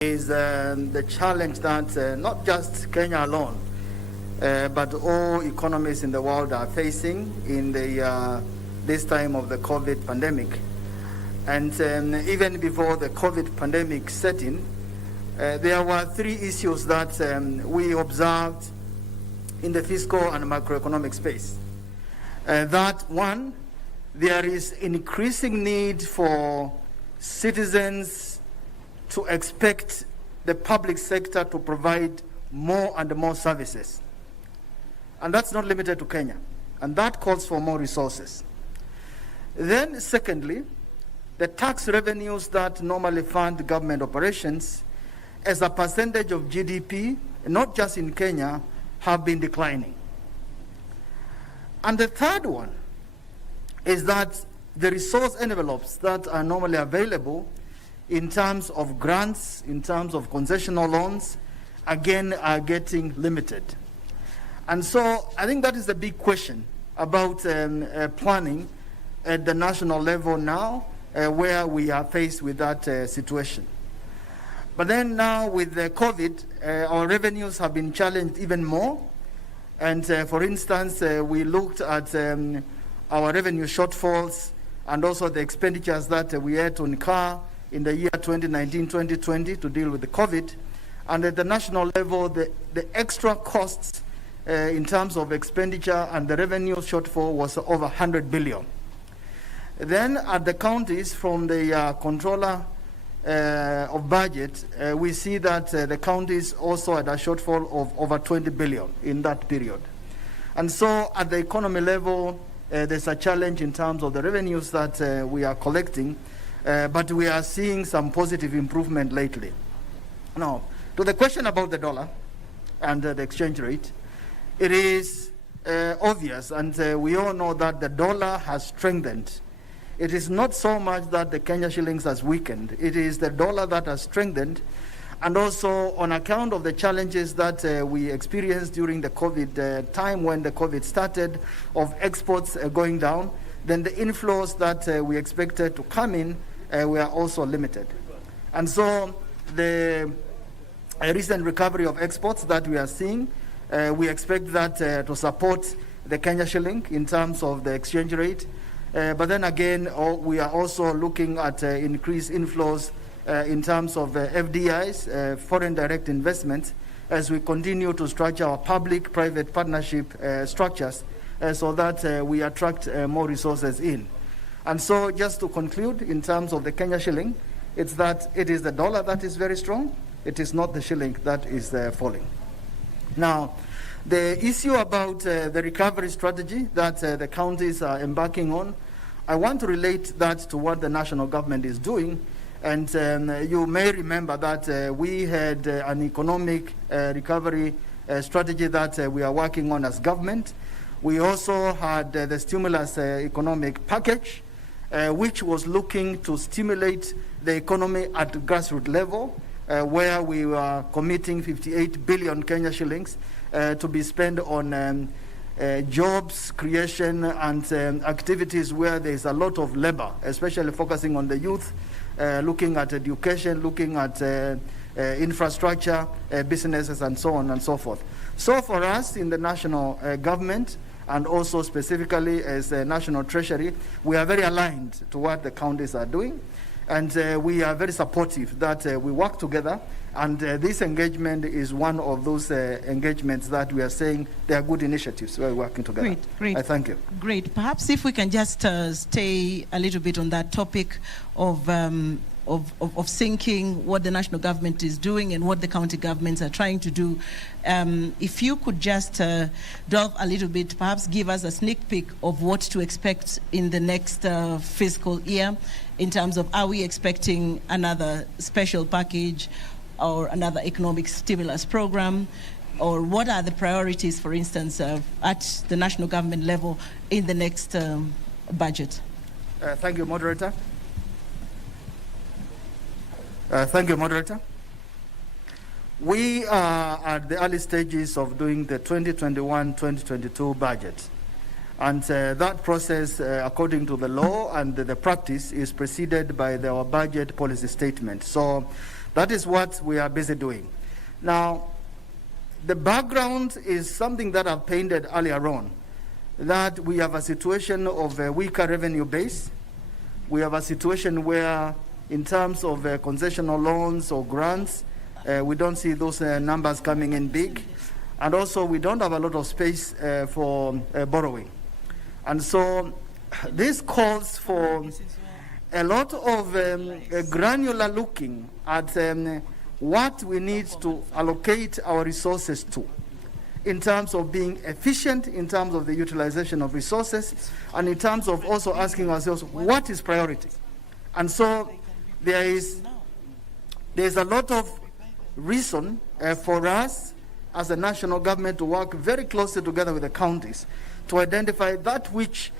is the challenge that not just Kenya alone, but all economies in the world are facing in this time of the COVID pandemic. And even before the COVID pandemic set in, there were three issues that we observed in the fiscal and macroeconomic space. That one, there is increasing need for citizens to expect the public sector to provide more and more services. And that's not limited to Kenya. And that calls for more resources. Then secondly, the tax revenues that normally fund government operations as a percentage of GDP, not just in Kenya, have been declining. And the third one is that the resource envelopes that are normally available in terms of grants, in terms of concessional loans, again are getting limited. And so I think that is the big question about planning at the national level now, where we are faced with that situation. But then now with the COVID, our revenues have been challenged even more. And for instance, we looked at our revenue shortfalls and also the expenditures that we had to incur in the year 2019-2020 to deal with the COVID. And at the national level, the extra costs in terms of expenditure and the revenue shortfall was over 100 billion. Then at the counties, from the controller of budget, we see that the counties also had a shortfall of over 20 billion in that period. And so at the economy level, there's a challenge in terms of the revenues that we are collecting, but we are seeing some positive improvement lately. Now, to the question about the dollar and the exchange rate, it is obvious, and we all know that the dollar has strengthened. It is not so much that the Kenya shillings has weakened. It is the dollar that has strengthened. And also on account of the challenges that we experienced during the COVID time when the COVID started, of exports going down, then the inflows that we expected to come in were also limited. And so the recent recovery of exports that we are seeing, we expect that to support the Kenya shilling in terms of the exchange rate. But then again, we are also looking at increased inflows in terms of FDIs, foreign direct investments, as we continue to structure our public-private partnership structures so that we attract more resources in. And so just to conclude, in terms of the Kenya shilling, it's that it is the dollar that is very strong. It is not the shilling that is falling. Now, the issue about the recovery strategy that the counties are embarking on, I want to relate that to what the national government is doing. And you may remember that we had an economic recovery strategy that we are working on as government. We also had the stimulus economic package, which was looking to stimulate the economy at grassroots level, where we were committing 58 billion Kenya shillings to be spent on jobs creation and activities where there is a lot of labor, especially focusing on the youth, looking at education, looking at infrastructure, businesses, and so on and so forth. So for us in the national government, and also specifically as a National Treasury, we are very aligned to what the counties are doing. And we are very supportive that we work together. And this engagement is one of those engagements that we are saying they are good initiatives. We're working together. Great. I thank you. Great. Perhaps if we can just stay a little bit on that topic of syncing what the national government is doing and what the county governments are trying to do. If you could just delve a little bit, perhaps give us a sneak peek of what to expect in the next fiscal year in terms of, are we expecting another special package or another economic stimulus program? Or what are the priorities, for instance, at the national government level in the next budget? Thank you, Moderator. Thank you, Moderator. We are at the early stages of doing the 2021-2022 budget. And that process, according to the law and the practice, is preceded by our budget policy statement. So That is what we are busy doing. Now, the background is something that I've painted earlier on, that we have a situation of a weaker revenue base. We have a situation where, in terms of concessional loans or grants, we don't see those numbers coming in big. And also, we don't have a lot of space for borrowing. And so, this calls for a lot of granular looking at what we need to allocate our resources to, in terms of being efficient, in terms of the utilization of resources, and in terms of also asking ourselves, what is priority? And so there's a lot of reason for us as a national government to work very closely together with the counties to identify that which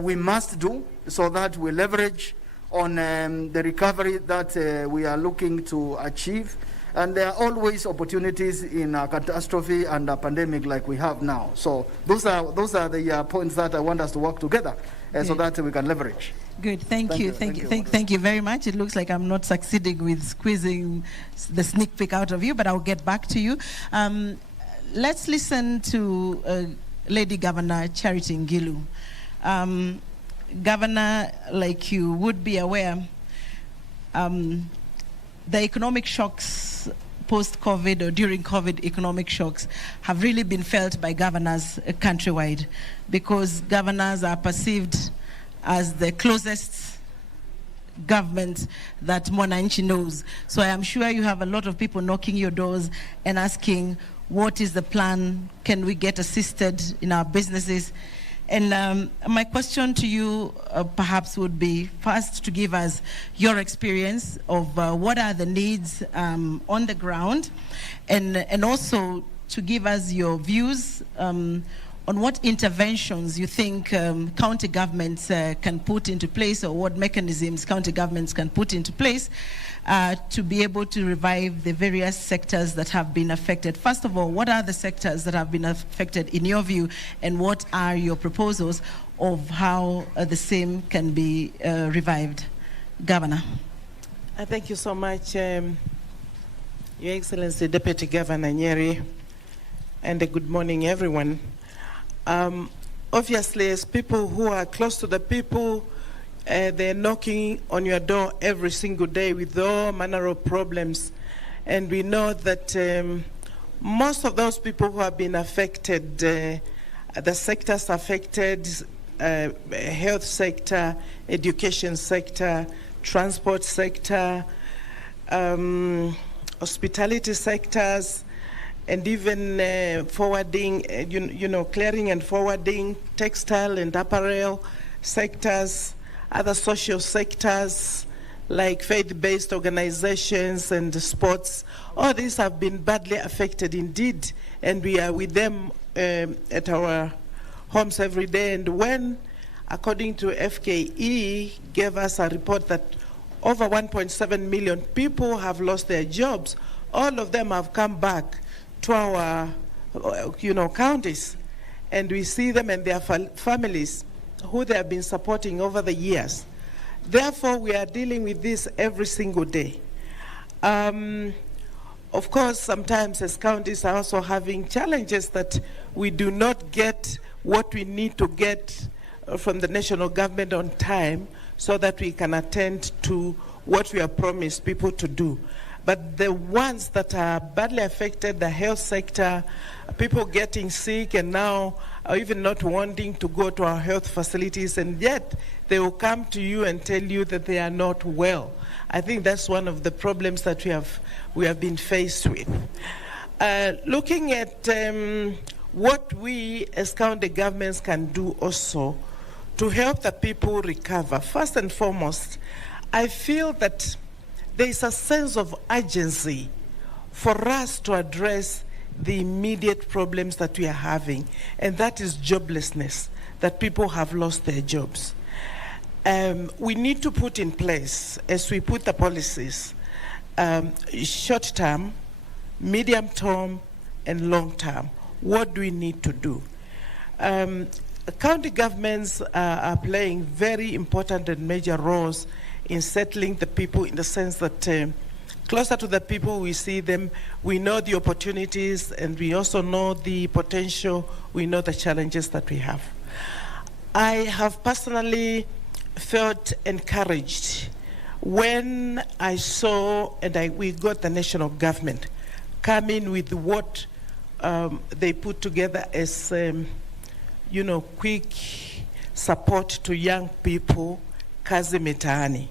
we must do so that we leverage on the recovery that we are looking to achieve. And there are always opportunities in a catastrophe and a pandemic like we have now. So those are the points that I want us to work together so that we can leverage. Good, thank you very much. It looks like I'm not succeeding with squeezing the sneak peek out of you, but I'll get back to you. Let's listen to Lady Governor Charity Ngilu. Governor, like you would be aware, the economic shocks post-COVID or during COVID economic shocks have really been felt by governors countrywide, because governors are perceived as the closest government that Mwananchi knows. So I am sure you have a lot of people knocking your doors and asking, what is the plan? Can we get assisted in our businesses? And my question to you perhaps would be, first, to give us your experience of what are the needs on the ground, and also to give us your views on what interventions you think county governments can put into place, or what mechanisms county governments can put into place to be able to revive the various sectors that have been affected. First of all, what are the sectors that have been affected in your view, and what are your proposals of how the same can be revived? Governor. Thank you so much, Your Excellency Deputy Governor Nyeri, and good morning, everyone. Obviously, as people who are close to the people, they're knocking on your door every single day with all manner of problems. And we know that most of those people who have been affected, the sectors affected, health sector, education sector, transport sector, hospitality sectors, and even forwarding, clearing and forwarding, textile and apparel sectors, other social sectors like faith-based organizations and sports. All these have been badly affected indeed, and we are with them at our homes every day. And when, according to FKE, gave us a report that over 1.7 million people have lost their jobs, all of them have come back to our, counties, and we see them and their families who they have been supporting over the years. Therefore, we are dealing with this every single day. Of course, sometimes as counties are also having challenges that we do not get what we need to get from the national government on time so that we can attend to what we have promised people to do. But the ones that are badly affected, the health sector, people getting sick and now are even not wanting to go to our health facilities, and yet they will come to you and tell you that they are not well. I think that's one of the problems that we have been faced with. Looking at what we as county governments can do also to help the people recover. First and foremost, I feel that there is a sense of urgency for us to address the immediate problems that we are having, and that is joblessness, that people have lost their jobs. We need to put in place, as we put the policies, short-term, medium-term, and long-term. What do we need to do? County governments are playing very important and major roles in settling the people, in the sense that closer to the people, we see them, we know the opportunities, and we also know the potential, we know the challenges that we have. I have personally felt encouraged when I saw, and we got the national government come in with what they put together as, quick support to young people, Kazi Mitaani.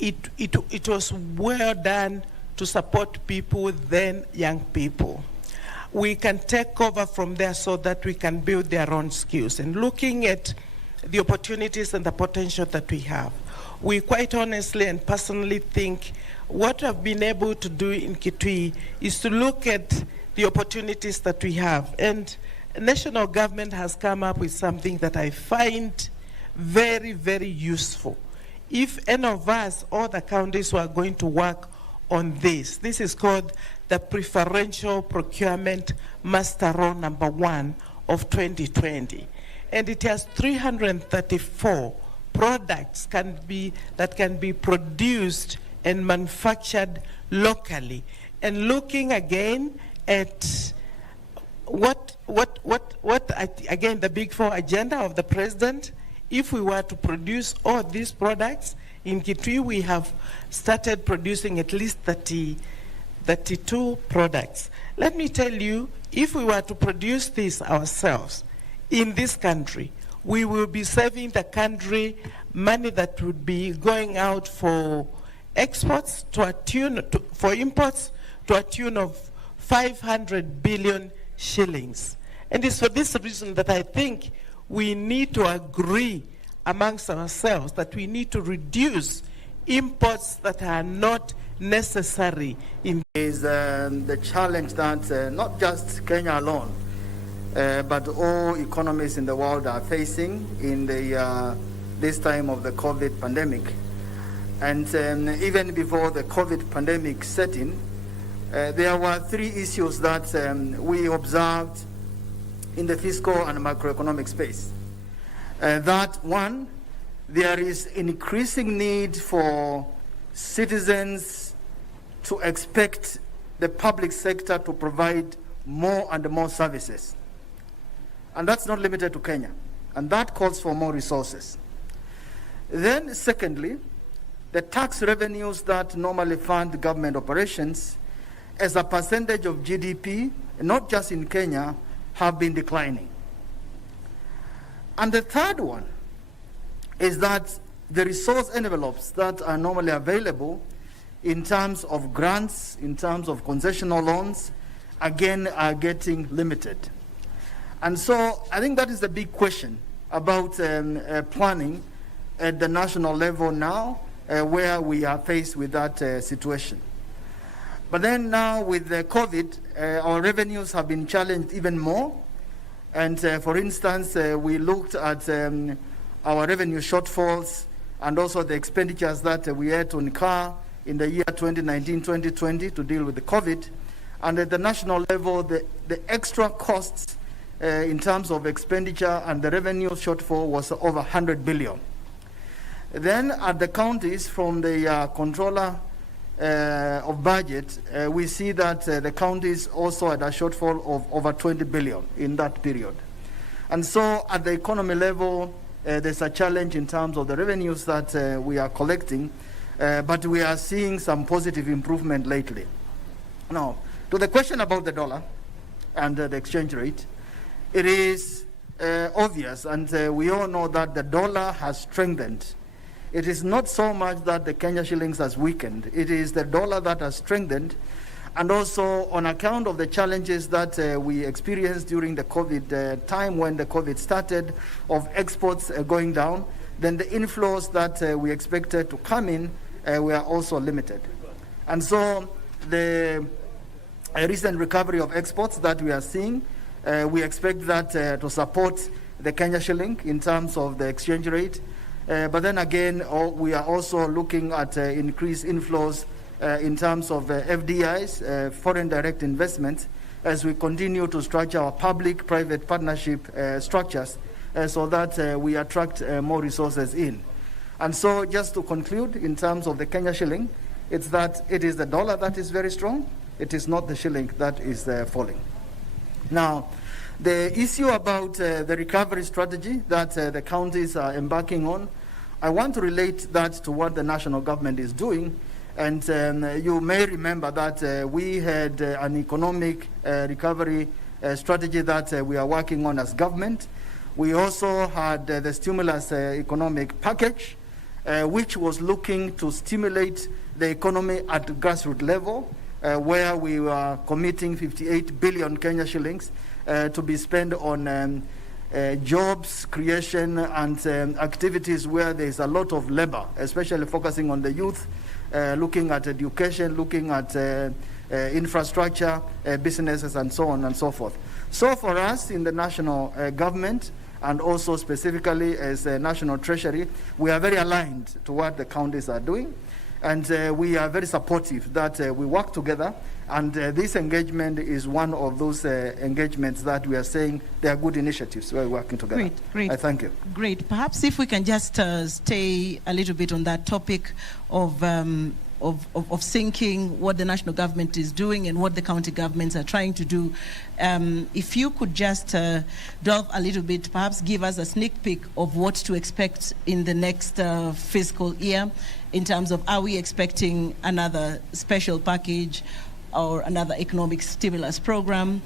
It was well done to support people, then young people. We can take over from there so that we can build their own skills. And looking at the opportunities and the potential that we have, we quite honestly and personally think what I've been able to do in Kitui is to look at the opportunities that we have. And national government has come up with something that I find very, very useful. If any of us or the counties were going to work on this is called the Preferential Procurement Master Law number 1 of 2020. And it has 334 products that can be produced and manufactured locally. And looking again at again, the Big Four agenda of the president, if we were to produce all these products, in Kitui we have started producing at least 32 products. Let me tell you, if we were to produce this ourselves in this country, we will be saving the country money that would be going out for exports for imports to a tune of 500 billion shillings. And it's for this reason that I think we need to agree amongst ourselves that we need to reduce imports that are not necessary. Is the challenge that not just Kenya alone, but all economies in the world are facing in this time of the COVID pandemic. And even before the COVID pandemic set in, there were 3 issues that we observed in the fiscal and macroeconomic space. That one, there is increasing need for citizens to expect the public sector to provide more and more services. And that's not limited to Kenya. And that calls for more resources. Then secondly, the tax revenues that normally fund government operations as a percentage of GDP, not just in Kenya, have been declining. And the third one is that the resource envelopes that are normally available in terms of grants, in terms of concessional loans, again are getting limited. And so I think that is the big question about planning at the national level now, where we are faced with that situation. But then now with the COVID, our revenues have been challenged even more. And for instance, we looked at our revenue shortfalls and also the expenditures that we had to incur in the year 2019-2020 to deal with the COVID. And at the national level, the extra costs in terms of expenditure and the revenue shortfall was over 100 billion. Then at the counties, from the controller of budget, we see that the counties also had a shortfall of over 20 billion in that period. And so at the economy level, there's a challenge in terms of the revenues that we are collecting, but we are seeing some positive improvement lately. Now, to the question about the dollar and the exchange rate, it is obvious, and we all know that the dollar has strengthened. It is not so much that the Kenya shillings has weakened. It is the dollar that has strengthened. And also on account of the challenges that we experienced during the COVID time when the COVID started, of exports going down, then the inflows that we expected to come in were also limited. And so the recent recovery of exports that we are seeing, we expect that to support the Kenya shilling in terms of the exchange rate. But then again, we are also looking at increased inflows in terms of FDIs, foreign direct investments, as we continue to structure our public-private partnership structures so that we attract more resources in. And so just to conclude, in terms of the Kenya shilling, It's that it is the dollar that is very strong. It is not the shilling that is falling. Now, the issue about the recovery strategy that the counties are embarking on, I want to relate that to what the national government is doing. And you may remember that we had an economic recovery strategy that we are working on as government. We also had the stimulus economic package, which was looking to stimulate the economy at grassroots level, where we were committing 58 billion Kenya shillings to be spent on jobs creation and activities where there is a lot of labor, especially focusing on the youth, looking at education, looking at infrastructure, businesses, and so on and so forth. So for us in the national government, and also specifically as a National Treasury, we are very aligned to what the counties are doing. And we are very supportive that we work together. And this engagement is one of those engagements that we are saying they are good initiatives. We're working together. Great, great. I thank you. Great. Perhaps if we can just stay a little bit on that topic of syncing what the national government is doing and what the county governments are trying to do. If you could just delve a little bit, perhaps give us a sneak peek of what to expect in the next fiscal year in terms of, are we expecting another special package or another economic stimulus program?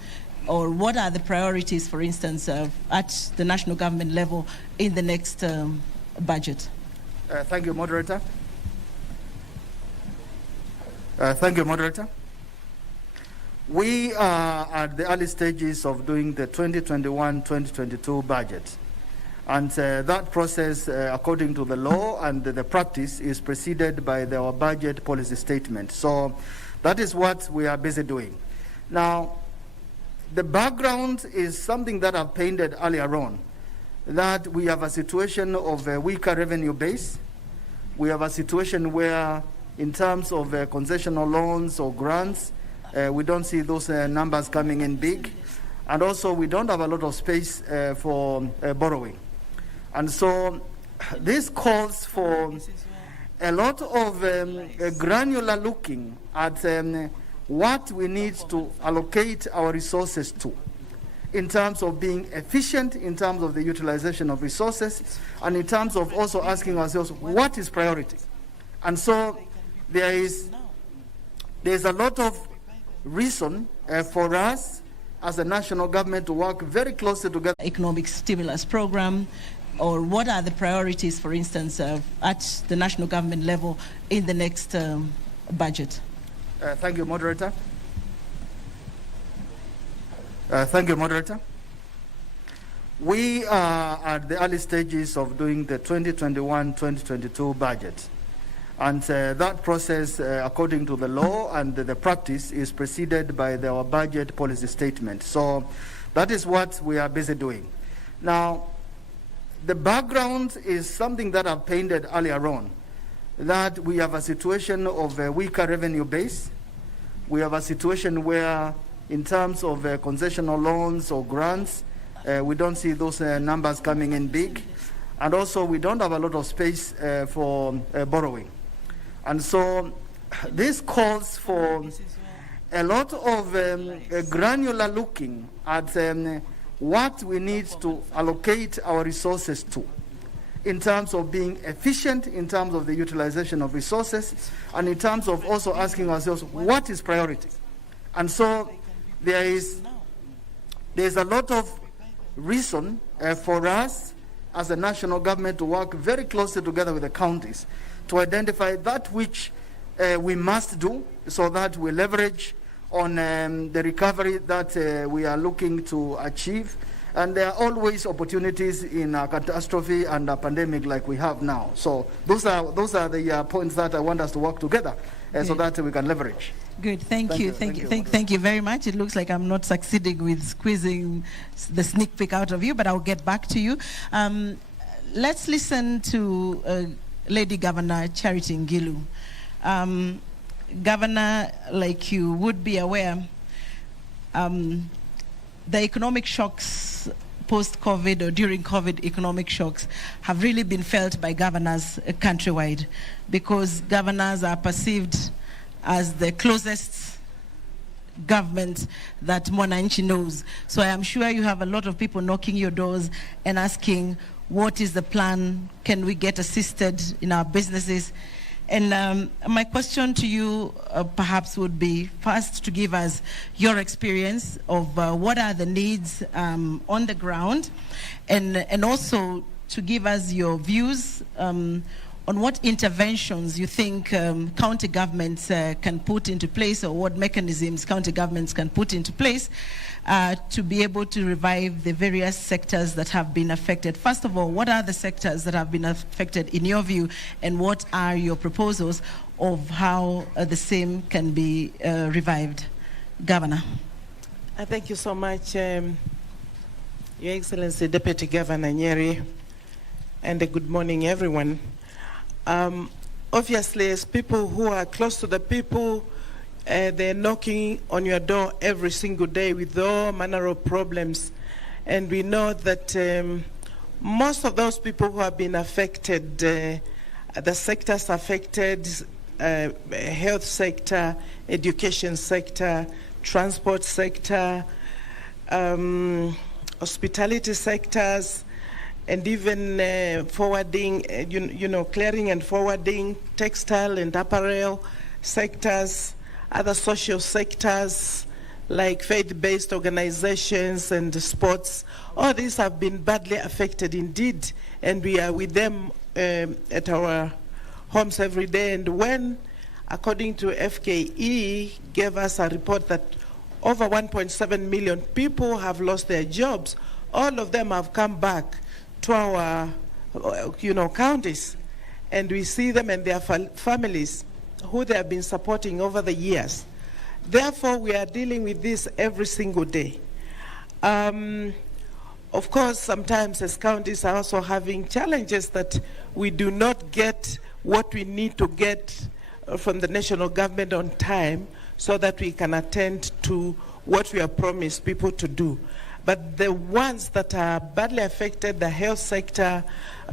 Or what are the priorities, for instance, at the national government level in the next budget? Thank you, Moderator. Thank you, Moderator. We are at the early stages of doing the 2021-2022 budget. And that process, according to the law and the practice, is preceded by our budget policy statement. So that is what we are busy doing. Now, the background is something that I've painted earlier on, that we have a situation of a weaker revenue base. We have a situation where, in terms of concessional loans or grants, we don't see those numbers coming in big. And also, we don't have a lot of space for borrowing. And so, this calls for a lot of granular looking at what we need to allocate our resources to, in terms of being efficient, in terms of the utilization of resources, and in terms of also asking ourselves, what is priority? And so, there's a lot of reason for us as a national government to work very closely together. Economic stimulus program, or what are the priorities, for instance, at the national government level in the next budget? Thank you, Moderator. Thank you, Moderator. We are at the early stages of doing the 2021-2022 budget. And that process, according to the law and the practice, is preceded by our budget policy statement. So that is what we are busy doing. Now, the background is something that I've painted earlier on, that we have a situation of a weaker revenue base. We have a situation where, in terms of concessional loans or grants, we don't see those numbers coming in big. And also, we don't have a lot of space for borrowing. And so, this calls for a lot of granular looking at what we need to allocate our resources to, in terms of being efficient, in terms of the utilization of resources, and in terms of also asking ourselves, what is priority? And so there's a lot of reason for us as a national government to work very closely together with the counties to identify that which we must do so that we leverage on the recovery that we are looking to achieve. And there are always opportunities in a catastrophe and a pandemic like we have now. So those are the points that I want us to work together so that we can leverage. Good, thank you very much. It looks like I'm not succeeding with squeezing the sneak peek out of you, but I'll get back to you. Let's listen to Lady Governor Charity Ngilu. Governor, like you would be aware, the economic shocks post-COVID or during COVID economic shocks have really been felt by governors countrywide, because governors are perceived as the closest government that Mwananchi knows. So I am sure you have a lot of people knocking your doors and asking, what is the plan? Can we get assisted in our businesses? And my question to you perhaps would be first to give us your experience of what are the needs on the ground, and also to give us your views on what interventions you think county governments can put into place, or what mechanisms county governments can put into place to be able to revive the various sectors that have been affected. First of all, what are the sectors that have been affected in your view, and what are your proposals of how the same can be revived? Governor. Thank you so much, Your Excellency Deputy Governor Nyeri, and good morning, everyone. Obviously, as people who are close to the people, they're knocking on your door every single day with all manner of problems. And we know that most of those people who have been affected, the sectors affected, health sector, education sector, transport sector, hospitality sectors, and even forwarding, clearing and forwarding, textile and apparel sectors, other social sectors like faith-based organizations and sports. All these have been badly affected indeed, and we are with them at our homes every day. And when, according to FKE, gave us a report that over 1.7 million people have lost their jobs, all of them have come back to our, counties, and we see them and their families who they have been supporting over the years. Therefore, we are dealing with this every single day. Of course, sometimes as counties are also having challenges that we do not get what we need to get from the national government on time so that we can attend to what we have promised people to do. But the ones that are badly affected, the health sector,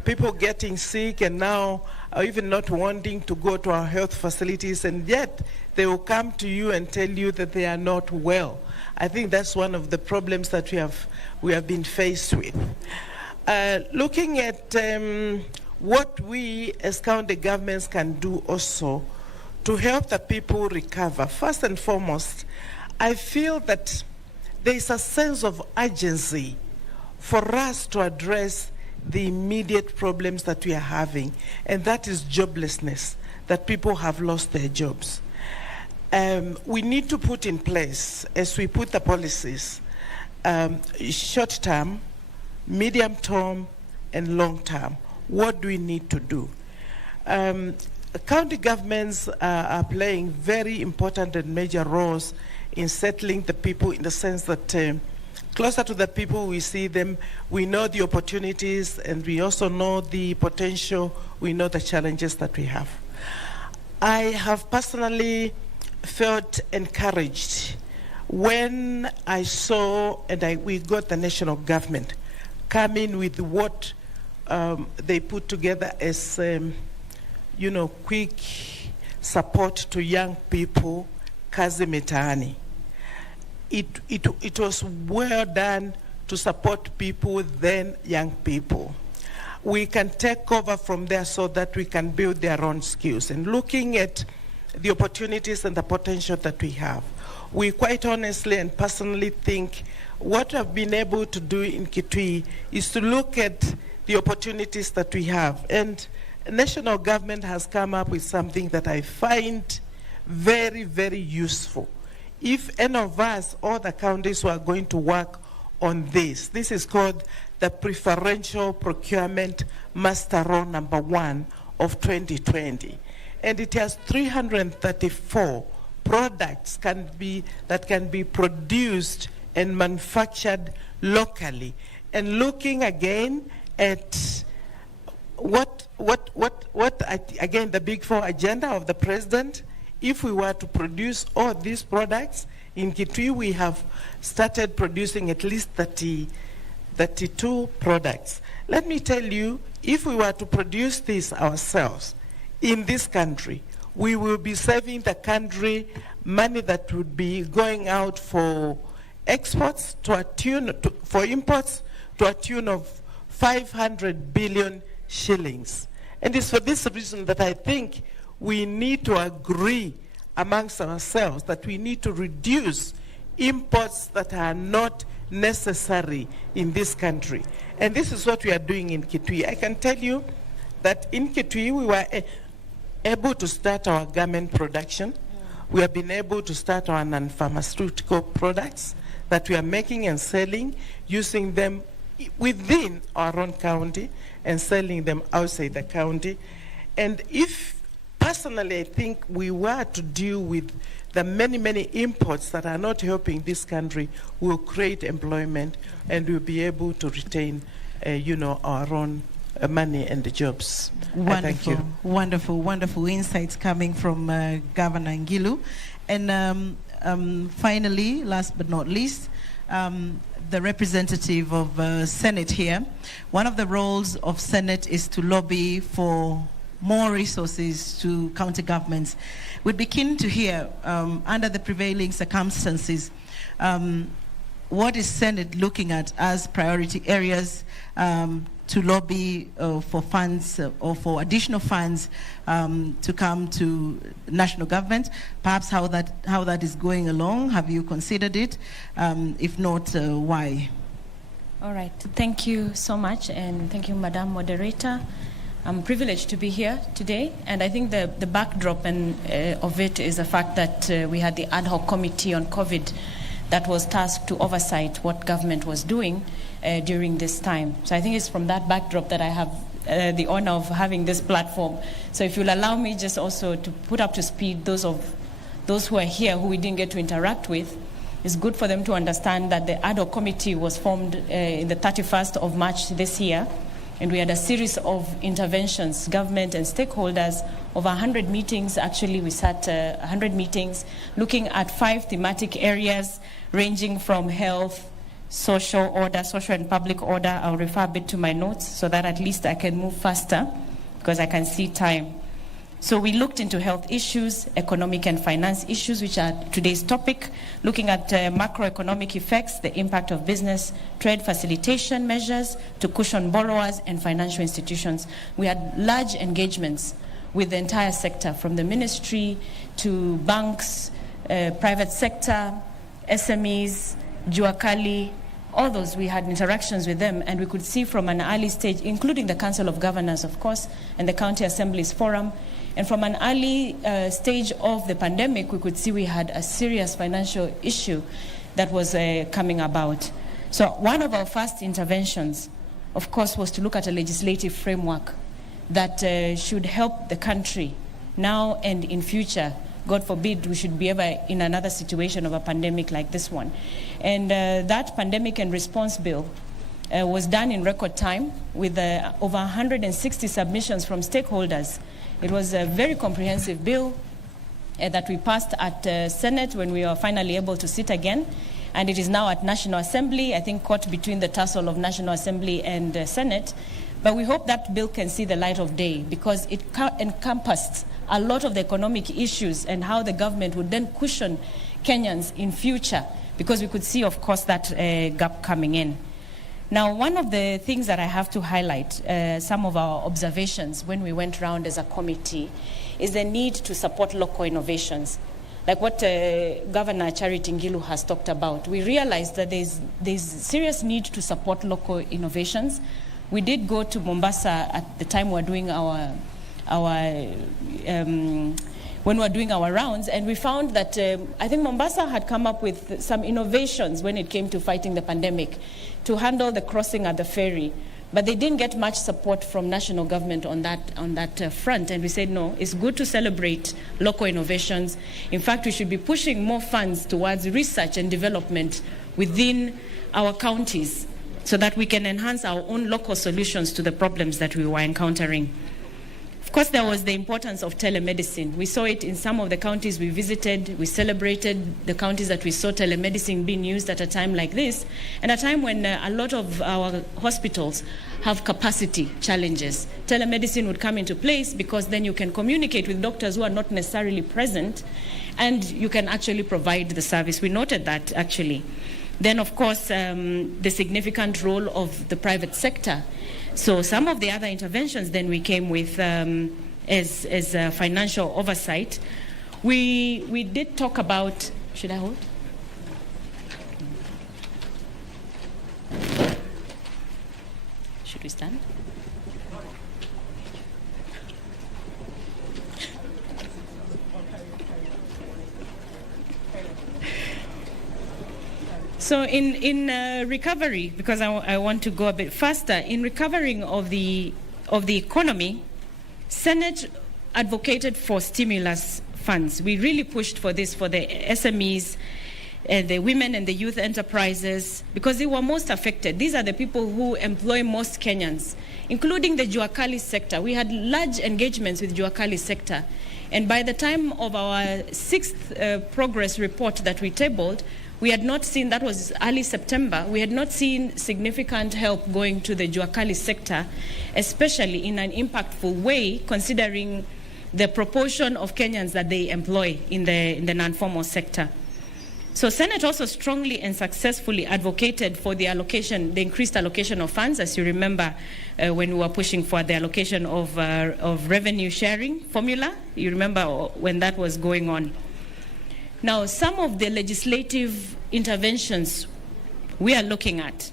people getting sick and now are even not wanting to go to our health facilities, and yet they will come to you and tell you that they are not well. I think that's one of the problems that we have been faced with. Looking at what we as county governments can do also to help the people recover. First and foremost, I feel that there is a sense of urgency for us to address the immediate problems that we are having, and that is joblessness, that people have lost their jobs. We need to put in place, as we put the policies, short-term, medium-term, and long-term. What do we need to do? County governments are playing very important and major roles in settling the people, in the sense that closer to the people we see them, we know the opportunities, and we also know the potential, we know the challenges that we have. I have personally felt encouraged when I saw, and we got the national government come in with what they put together as quick support to young people, Kazi Mitaani. It was well done to support people, then young people. We can take over from there so that we can build their own skills. And looking at the opportunities and the potential that we have, we quite honestly and personally think what I've been able to do in Kitui is to look at the opportunities that we have. And national government has come up with something that I find very, very useful. If any of us, all the counties who are going to work on this is called the Preferential Procurement Master Roll number 1 of 2020. And it has 334 products that can be produced and manufactured locally. And looking again at again, the Big Four agenda of the president. If we were to produce all these products, in Kitui we have started producing at least 32 products. Let me tell you, if we were to produce this ourselves in this country, we will be saving the country money that would be going out for exports for imports to a tune of 500 billion shillings. And it's for this reason that I think we need to agree amongst ourselves that we need to reduce imports that are not necessary in this country. And this is what we are doing in Kitui. I can tell you that in Kitui we were able to start our garment production. We have been able to start our non-pharmaceutical products that we are making and selling, using them within our own county and selling them outside the county. And if personally I think we were to deal with the many, many imports that are not helping this country, we'll create employment and we'll be able to retain, our own money and the jobs. Thank you. Wonderful, wonderful insights coming from Governor Ngilu. And finally, last but not least, the representative of Senate here. One of the roles of Senate is to lobby for more resources to county governments. We'd be keen to hear, under the prevailing circumstances, what is Senate looking at as priority areas to lobby for funds or for additional funds to come to national government? Perhaps how that is going along. Have you considered it? If not, why? All right. Thank you so much, and thank you, Madam Moderator. I'm privileged to be here today, and I think the backdrop of it is the fact that we had the ad hoc committee on COVID that was tasked to oversight what government was doing during this time. So I think it's from that backdrop that I have the honor of having this platform. So if you'll allow me just also to put up to speed those who are here who we didn't get to interact with, it's good for them to understand that the ad hoc committee was formed in the 31st of March this year, and we had a series of interventions, government and stakeholders, over 100 meetings. Actually, we sat 100 meetings looking at 5 thematic areas ranging from health, social and public order. I'll refer a bit to my notes so that at least I can move faster because I can see time. So we looked into health issues, economic and finance issues, which are today's topic, looking at macroeconomic effects, the impact of business, trade facilitation measures to cushion borrowers and financial institutions. We had large engagements with the entire sector, from the ministry to banks, private sector, SMEs, Juakali, all those. We had interactions with them, and we could see from an early stage, including the Council of Governors, of course, and the County Assemblies Forum. And from an early stage of the pandemic, we could see we had a serious financial issue that was coming about. So one of our first interventions, of course, was to look at a legislative framework that should help the country now and in future. God forbid we should be ever in another situation of a pandemic like this one. And that pandemic and response bill was done in record time with over 160 submissions from stakeholders. It was a very comprehensive bill that we passed at Senate when we were finally able to sit again. And it is now at National Assembly, I think caught between the tussle of National Assembly and Senate. But we hope that bill can see the light of day because it encompassed a lot of the economic issues and how the government would then cushion Kenyans in future, because we could see, of course, that gap coming in. Now, one of the things that I have to highlight, some of our observations when we went around as a committee, is the need to support local innovations. Like what Governor Charity Ngilu has talked about. We realized that there's serious need to support local innovations. We did go to Mombasa at the time we were doing when we were doing our rounds, and we found that I think Mombasa had come up with some innovations when it came to fighting the pandemic to handle the crossing at the ferry. But they didn't get much support from national government on that front. And we said, no, it's good to celebrate local innovations. In fact, we should be pushing more funds towards research and development within our counties so that we can enhance our own local solutions to the problems that we were encountering. Of course, there was the importance of telemedicine. We saw it in some of the counties we visited. We celebrated the counties that we saw telemedicine being used at a time like this, and a time when a lot of our hospitals have capacity challenges. Telemedicine would come into place because then you can communicate with doctors who are not necessarily present, and you can actually provide the service. We noted that, actually. Then, of course, the significant role of the private sector. So some of the other interventions then we came with as financial oversight. We did talk about, should I hold? Should we stand? So in recovery, because I want to go a bit faster, in recovering of the economy, Senate advocated for stimulus funds. We really pushed for this for the SMEs, the women and the youth enterprises, because they were most affected. These are the people who employ most Kenyans, including the Juakali sector. We had large engagements with Juakali sector. And by the time of our sixth progress report that we tabled, we had not seen, that was early September, we had not seen significant help going to the Juakali sector, especially in an impactful way, considering the proportion of Kenyans that they employ in the non-formal sector. So Senate also strongly and successfully advocated for the allocation, the increased allocation of funds, as you remember when we were pushing for the allocation of revenue sharing formula. You remember when that was going on. Now, some of the legislative interventions we are looking at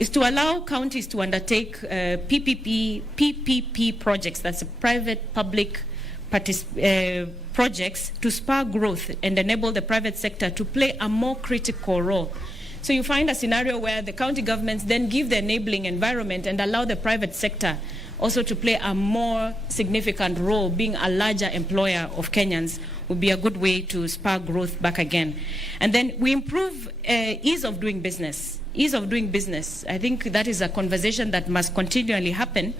is to allow counties to undertake PPP projects, that's private-public projects, to spur growth and enable the private sector to play a more critical role. So you find a scenario where the county governments then give the enabling environment and allow the private sector also to play a more significant role. Being a larger employer of Kenyans would be a good way to spur growth back again. And then we improve ease of doing business. Ease of doing business. I think that is a conversation that must continually happen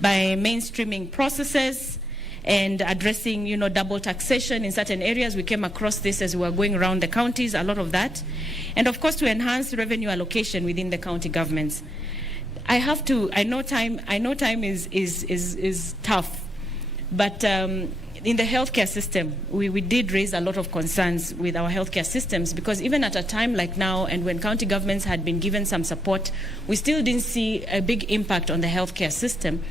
by mainstreaming processes and addressing, double taxation in certain areas. We came across this as we were going around the counties, a lot of that. And of course, to enhance revenue allocation within the county governments. I know time is tough, but in the healthcare system, we did raise a lot of concerns with our healthcare systems, because even at a time like now, and when county governments had been given some support, we still didn't see a big impact on the healthcare system.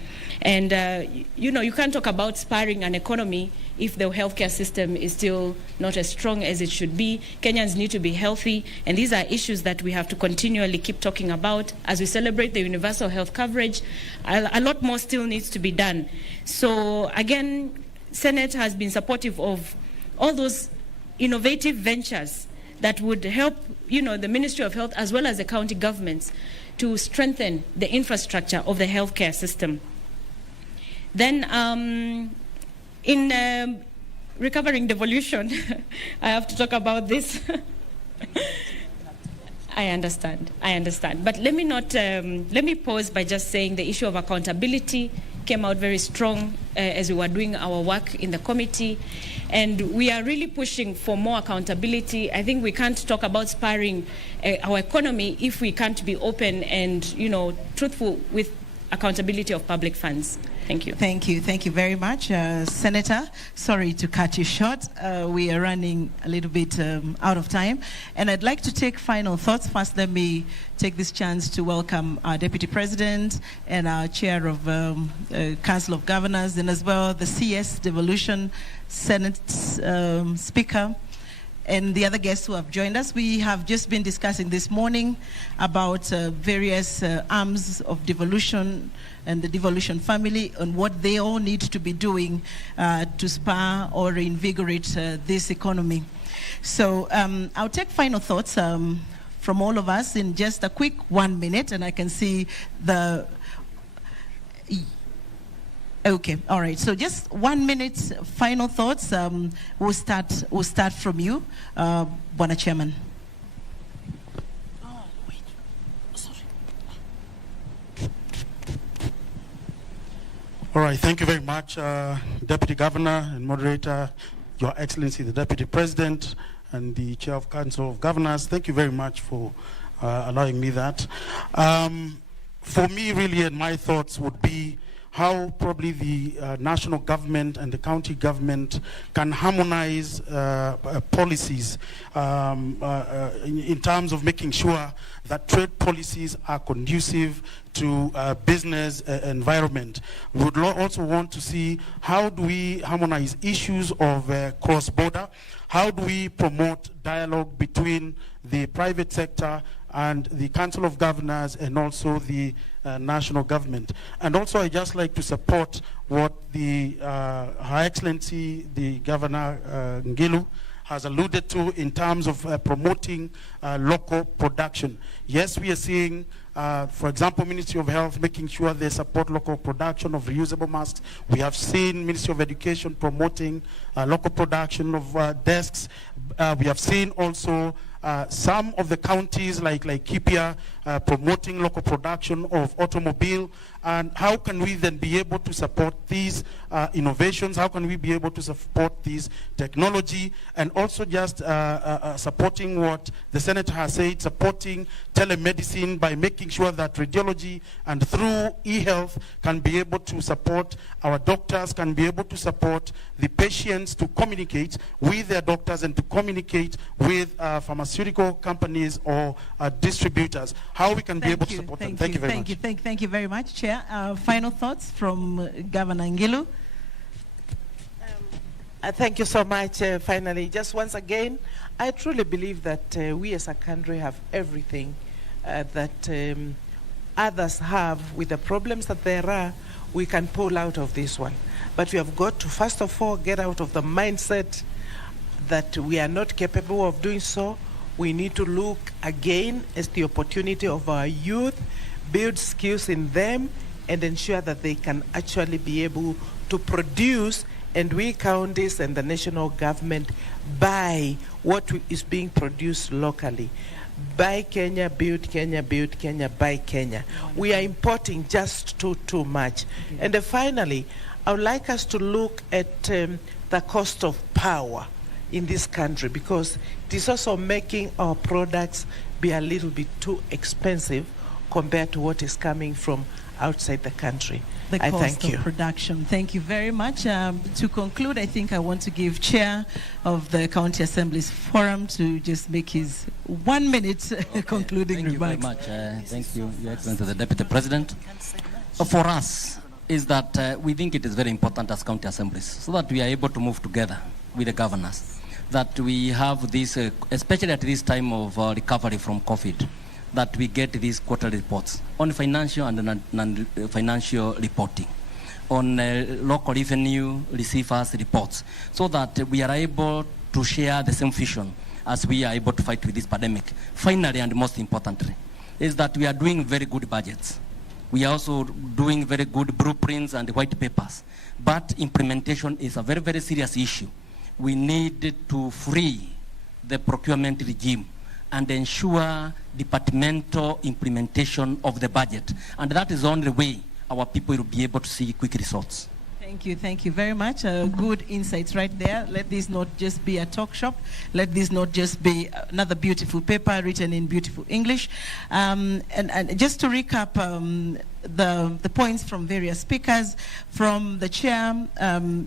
And, you can't talk about spurring an economy if the healthcare system is still not as strong as it should be. Kenyans need to be healthy, and these are issues that we have to continually keep talking about. As we celebrate the universal health coverage, a lot more still needs to be done. So, again, Senate has been supportive of all those innovative ventures that would help, the Ministry of Health as well as the county governments to strengthen the infrastructure of the healthcare system. Then, in recovering devolution, I have to talk about this. I understand. But let me pause by just saying the issue of accountability came out very strong as we were doing our work in the committee. And we are really pushing for more accountability. I think we can't talk about spurring our economy if we can't be open and, truthful with accountability of public funds. Thank you. Thank you very much, Senator. Sorry to cut you short. We are running a little bit out of time. And I'd like to take final thoughts. First, let me take this chance to welcome our Deputy President and our Chair of Council of Governors, and as well the CS Devolution Senate Speaker, and the other guests who have joined us. We have just been discussing this morning about various arms of devolution and the devolution family and what they all need to be doing to spur or reinvigorate this economy. So I'll take final thoughts from all of us in just a quick 1 minute, and I can see the... Okay, all right. So just 1 minute final thoughts. We'll start from you, Bwana Chairman. Oh, wait. Sorry. All right. Right, thank you very much, Deputy Governor and Moderator, Your Excellency, the Deputy President, and the Chair of Council of Governors. Thank you very much for allowing me that. For me, really, and my thoughts would be how probably the national government and the county government can harmonize policies in terms of making sure that trade policies are conducive to business environment. We would also want to see how do we harmonize issues of cross-border, how do we promote dialogue between the private sector and the Council of Governors and also the national government. And also I just like to support what the Her Excellency, the Governor Ngilu, has alluded to in terms of promoting local production. Yes, we are seeing, for example, Ministry of Health making sure they support local production of reusable masks. We have seen Ministry of Education promoting local production of desks. We have seen also some of the counties like Kipia promoting local production of automobile. And how can we then be able to support these innovations? How can we be able to support these technology? And also just supporting what the Senator has said, supporting telemedicine by making sure that radiology and through e-health can be able to support our doctors, can be able to support the patients to communicate with their doctors and to communicate with pharmaceutical companies or distributors. How we can be able to support them. Thank you very much. Thank you very much, Chair. Final thoughts from Governor Ngilu. Thank you so much. Finally, just once again, I truly believe that we as a country have everything that others have with the problems that there are. We can pull out of this one. But we have got to, first of all, get out of the mindset that we are not capable of doing so. We need to look again as the opportunity of our youth, build skills in them, and ensure that they can actually be able to produce, and we counties and the national government buy what is being produced locally. Buy Kenya, build Kenya, build Kenya, buy Kenya. We are importing just too much. And finally, I would like us to look at the cost of power in this country, because it is also making our products be a little bit too expensive compared to what is coming from outside the country. The cost thank you. of production. Thank you very much. To conclude, I think I want to give Chair of the County Assembly's Forum to just make his 1 minute concluding remarks. Thank you very much. Thank you, Your Excellency, the Deputy President. For us, is that we think it is very important as county assemblies so that we are able to move together with the governors, that we have this, especially at this time of recovery from COVID, that we get these quarterly reports on financial and non-financial reporting, on local revenue receivers reports, so that we are able to share the same vision as we are able to fight with this pandemic. Finally, and most importantly, is that we are doing very good budgets. We are also doing very good blueprints and white papers, but implementation is a very, very serious issue. We need to free the procurement regime and ensure departmental implementation of the budget. And that is the only way our people will be able to see quick results. Thank you very much. Good insights right there. Let this not just be a talk shop. Let this not just be another beautiful paper written in beautiful English. And just to recap the points from various speakers, from the chair,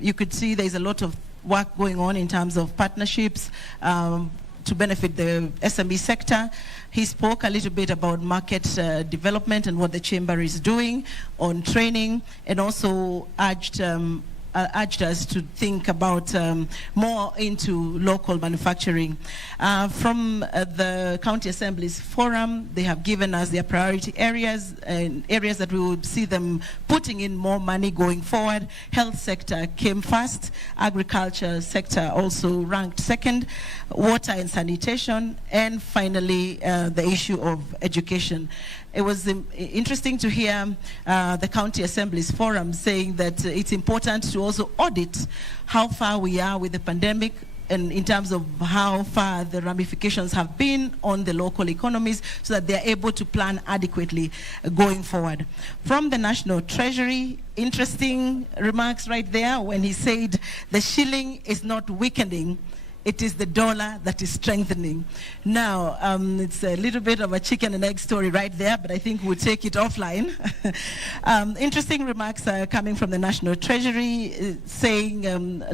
you could see there's a lot of work going on in terms of partnerships to benefit the SME sector. He spoke a little bit about market development and what the chamber is doing on training, and also urged us to think about more into local manufacturing. From the County Assembly's Forum, they have given us their priority areas and areas that we would see them putting in more money going forward. Health sector came first, agriculture sector also ranked second, water and sanitation, and finally the issue of education. It was interesting to hear the County Assembly's Forum saying that it's important to also audit how far we are with the pandemic, in terms of how far the ramifications have been on the local economies so that they're able to plan adequately going forward. From the National Treasury, interesting remarks right there when he said the shilling is not weakening, it is the dollar that is strengthening. Now, it's a little bit of a chicken and egg story right there, but I think we'll take it offline. Interesting remarks coming from the National Treasury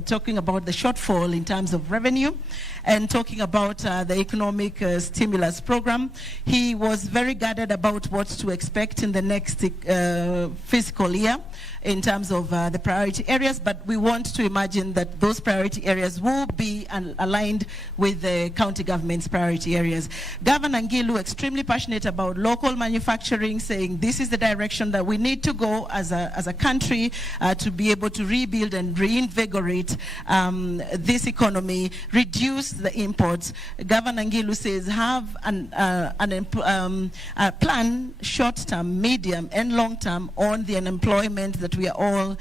talking about the shortfall in terms of revenue and talking about the economic stimulus program. He was very guarded about what to expect in the next fiscal year in terms of the priority areas, but we want to imagine that those priority areas will be aligned with the county government's priority areas. Governor Ngilu, extremely passionate about local manufacturing, saying this is the direction that we need to go as a country to be able to rebuild and reinvigorate this economy, reduce the imports. Governor Ngilu says have a plan, short-term, medium, and long-term on the unemployment that we are all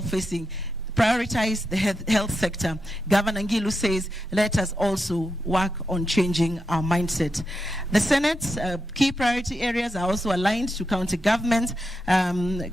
facing. Prioritize the health sector. Governor Ngilu says, let us also work on changing our mindset. The Senate's key priority areas are also aligned to county government.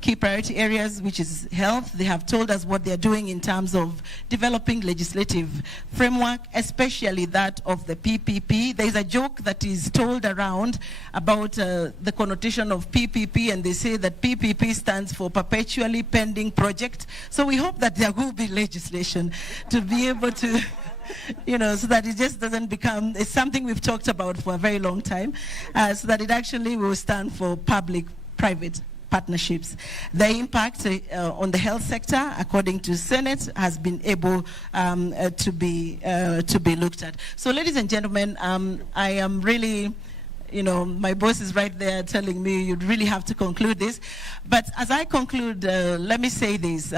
Key priority areas, which is health, they have told us what they're doing in terms of developing legislative framework, especially that of the PPP. There's a joke that is told around about the connotation of PPP, and they say that PPP stands for Perpetually Pending Project. So we hope that there will be legislation to be able to, so that it just doesn't become, it's something we've talked about for a very long time, so that it actually will stand for public-private partnerships. The impact on the health sector, according to Senate, has been able to be looked at. So, ladies and gentlemen, I am really, my boss is right there telling me you'd really have to conclude this. But as I conclude, let me say this.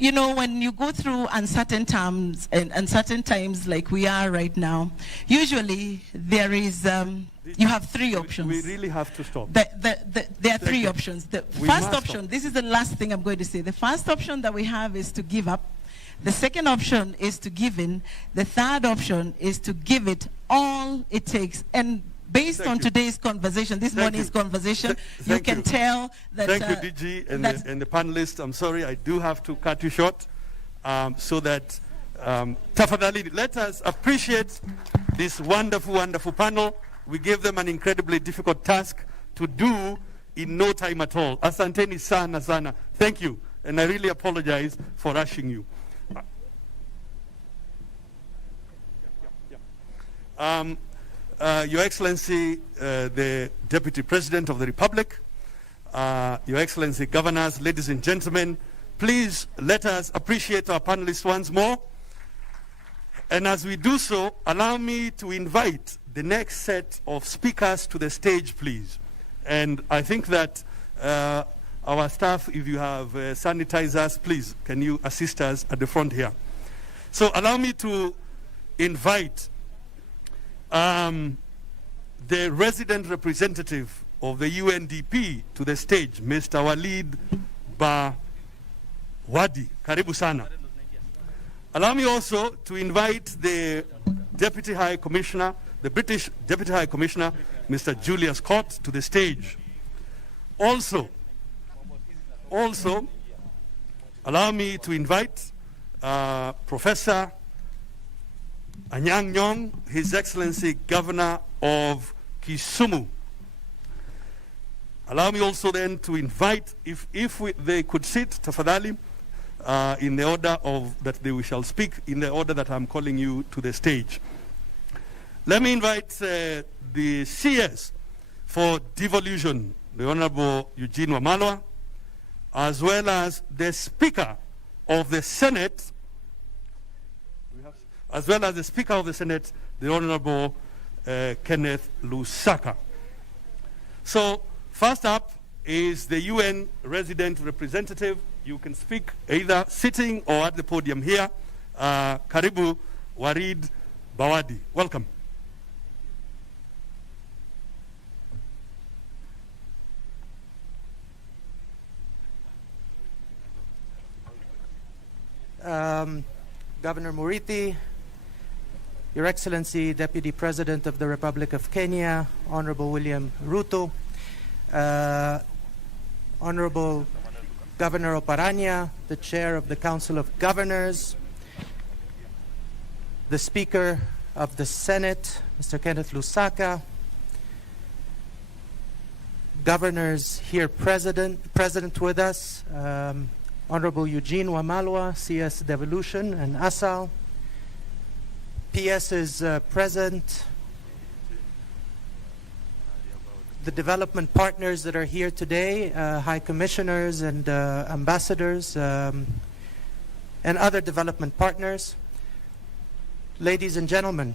When you go through uncertain times and uncertain times like we are right now, usually there is, you have three options. We really have to stop. There are three options. The first option, this is the last thing I'm going to say. The first option that we have is to give up. The second option is to give in. The third option is to give it all it takes. And based on today's conversation, this morning's conversation, you can tell that... Thank you, DG, and the panelists. I'm sorry, I do have to cut you short so that, tafadhali, let us appreciate this wonderful, wonderful panel. We gave them an incredibly difficult task to do in no time at all. Asanteni sana sana. Thank you, and I really apologize for rushing you. Your Excellency, the Deputy President of the Republic, Your Excellency, Governors, ladies and gentlemen, please let us appreciate our panelists once more. And as we do so, allow me to invite the next set of speakers to the stage, please. And I think that our staff, if you have sanitizers, please, can you assist us at the front here? So allow me to invite the resident representative of the UNDP to the stage, Mr. Walid Bawadi. Karibu sana. Allow me also to invite the Deputy High Commissioner, the British Deputy High Commissioner, Mr. Julius Scott, to the stage. Also, allow me to invite Professor Anyang' Nyong', His Excellency Governor of Kisumu. Allow me also then to invite, if they could sit, tafadhali, in the order that we shall speak, in the order that I'm calling you to the stage. Let me invite the CS for devolution, the Honorable Eugene Wamalwa, as well as the Speaker of the Senate, the Honorable Kenneth Lusaka. So, first up is the UN resident representative. You can speak either sitting or at the podium here. Karibu Walid Bawadi. Welcome. Governor Murithi, Your Excellency, Deputy President of the Republic of Kenya, Honorable William Ruto, Honorable Governor Oparanya, the Chair of the Council of Governors, the Speaker of the Senate, Mr. Kenneth Lusaka, governors here present with us, Honorable Eugene Wamalwa, CS Devolution and ASAL. PS is present. The development partners that are here today, High Commissioners and Ambassadors, and other development partners. Ladies and gentlemen,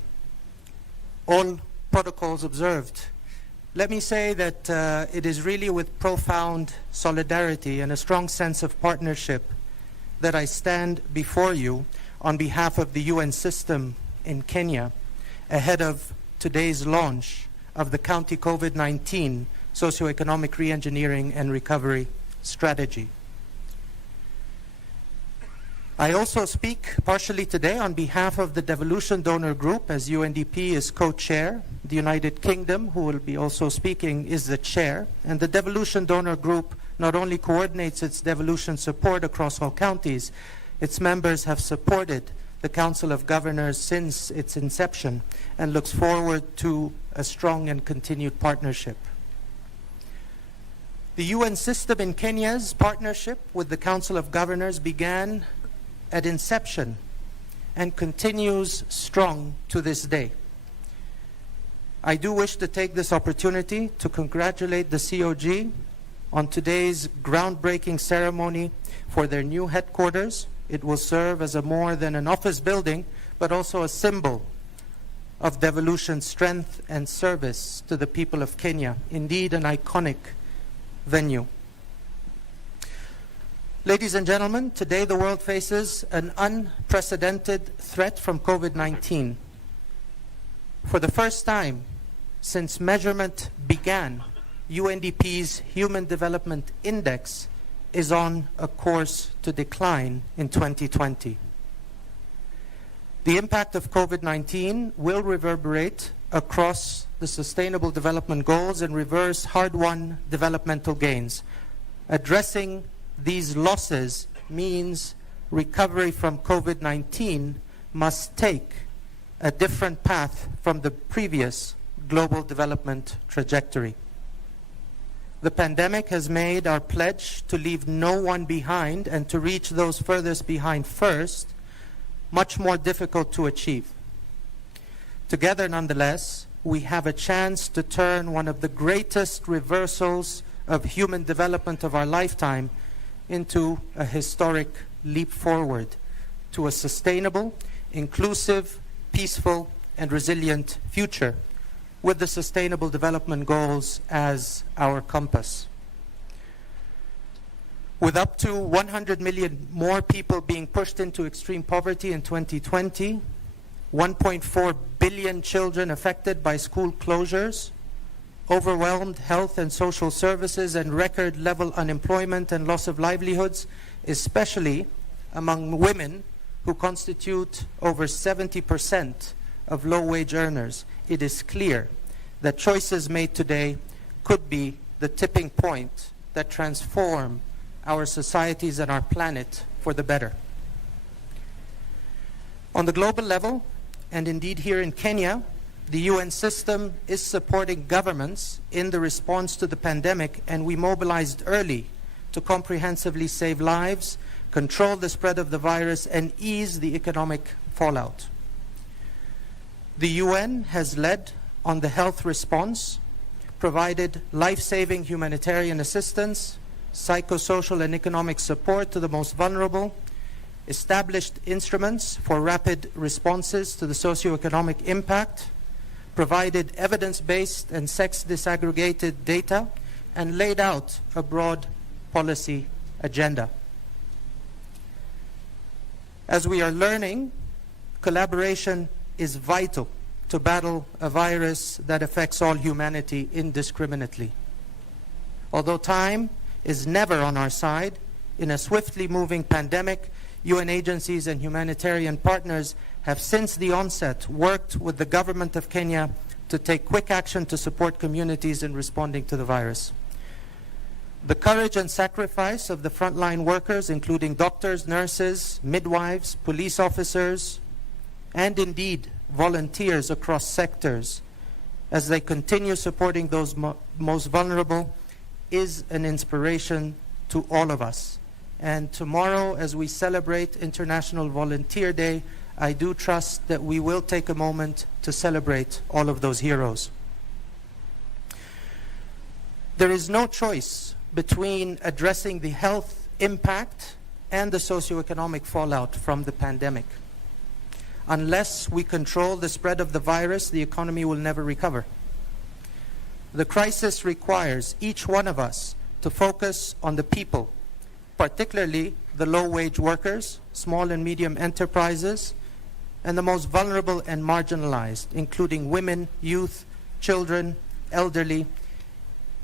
all protocols observed. Let me say that it is really with profound solidarity and a strong sense of partnership that I stand before you on behalf of the UN system in Kenya ahead of today's launch of the County COVID-19 Socioeconomic Reengineering and Recovery Strategy. I also speak partially today on behalf of the Devolution Donor Group, as UNDP is co-chair. The United Kingdom, who will be also speaking, is the chair. And the Devolution Donor Group not only coordinates its devolution support across all counties, its members have supported the Council of Governors since its inception and looks forward to a strong and continued partnership. The UN system in Kenya's partnership with the Council of Governors began at inception and continues strong to this day. I do wish to take this opportunity to congratulate the COG on today's groundbreaking ceremony for their new headquarters. It will serve as a more than an office building, but also a symbol of devolution's strength and service to the people of Kenya. Indeed, an iconic venue. Ladies and gentlemen, today the world faces an unprecedented threat from COVID-19. For the first time since measurement began, UNDP's Human Development Index is on a course to decline in 2020. The impact of COVID-19 will reverberate across the Sustainable Development Goals and reverse hard-won developmental gains. Addressing these losses means recovery from COVID-19 must take a different path from the previous global development trajectory. The pandemic has made our pledge to leave no one behind and to reach those furthest behind first much more difficult to achieve. Together, nonetheless, we have a chance to turn one of the greatest reversals of human development of our lifetime into a historic leap forward to a sustainable, inclusive, peaceful, and resilient future with the Sustainable Development Goals as our compass. With up to 100 million more people being pushed into extreme poverty in 2020, 1.4 billion children affected by school closures, overwhelmed health and social services, and record level unemployment and loss of livelihoods, especially among women who constitute over 70% of low-wage earners, it is clear that choices made today could be the tipping point that transform our societies and our planet for the better. On the global level, and indeed here in Kenya, the UN system is supporting governments in the response to the pandemic, and we mobilized early to comprehensively save lives, control the spread of the virus, and ease the economic fallout. The UN has led on the health response, provided life-saving humanitarian assistance, psychosocial and economic support to the most vulnerable, established instruments for rapid responses to the socioeconomic impact, provided evidence-based and sex-disaggregated data, and laid out a broad policy agenda. As we are learning, collaboration is vital to battle a virus that affects all humanity indiscriminately. Although time is never on our side, in a swiftly moving pandemic, UN agencies and humanitarian partners have since the onset worked with the government of Kenya to take quick action to support communities in responding to the virus. The courage and sacrifice of the frontline workers, including doctors, nurses, midwives, police officers, and indeed volunteers across sectors, as they continue supporting those most vulnerable, is an inspiration to all of us. And tomorrow, as we celebrate International Volunteer Day, I do trust that we will take a moment to celebrate all of those heroes. There is no choice between addressing the health impact and the socioeconomic fallout from the pandemic. Unless we control the spread of the virus, the economy will never recover. The crisis requires each one of us to focus on the people, particularly the low-wage workers, small and medium enterprises, and the most vulnerable and marginalized, including women, youth, children, elderly,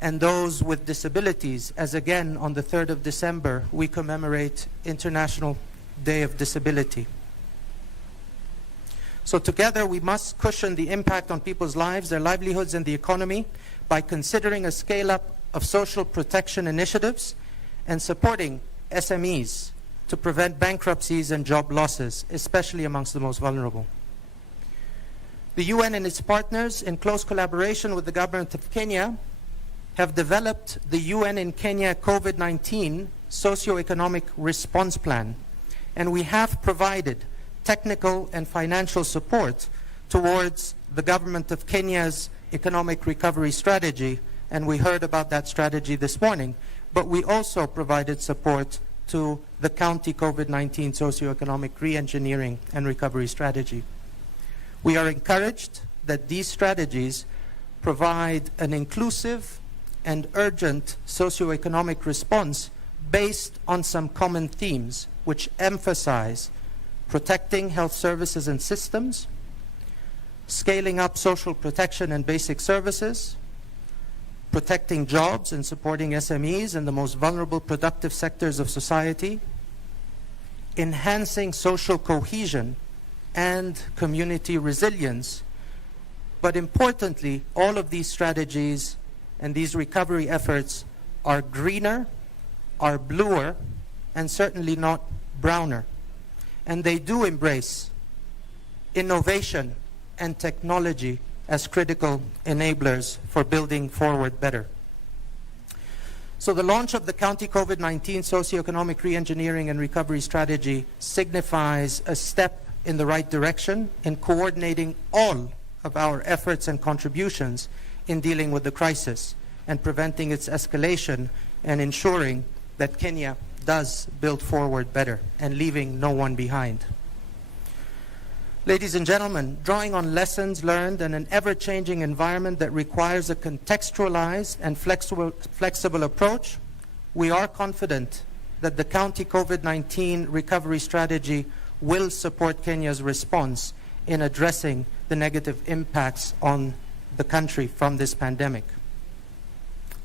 and those with disabilities, as again on the 3rd of December, we commemorate International Day of Disability. So together we must cushion the impact on people's lives, their livelihoods, and the economy by considering a scale-up of social protection initiatives and supporting SMEs to prevent bankruptcies and job losses, especially amongst the most vulnerable. The UN and its partners, in close collaboration with the government of Kenya, have developed the UN in Kenya COVID-19 Socioeconomic Response Plan, and we have provided technical and financial support towards the government of Kenya's economic recovery strategy, and we heard about that strategy this morning, but we also provided support to the county COVID-19 socioeconomic re-engineering and recovery strategy. We are encouraged that these strategies provide an inclusive and urgent socioeconomic response based on some common themes which emphasize protecting health services and systems, scaling up social protection and basic services, protecting jobs and supporting SMEs and the most vulnerable productive sectors of society, enhancing social cohesion and community resilience. But importantly, all of these strategies and these recovery efforts are greener, are bluer, and certainly not browner. And they do embrace innovation and technology as critical enablers for building forward better. So the launch of the County COVID-19 Socioeconomic Re-engineering and Recovery Strategy signifies a step in the right direction in coordinating all of our efforts and contributions in dealing with the crisis and preventing its escalation and ensuring that Kenya does build forward better and leaving no one behind. Ladies and gentlemen, drawing on lessons learned in an ever-changing environment that requires a contextualized and flexible approach, we are confident that the County COVID-19 recovery strategy will support Kenya's response in addressing the negative impacts on the country from this pandemic.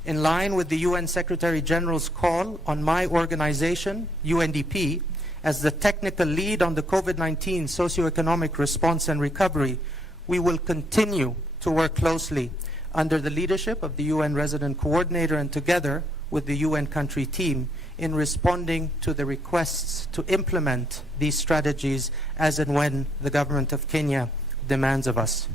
In line with the UN Secretary General's call on my organization, UNDP, as the technical lead on the COVID-19 socioeconomic response and recovery, we will continue to work closely under the leadership of the UN Resident Coordinator and together with the UN country team in responding to the requests to implement these strategies as and when the government of Kenya demands of us.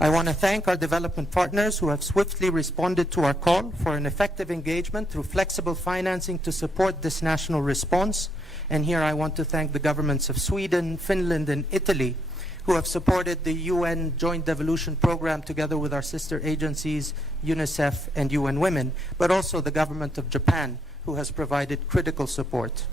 I want to thank our development partners who have swiftly responded to our call for an effective engagement through flexible financing to support this national response. And here I want to thank the governments of Sweden, Finland, and Italy who have supported the UN Joint Devolution Program together with our sister agencies, UNICEF and UN Women, but also the government of Japan who has provided critical support.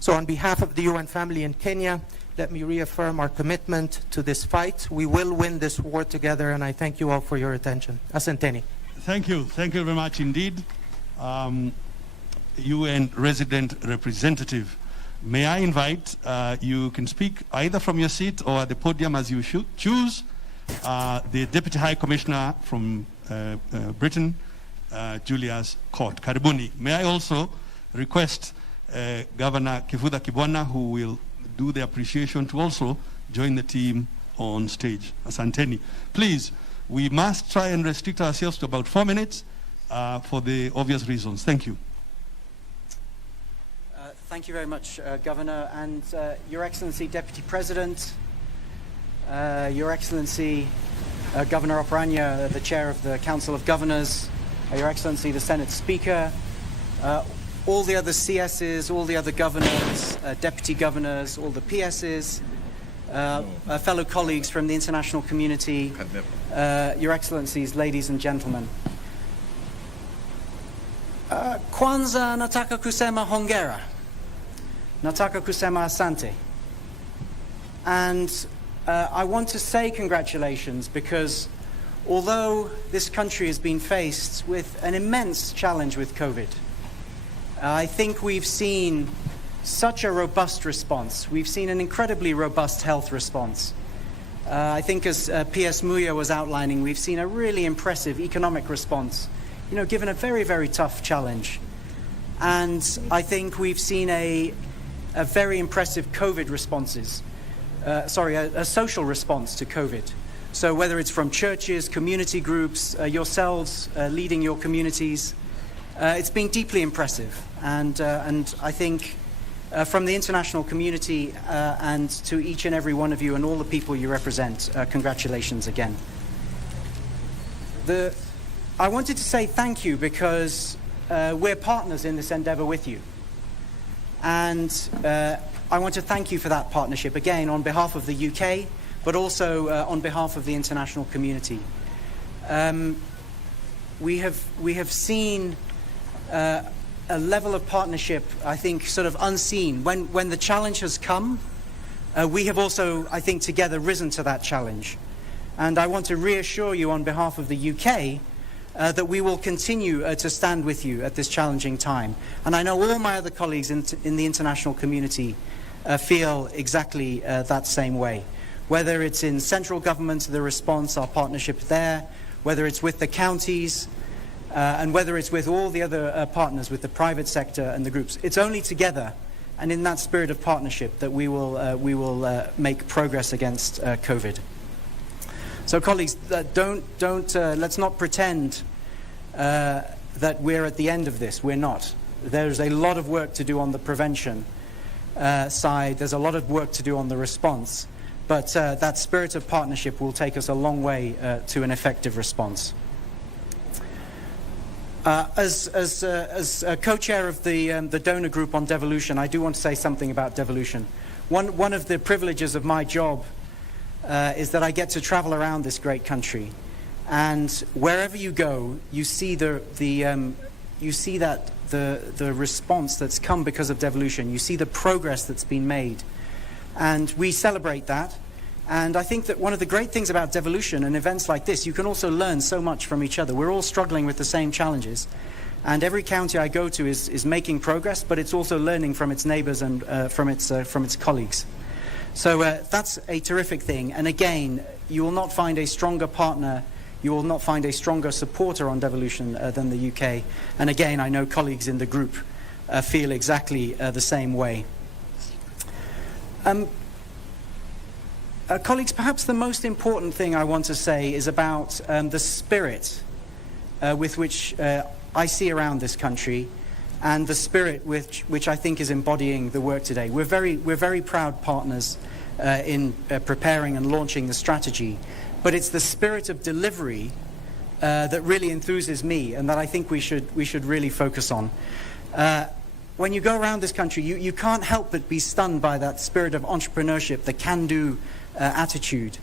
So on behalf of the UN family in Kenya, let me reaffirm our commitment to this fight. We will win this war together, and I thank you all for your attention. Asanteni. Thank you very much indeed. UN resident representative, may I invite, you can speak either from your seat or at the podium as you choose, the Deputy High Commissioner from Britain, Julius Court. Karibuni. May I also request Governor Kifutha Kibwana, who will do the appreciation, to also join the team on stage. Asanteni. Please, we must try and restrict ourselves to about 4 minutes for the obvious reasons. Thank you. Thank you very much, Governor, and Your Excellency, Deputy President, Your Excellency, Governor Oparanya, the Chair of the Council of Governors, Your Excellency, the Senate Speaker, all the other CSs, all the other governors, deputy governors, all the PSs, fellow colleagues from the international community, Your Excellencies, ladies and gentlemen. Kwanza nataka kusema hongera. Nataka kusema asante. And I want to say congratulations because although this country has been faced with an immense challenge with COVID, I think we've seen such a robust response. We've seen an incredibly robust health response. I think as PS Muya was outlining, we've seen a really impressive economic response, you know, given a very, very tough challenge. And I think we've seen a very impressive COVID responses. A social response to COVID. So whether it's from churches, community groups, yourselves leading your communities, it's been deeply impressive. And I think from the international community and to each and every one of you and all the people you represent, congratulations again. I wanted to say thank you because we're partners in this endeavor with you. And I want to thank you for that partnership, again, on behalf of the UK, but also on behalf of the international community. We have seen a level of partnership, I think, sort of unseen. When the challenge has come, we have also, I think, together risen to that challenge. And I want to reassure you on behalf of the UK that we will continue to stand with you at this challenging time. And I know all my other colleagues in the international community feel exactly that same way. Whether it's in central government, the response, our partnership there, whether it's with the counties, and whether it's with all the other partners, with the private sector and the groups. It's only together and in that spirit of partnership that we will make progress against COVID. So colleagues, let's not pretend that we're at the end of this. We're not. There's a lot of work to do on the prevention side. There's a lot of work to do on the response. But that spirit of partnership will take us a long way to an effective response. As co-chair of the donor group on devolution, I do want to say something about devolution. One of the privileges of my job is that I get to travel around this great country, and wherever you go, you see the response that's come because of devolution. You see the progress that's been made, and we celebrate that. And I think that one of the great things about devolution and events like this, you can also learn so much from each other. We're all struggling with the same challenges. And every county I go to is making progress, but it's also learning from its neighbors and from its colleagues. So that's a terrific thing. And again, you will not find a stronger partner, you will not find a stronger supporter on devolution than the UK. And again, I know colleagues in the group feel exactly the same way. Colleagues, perhaps the most important thing I want to say is about the spirit with which I see around this country, and the spirit which I think is embodying the work today. We're very proud partners in preparing and launching the strategy, but it's the spirit of delivery that really enthuses me, and that I think we should really focus on. When you go around this country, you can't help but be stunned by that spirit of entrepreneurship, the can-do attitude.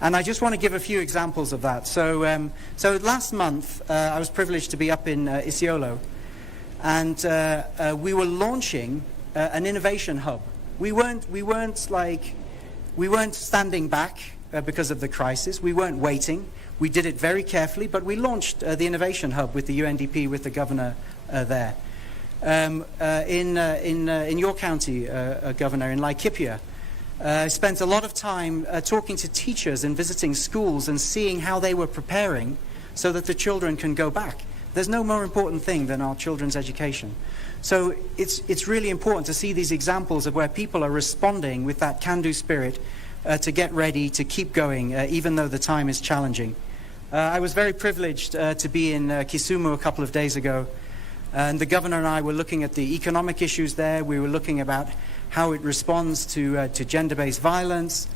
And I just want to give a few examples of that. So last month, I was privileged to be up in Isiolo, and we were launching an innovation hub. We weren't standing back because of the crisis. We weren't waiting. We did it very carefully, but we launched the innovation hub with the UNDP, with the governor there. In your county, Governor, in Laikipia, I spent a lot of time talking to teachers and visiting schools and seeing how they were preparing so that the children can go back. There's no more important thing than our children's education. So it's really important to see these examples of where people are responding with that can-do spirit to get ready, to keep going, even though the time is challenging. I was very privileged to be in Kisumu a couple of days ago, and the governor and I were looking at the economic issues there. We were looking about how it responds to gender-based violence,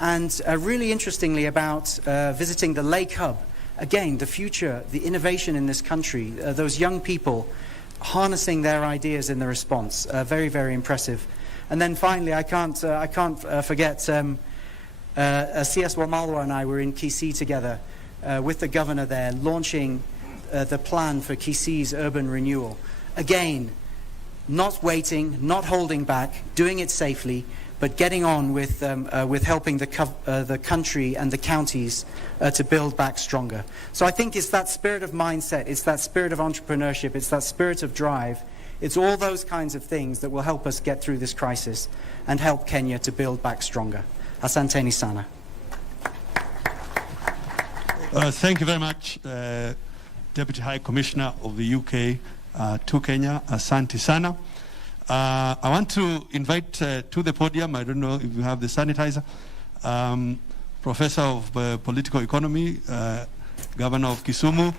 and really interestingly about visiting the Lake Hub. Again, the future, the innovation in this country, those young people harnessing their ideas in the response, very, very impressive. And then finally, I can't forget C.S. Wamalwa and I were in Kisii together with the governor there, launching the plan for Kisii's urban renewal. Again, not waiting, not holding back, doing it safely, but getting on with helping the country and the counties to build back stronger. So I think it's that spirit of mindset, it's that spirit of entrepreneurship, it's that spirit of drive, it's all those kinds of things that will help us get through this crisis and help Kenya to build back stronger. Asanteni sana. Thank you very much, Deputy High Commissioner of the UK to Kenya, Asante sana. I want to invite to the podium, I don't know if you have the sanitizer, Professor of Political Economy, Governor of Kisumu,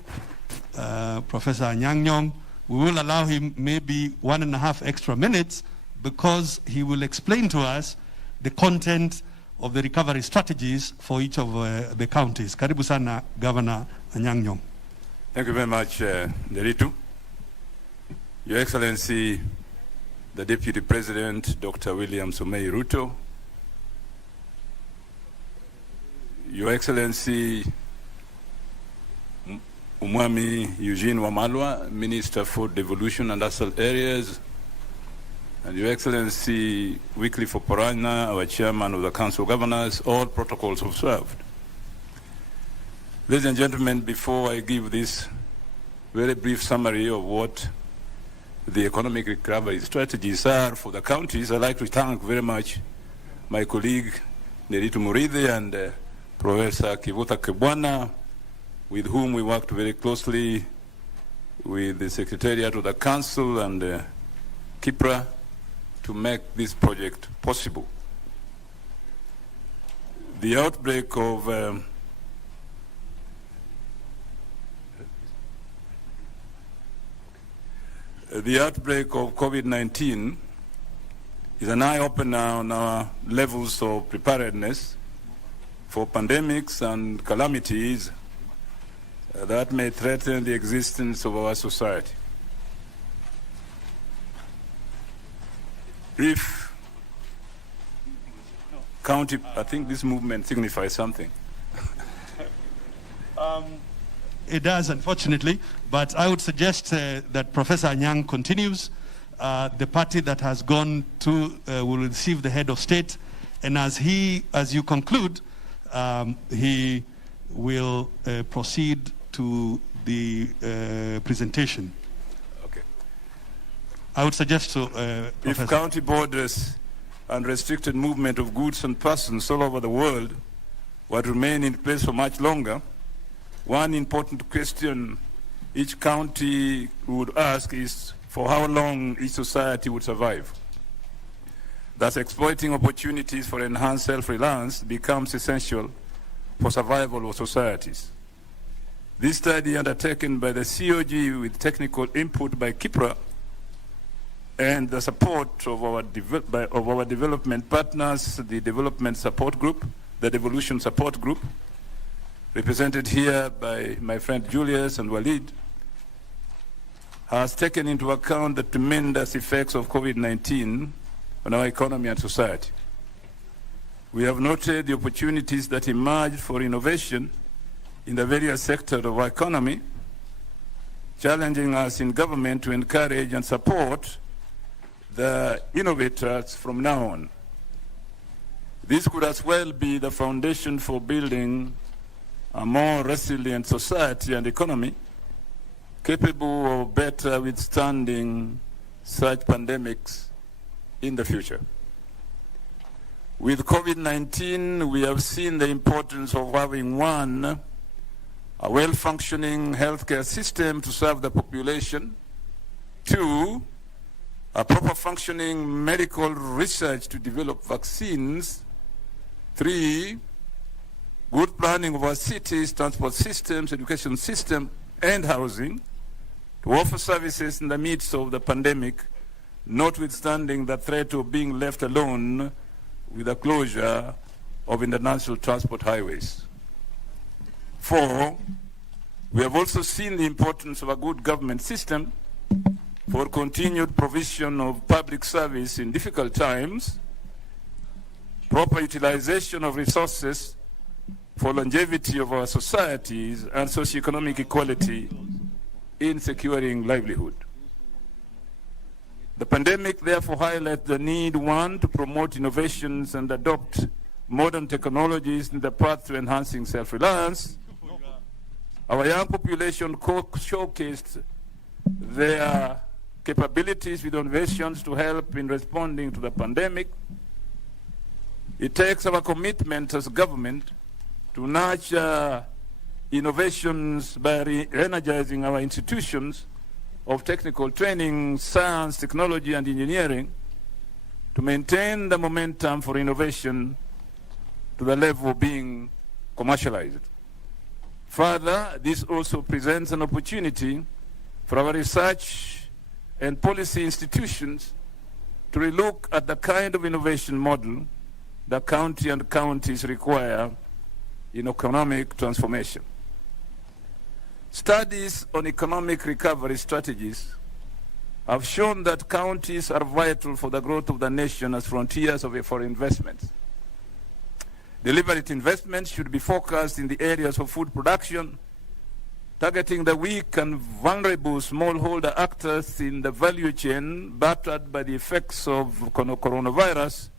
Professor Anyang' Nyong'o. We will allow him maybe 1.5 extra minutes because he will explain to us the content of the recovery strategies for each of the counties. Karibu sana, Governor Anyang' Nyong'o. Thank you very much, Nderitu. Your Excellency, the Deputy President, Dr. William Somei Ruto, Your Excellency, Umwami Eugene Wamalwa, Minister for Devolution and Industrial Areas, and Your Excellency Wycliffe Oparanya, our Chairman of the Council of Governors, all protocols observed. Ladies and gentlemen, before I give this very brief summary of what the economic recovery strategies are for the counties, I'd like to thank very much my colleague Nderitu Muridhi and Professor Kivuta Kibwana, with whom we worked very closely with the Secretariat of the Council and KIPRA to make this project possible. The outbreak of COVID-19 is an eye-opener on our levels of preparedness for pandemics and calamities that may threaten the existence of our society. If county, I think this movement signifies something. It does, unfortunately, but I would suggest that Professor Anyang' continues. The party that has gone to will receive the head of state, and as you conclude, he will proceed to the presentation. Okay. I would suggest to Professor. If county borders and restricted movement of goods and persons all over the world were to remain in place for much longer, one important question each county would ask is for how long each society would survive. Thus, exploiting opportunities for enhanced self-reliance becomes essential for survival of societies. This study, undertaken by the COG with technical input by KIPRA and the support of our development partners, the Development Support Group, the Devolution Support Group, represented here by my friend Julius and Walid, has taken into account the tremendous effects of COVID-19 on our economy and society. We have noted the opportunities that emerged for innovation in the various sectors of our economy, challenging us in government to encourage and support the innovators from now on. This could as well be the foundation for building a more resilient society and economy capable of better withstanding such pandemics in the future. With COVID-19, we have seen the importance of having one a well-functioning healthcare system to serve the population. 2, a proper functioning medical research to develop vaccines. 3, good planning of our cities, transport systems, education system, and housing to offer services in the midst of the pandemic, notwithstanding the threat of being left alone with the closure of international transport highways. 4, we have also seen the importance of a good government system for continued provision of public service in difficult times, proper utilization of resources for longevity of our societies, and socioeconomic equality in securing livelihood. The pandemic therefore highlights the need, 1, to promote innovations and adopt modern technologies in the path to enhancing self-reliance. Our young population showcased their capabilities with innovations to help in responding to the pandemic. It takes our commitment as government to nurture innovations by re-energizing our institutions of technical training, science, technology, and engineering to maintain the momentum for innovation to the level of being commercialized. Further, this also presents an opportunity for our research and policy institutions to relook at the kind of innovation model the county and counties require in economic transformation. Studies on economic recovery strategies have shown that counties are vital for the growth of the nation as frontiers for investments. Deliberate investments should be focused in the areas of food production, targeting the weak and vulnerable smallholder actors in the value chain battered by the effects of coronavirus,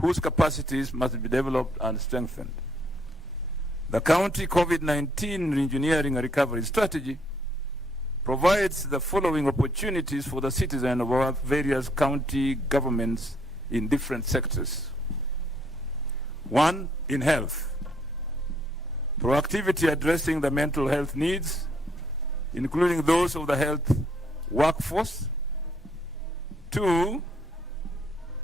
whose capacities must be developed and strengthened. The county COVID-19 engineering and recovery strategy provides the following opportunities for the citizen of our various county governments in different sectors. 1, in health. Proactivity addressing the mental health needs, including those of the health workforce. 2,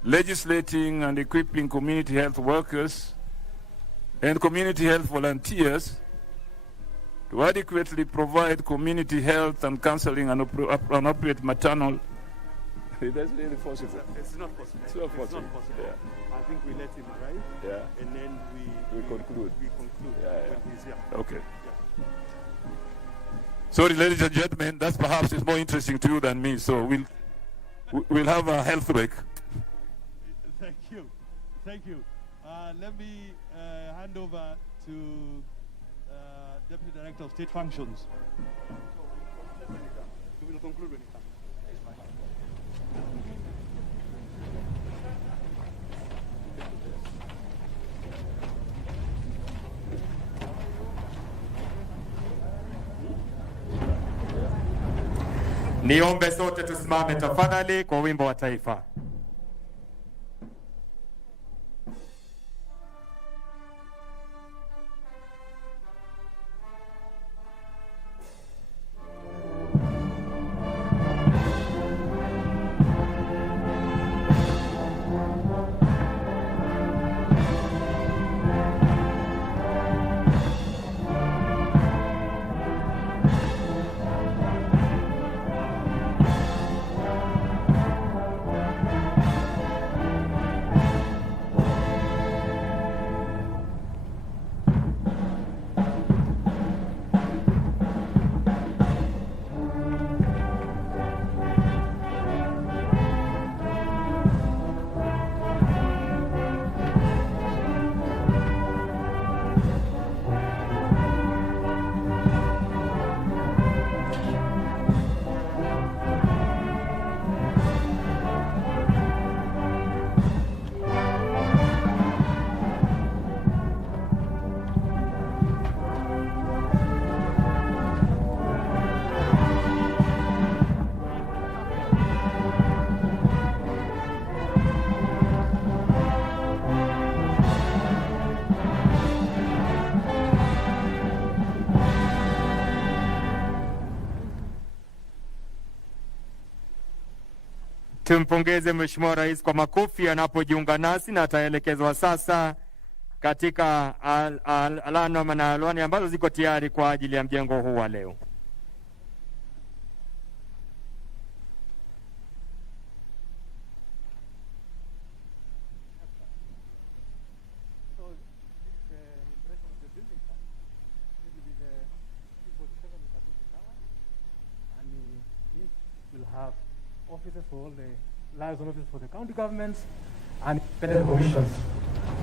legislating and equipping community health workers and community health volunteers to adequately provide community health and counseling and appropriate maternal. That's really possible. It's not possible. It's not possible. It's not possible. Yeah. I think we let him arrive. Yeah. And then we conclude. We conclude when he's here. Okay. Yeah. Sorry, ladies and gentlemen, that perhaps is more interesting to you than me. So we'll have a health break. Thank you. Thank you. Let me hand over to Deputy Director of State Functions. We will conclude when he comes. Niombe sote tusimame tafadhali kwa wimbo wa taifa. Tumpongeze Mheshimiwa Rais kwa makofi anapojiunga nasi, na ataelekezwa sasa katika alama na alwani ambazo ziko tayari kwa ajili ya mjengo huu wa leo. We'll have offices for all the liaison offices for the county governments and independent commissions.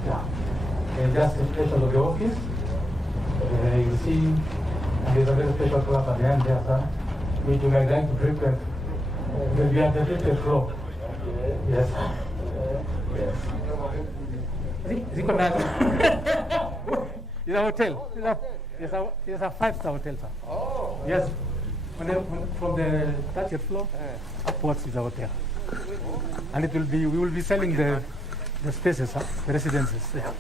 Yeah. Just a special of the office. You see, there's a very special club at the end there, sir, which you may like to frequent. Will be at the 50th floor. Yes. Yes. Ziko ndani. It's a hotel. It's a 5-star hotel, sir. Oh. Yes. From the 30th floor upwards is a hotel. And it will be, we will be selling the spaces, the residences. Yeah.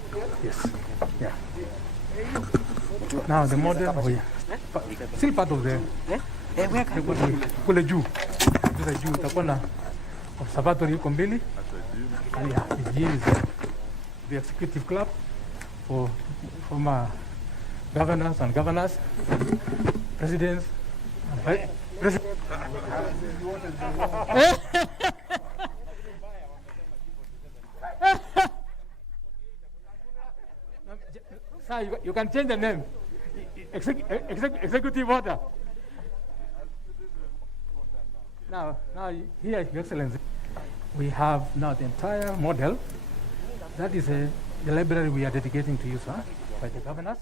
Yes. Yeah. Now the model, oh yeah. Still part of the, kule juu. Kule juu, itakuwa na observatory yuko mbili. Yeah, the G is the executive club for former governors and governors, presidents. Right? Sir, you can change the name. Executive order. Now, here, Your Excellency, we have now the entire model. That is the library we are dedicating to you, sir, by the governors.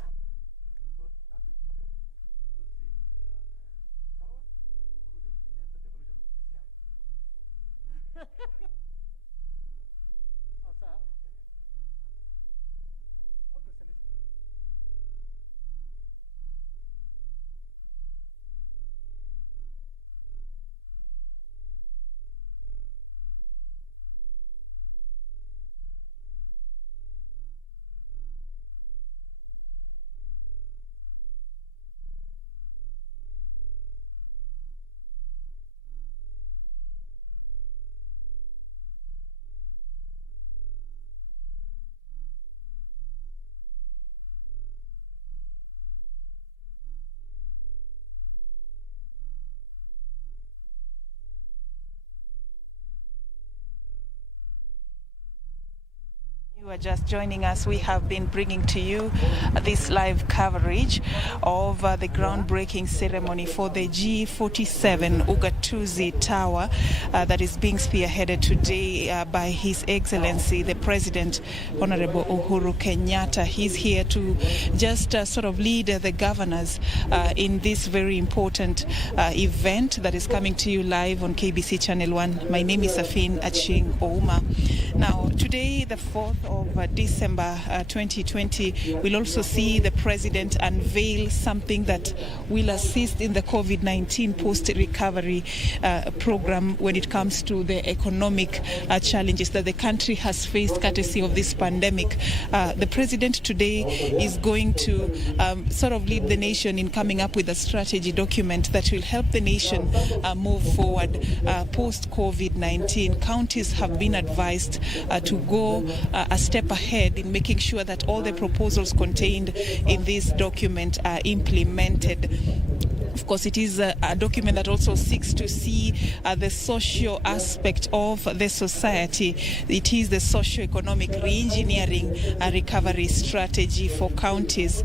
You are just joining us. We have been bringing to you this live coverage of the groundbreaking ceremony for the G47 Ugatuzi Tower that is being spearheaded today by His Excellency the President, Honorable Uhuru Kenyatta. He's here to just sort of lead the governors in this very important event that is coming to you live on KBC Channel 1. My name is Safin Aching Ouma. Now, today, the 4th of December 2020, we'll also see the President unveil something that will assist in the COVID-19 post-recovery program when it comes to the economic challenges that the country has faced courtesy of this pandemic. The President today is going to sort of lead the nation in coming up with a strategy document that will help the nation move forward post-COVID-19. Counties have been advised to go a step ahead in making sure that all the proposals contained in this document are implemented. Of course, it is a document that also seeks to see the social aspect of the society. It is the socio-economic re-engineering recovery strategy for counties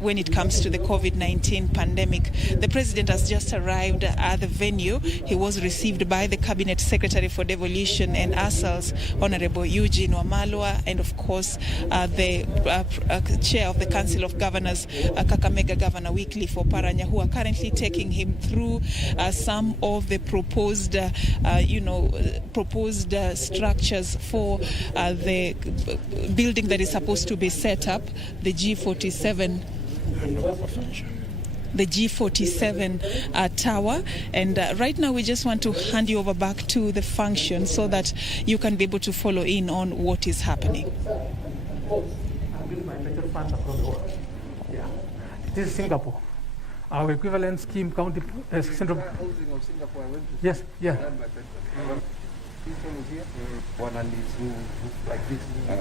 when it comes to the COVID-19 pandemic. The President has just arrived at the venue. He was received by the Cabinet Secretary for Devolution and Asals, Honorable Eugene Wamalwa, and of course the Chair of the Council of Governors, Kakamega Governor Wycliffe Oparanya, who are currently taking him through some of the proposed, structures for the building that is supposed to be set up, the G47. The G47 tower, and right now we just want to hand you over back to the function so that you can be able to follow in on what is happening. This is Singapore. Our equivalent scheme, county central. Yes, yeah.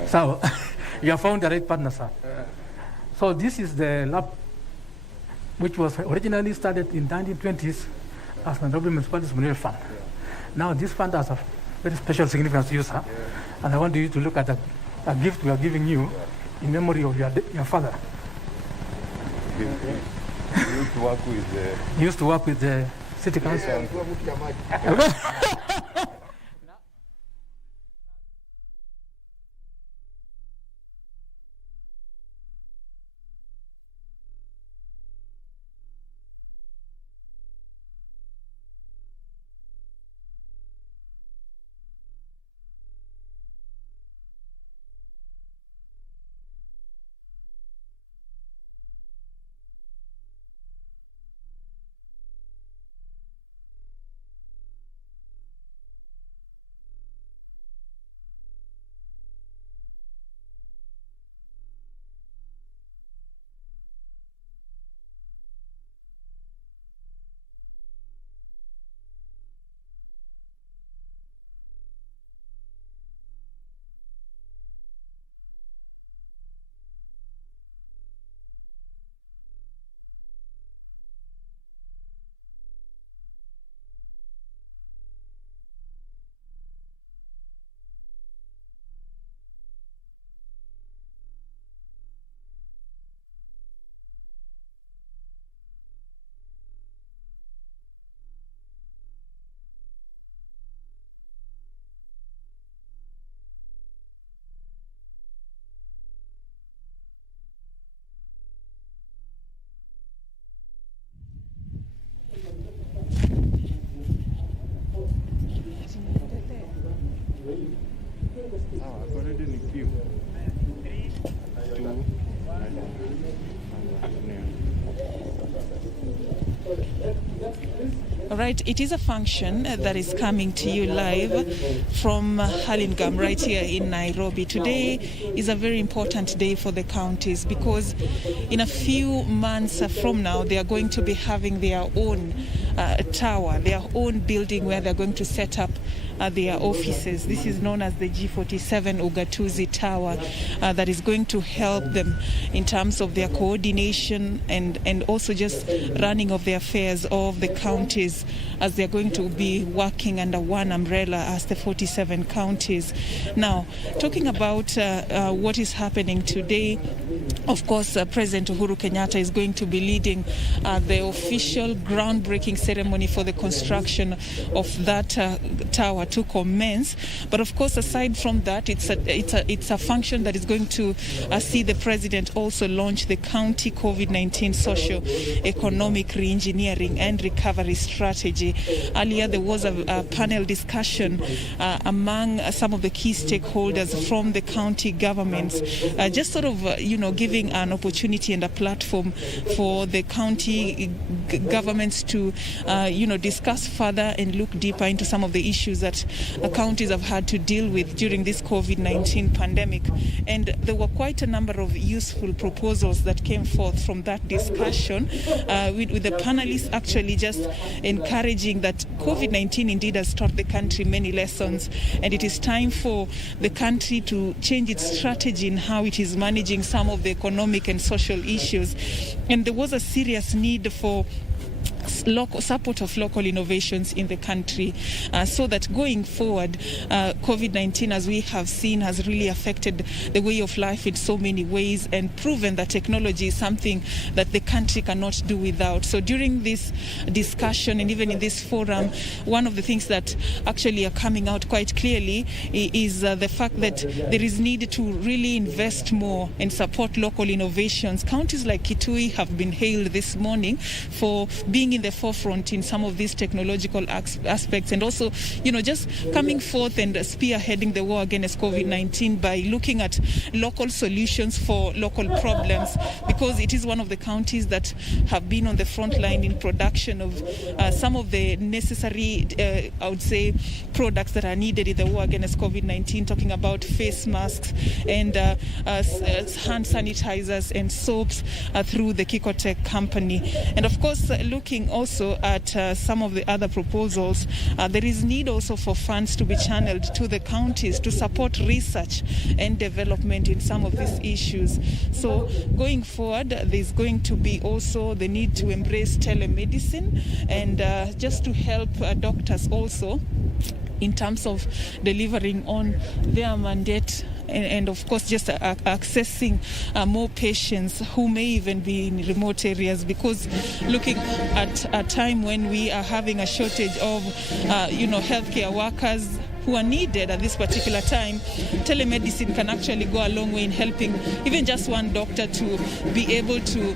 So, you have found the right partner, sir. So this is the lab which was originally started in 1920s as Nairobi Municipalities Memorial Fund. Now this fund has a very special significance to you, sir. And I want you to look at a gift we are giving you in memory of your father. He used to work with the city council. All right, it is a function that is coming to you live from Hurlingham right here in Nairobi. Today is a very important day for the counties because in a few months from now, they are going to be having their own tower, their own building where they're going to set up their offices. This is known as the G47 Ugatuzi Tower that is going to help them in terms of their coordination and also just running of the affairs of the counties as they're going to be working under one umbrella as the 47 counties. Now, talking about what is happening today, of course, President Uhuru Kenyatta is going to be leading the official groundbreaking ceremony for the construction of that tower to commence. But of course, aside from that, it's a function that is going to see the president also launch the county COVID-19 socio-economic re-engineering and recovery strategy. Earlier, there was a panel discussion among some of the key stakeholders from the county governments, just sort of, giving an opportunity and a platform for the county governments to, discuss further and look deeper into some of the issues that counties have had to deal with during this COVID-19 pandemic. And there were quite a number of useful proposals that came forth from that discussion, with the panelists actually just encouraging that COVID-19 indeed has taught the country many lessons, and it is time for the country to change its strategy in how it is managing some of the economic and social issues. And there was a serious need for support of local innovations in the country, so that going forward, COVID-19, as we have seen, has really affected the way of life in so many ways and proven that technology is something that the country cannot do without. So during this discussion and even in this forum, one of the things that actually are coming out quite clearly is the fact that there is need to really invest more and support local innovations. Counties like Kitui have been hailed this morning for being in the forefront in some of these technological aspects, and also, just coming forth and spearheading the war against COVID-19 by looking at local solutions for local problems, because it is one of the counties that have been on the front line in production of some of the necessary, I would say, products that are needed in the war against COVID-19, talking about face masks and hand sanitizers and soaps through the Kikotech company. And of course, looking also at some of the other proposals, there is need also for funds to be channeled to the counties to support research and development in some of these issues. So going forward, there's going to be also the need to embrace telemedicine and just to help doctors also in terms of delivering on their mandate and of course just accessing more patients who may even be in remote areas, because looking at a time when we are having a shortage of healthcare workers who are needed at this particular time, telemedicine can actually go a long way in helping even just one doctor to be able to,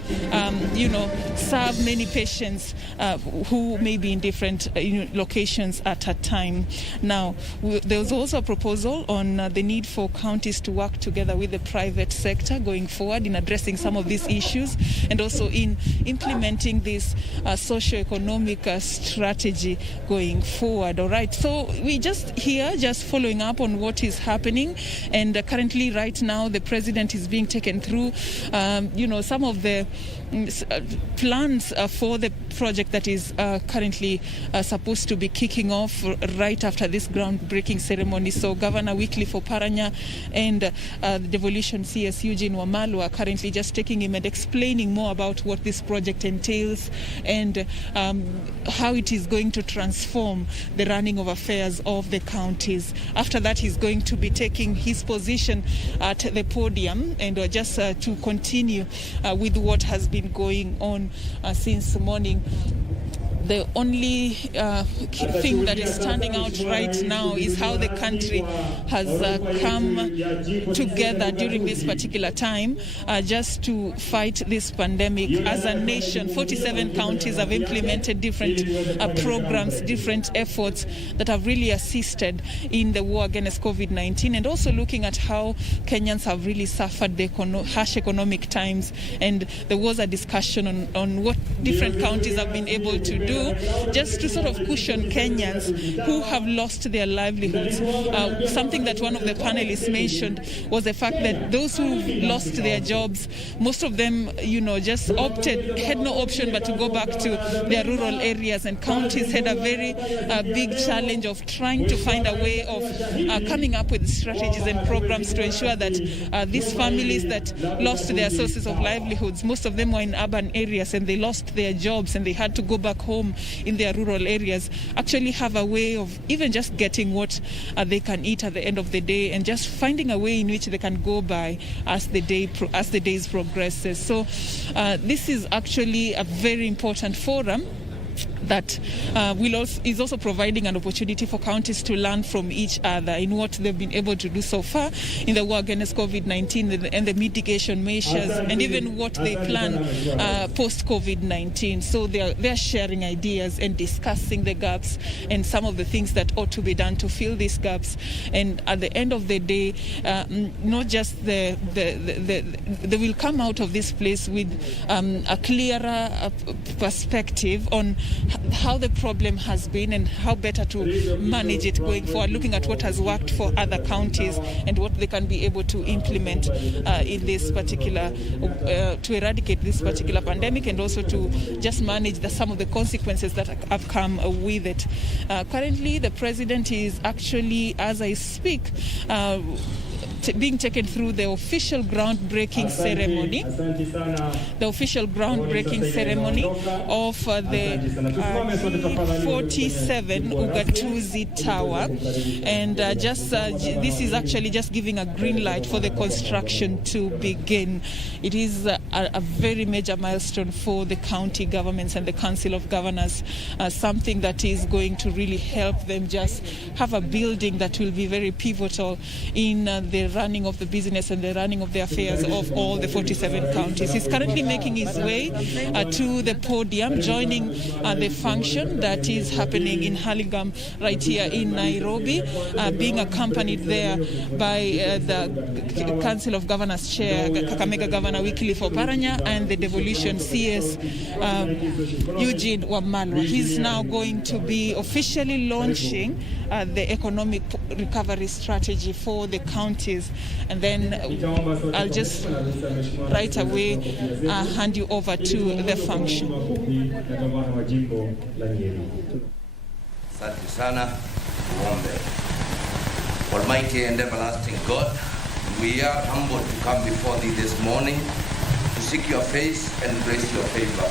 serve many patients who may be in different locations at a time. Now, there was also a proposal on the need for counties to work together with the private sector going forward in addressing some of these issues and also in implementing this socio-economic strategy going forward. All right, so we just following up on what is happening, and currently right now the president is being taken through some of the plans for the project that is currently supposed to be kicking off right after this groundbreaking ceremony. So Governor Wycliffe Oparanya and the devolution CS Eugene Wamalwa are currently just taking him and explaining more about what this project entails and how it is going to transform the running of affairs of the counties. After that, he's going to be taking his position at the podium and just to continue with what has been going on since morning. The only thing that is standing out right now is how the country has come together during this particular time just to fight this pandemic. As a nation, 47 counties have implemented different programs, different efforts that have really assisted in the war against COVID-19, and also looking at how Kenyans have really suffered the harsh economic times. And there was a discussion on what different counties have been able to do just to sort of cushion Kenyans who have lost their livelihoods. Something that one of the panelists mentioned was the fact that those who lost their jobs, most of them, just had no option but to go back to their rural areas, and counties had a very big challenge of trying to find a way of coming up with strategies and programs to ensure that these families that lost their sources of livelihoods, most of them were in urban areas and they lost their jobs and they had to go back home in their rural areas, actually have a way of even just getting what they can eat at the end of the day and just finding a way in which they can go by as the days progresses. So this is actually a very important forum that is also providing an opportunity for counties to learn from each other in what they've been able to do so far in the war against COVID-19 and the mitigation measures, and even what they plan post-COVID-19. So they're sharing ideas and discussing the gaps and some of the things that ought to be done to fill these gaps. And at the end of the day, not just they will come out of this place with a clearer perspective on how the problem has been and how better to manage it going forward, looking at what has worked for other counties and what they can be able to implement in this particular, to eradicate this particular pandemic, and also to just manage some of the consequences that have come with it. Currently, the president is actually, as I speak, being taken through the official groundbreaking ceremony, of the G47 Ugatuzi Tower, and this is actually just giving a green light for the construction to begin. It is a very major milestone for the county governments and the Council of Governors, something that is going to really help them just have a building that will be very pivotal in the running of the business and the running of the affairs of all the 47 counties. He's currently making his way to the podium, joining the function that is happening in Hurlingham right here in Nairobi, being accompanied there by the Council of Governors Chair, Kakamega Governor Wycliffe Oparanya, and the devolution CS Eugene Wamalwa. He's now going to be officially launching the economic recovery strategy for the counties live, and then I'll just right away hand you over to the function. Asante sana. Tuombe. Almighty and everlasting God, we are humbled to come before thee this morning to seek your face and grace your favor.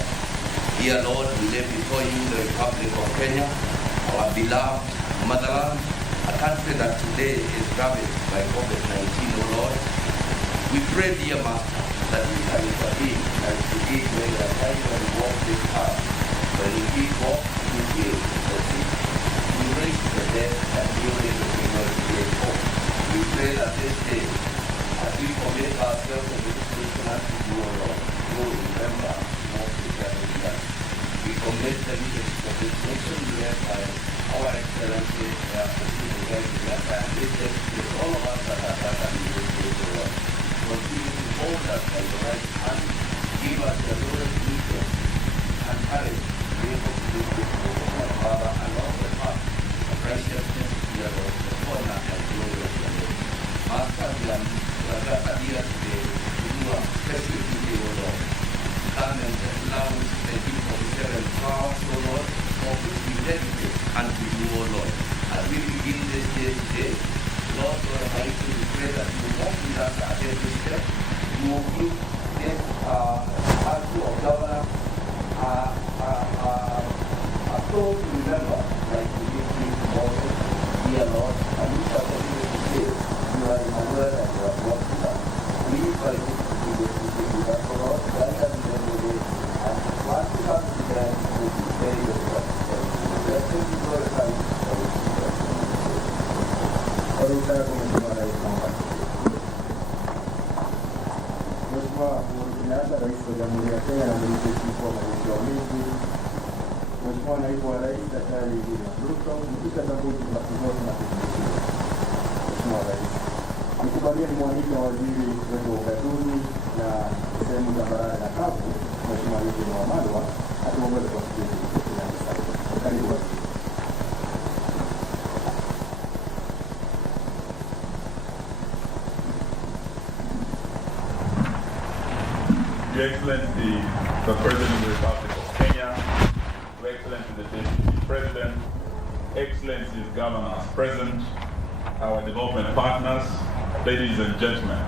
Dear Lord, we lay before you the Republic of Kenya, our beloved motherland, a country that today is ravaged by COVID-19, O Lord. We pray, dear Master, that we can intervene and to give when we are trying to walk this path. When we walk, we will proceed. We raise the dead and we raise the single create hope. We pray that this day, as we commit ourselves to this nation unto you, O Lord, you will remember more preserving us. We commit the leadership of this nation led by our Excellency, President Kenyatta, and this is all of us that are gathered in this place, O Lord. Continue to hold us by the right hand, give us the Lord's wisdom and courage to be able to do this work of our Father, and all the path of righteousness, dear Lord, the honor and glory of your name. Master, we are gathered here today to do a special duty, O Lord. Come and allow the G47 Tower, O Lord, of which we dedicate unto you, O Lord. As we begin this day today, Lord God Almighty, we pray that you walk with us at every step. You will give this council of governors a soul to remember, like we did tomorrow, dear Lord, and we shall continue to say, you are Emmanuel and you are God with us. We invite you to be with us, O Lord, guide us in every way, and once we come to them, we will be very well. Let us be glorified for this. Mheshimiwa Uhuru Kenyatta, Rais wa Jamhuri ya Kenya na Mwenyekiti Mkuu wa Majeshi ya Ulinzi, Mheshimiwa Naibu wa Rais Daktari Ruto, mkuu wa Kabuti na Kiongozi na Kushirikiana. Mheshimiwa Rais, nikubalie ni mwandishi wa waziri wetu wa ugatuzi na sehemu za barabara na kavu, Mheshimiwa Eugene Wamalwa, atuongoze kwa kipindi kinachosasa. Karibu waziri. Your Excellency, the President of the Republic of Kenya, Your Excellency, the Deputy President, Excellencies, Governors present, our development partners, ladies and gentlemen,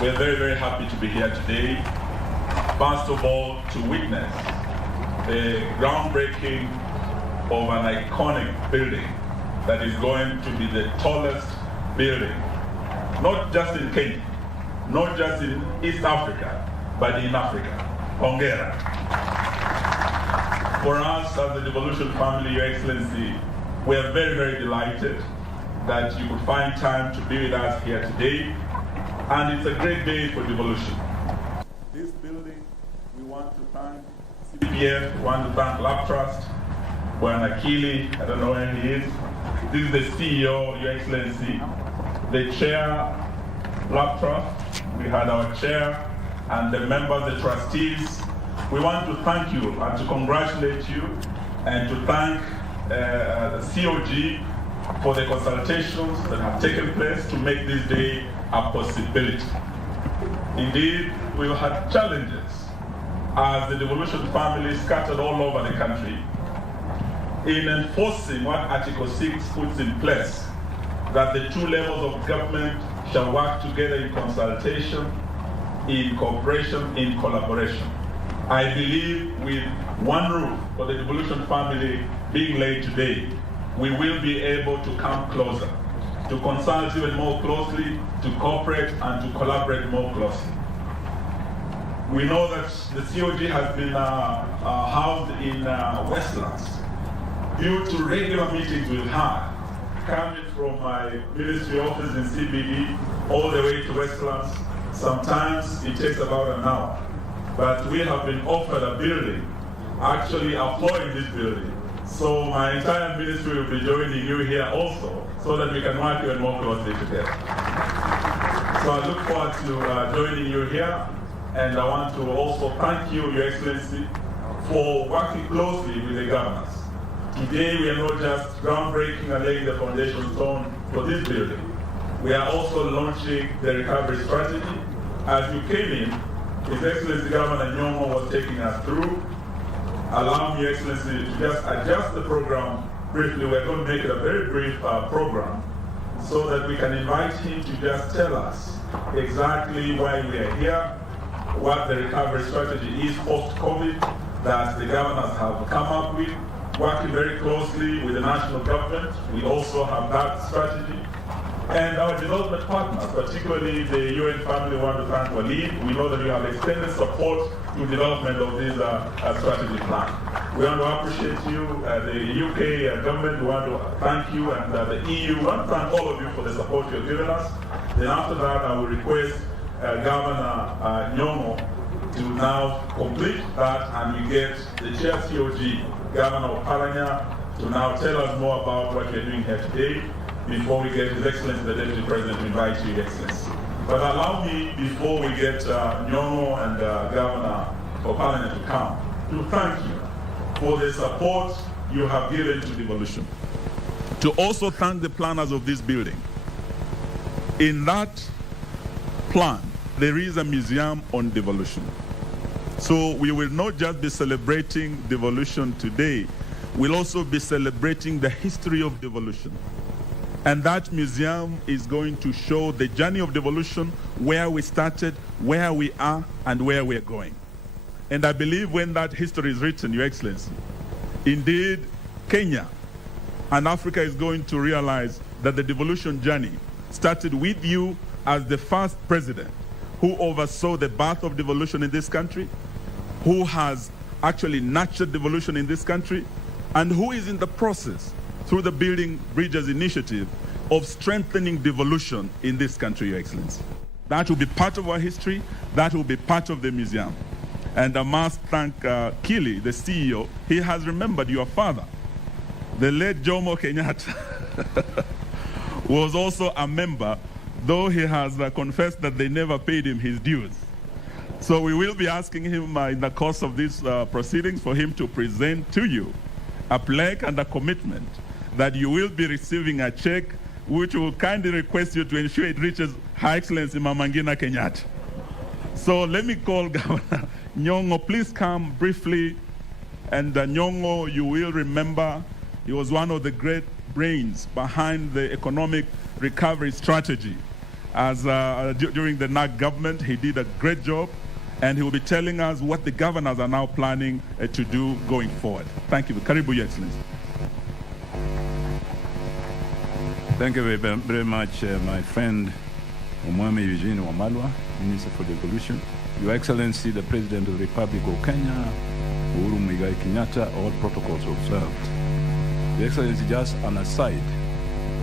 we're very, very happy to be here today. First of all, to witness the groundbreaking of an iconic building that is going to be the tallest building, not just in Kenya, not just in East Africa, but in Africa. Hongera. For us as the Devolution family, Your Excellency, we are very, very delighted that you could find time to be with us here today. And it's a great day for devolution. This building, we want to thank CPF, we want to thank Lab Trust, Bwana Akili, I don't know where he is. This is the CEO, Your Excellency, the chair, Lab Trust. We had our chair, and the members, the trustees. We want to thank you and to congratulate you and to thank the COG for the consultations that have taken place to make this day a possibility. Indeed, we've had challenges as the devolution family scattered all over the country in enforcing what Article 6 puts in place, that the two levels of government shall work together in consultation, in cooperation, in collaboration. I believe with one roof for the devolution family being laid today, we will be able to come closer, to consult even more closely, to cooperate and to collaborate more closely. We know that the COG has been housed in Westlands due to regular meetings we've had, coming from my ministry office in CBD all the way to Westlands. Sometimes it takes about an hour, but we have been offered a building, actually a floor in this building. So my entire ministry will be joining you here also, so that we can work even more closely together. So I look forward to joining you here, and I want to also thank you, Your Excellency, for working closely with the governors. Today we are not just groundbreaking and laying the foundation stone for this building, We are also launching the recovery strategy. As you came in, His Excellency Governor Nyong'o was taking us through. Allow me, Excellency, to just adjust the program briefly. We're going to make it a very brief program so that we can invite him to just tell us exactly why we are here, what the recovery strategy is post-COVID that the governors have come up with, working very closely with the national government. We also have that strategy. And our development partners, particularly the UN family, want to thank Walid. We know that you have extended support to development of this strategy plan. We want to appreciate you, the UK government. We want to thank you, and the EU. We want to thank all of you for the support you've given us. Then after that, I will request Governor Nyong'o to now complete that, and we get the Chair COG, Governor of Hurlingham, to now tell us more about what you're doing here today, before we get His Excellency the Deputy President to invite you, Your Excellency. But allow me, before we get Nyong'o and Governor of Parliament to come, to thank you for the support you have given to devolution. To also thank the planners of this building. In that plan, there is a museum on devolution. So we will not just be celebrating devolution today, we'll also be celebrating the history of devolution. And that museum is going to show the journey of devolution, where we started, where we are, and where we're going. And I believe when that history is written, Your Excellency, indeed, Kenya and Africa is going to realize that the devolution journey started with you as the first president who oversaw the birth of devolution in this country, who has actually nurtured devolution in this country, and who is in the process, through the Building Bridges initiative, of strengthening devolution in this country, Your Excellency. That will be part of our history. That will be part of the museum. And I must thank Kili, the CEO. He has remembered your father, the late Jomo Kenyatta, was also a member, though he has confessed that they never paid him his dues. So we will be asking him in the course of these proceedings for him to present to you a plaque and a commitment that you will be receiving a check which will kindly request you to ensure it reaches Her Excellency Mama Ngina Kenyatta. So let me call Governor Nyong'o. Please come briefly. And Nyong'o, you will remember, he was one of the great brains behind the economic recovery strategy. As during the NAC government, he did a great job, and he will be telling us what the governors are now planning to do going forward. Thank you. Karibu, Your Excellency. Thank you very much, my friend Omwami Eugene Wamalwa, Minister for Devolution. Your Excellency, the President of the Republic of Kenya, Uhuru Kenyatta, all protocols observed. Your Excellency, just an aside,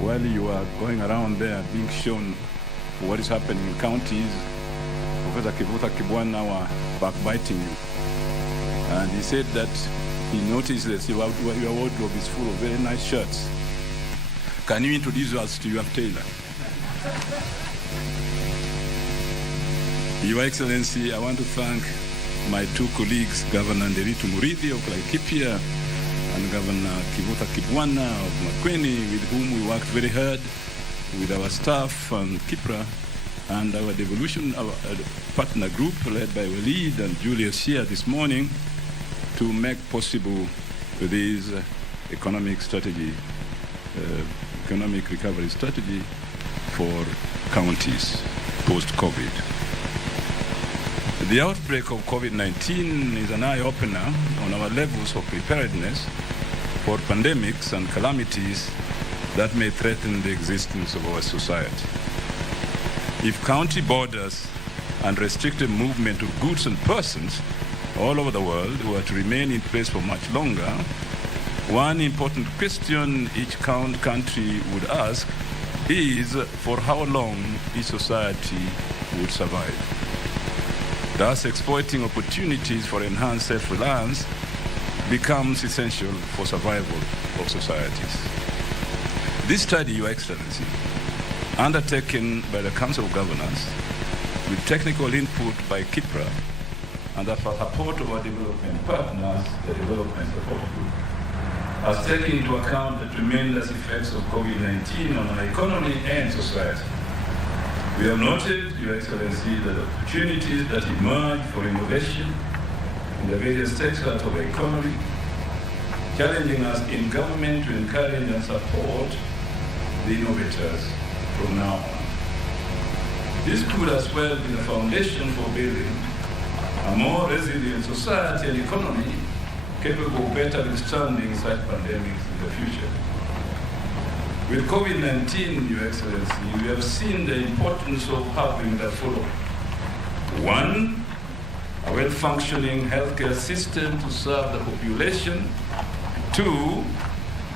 while you are going around there being shown what is happening in counties, Professor Kivuta Kibwana were backbiting you. And he said that he noticed that your wardrobe is full of very nice shirts. Can you introduce us to your tailor? Your Excellency, I want to thank my two colleagues, Governor Nderitu Murithi of Laikipia and Governor Kivuta Kibwana of Makueni, with whom we worked very hard with our staff and Kipra and our devolution partner group led by Walid and Julius here this morning to make possible this economic strategy, economic recovery strategy for counties post-COVID. The outbreak of COVID-19 is an eye-opener on our levels of preparedness for pandemics and calamities that may threaten the existence of our society. If county borders and restricted movement of goods and persons all over the world were to remain in place for much longer, one important question each country would ask is for how long each society would survive. Thus, exploiting opportunities for enhanced self-reliance becomes essential for survival of societies. This study, Your Excellency, undertaken by the Council of Governors with technical input by Kipra and the support of our development partners, the Development Support Group, has taken into account the tremendous effects of COVID-19 on our economy and society. We have noted, Your Excellency, the opportunities that emerge for innovation in the various sectors of the economy, challenging us in government to encourage and support the innovators from now on. This could as well be the foundation for building a more resilient society and economy capable of better withstanding such pandemics in the future. With COVID-19, Your Excellency, we have seen the importance of having the following. One, a well-functioning healthcare system to serve the population. Two,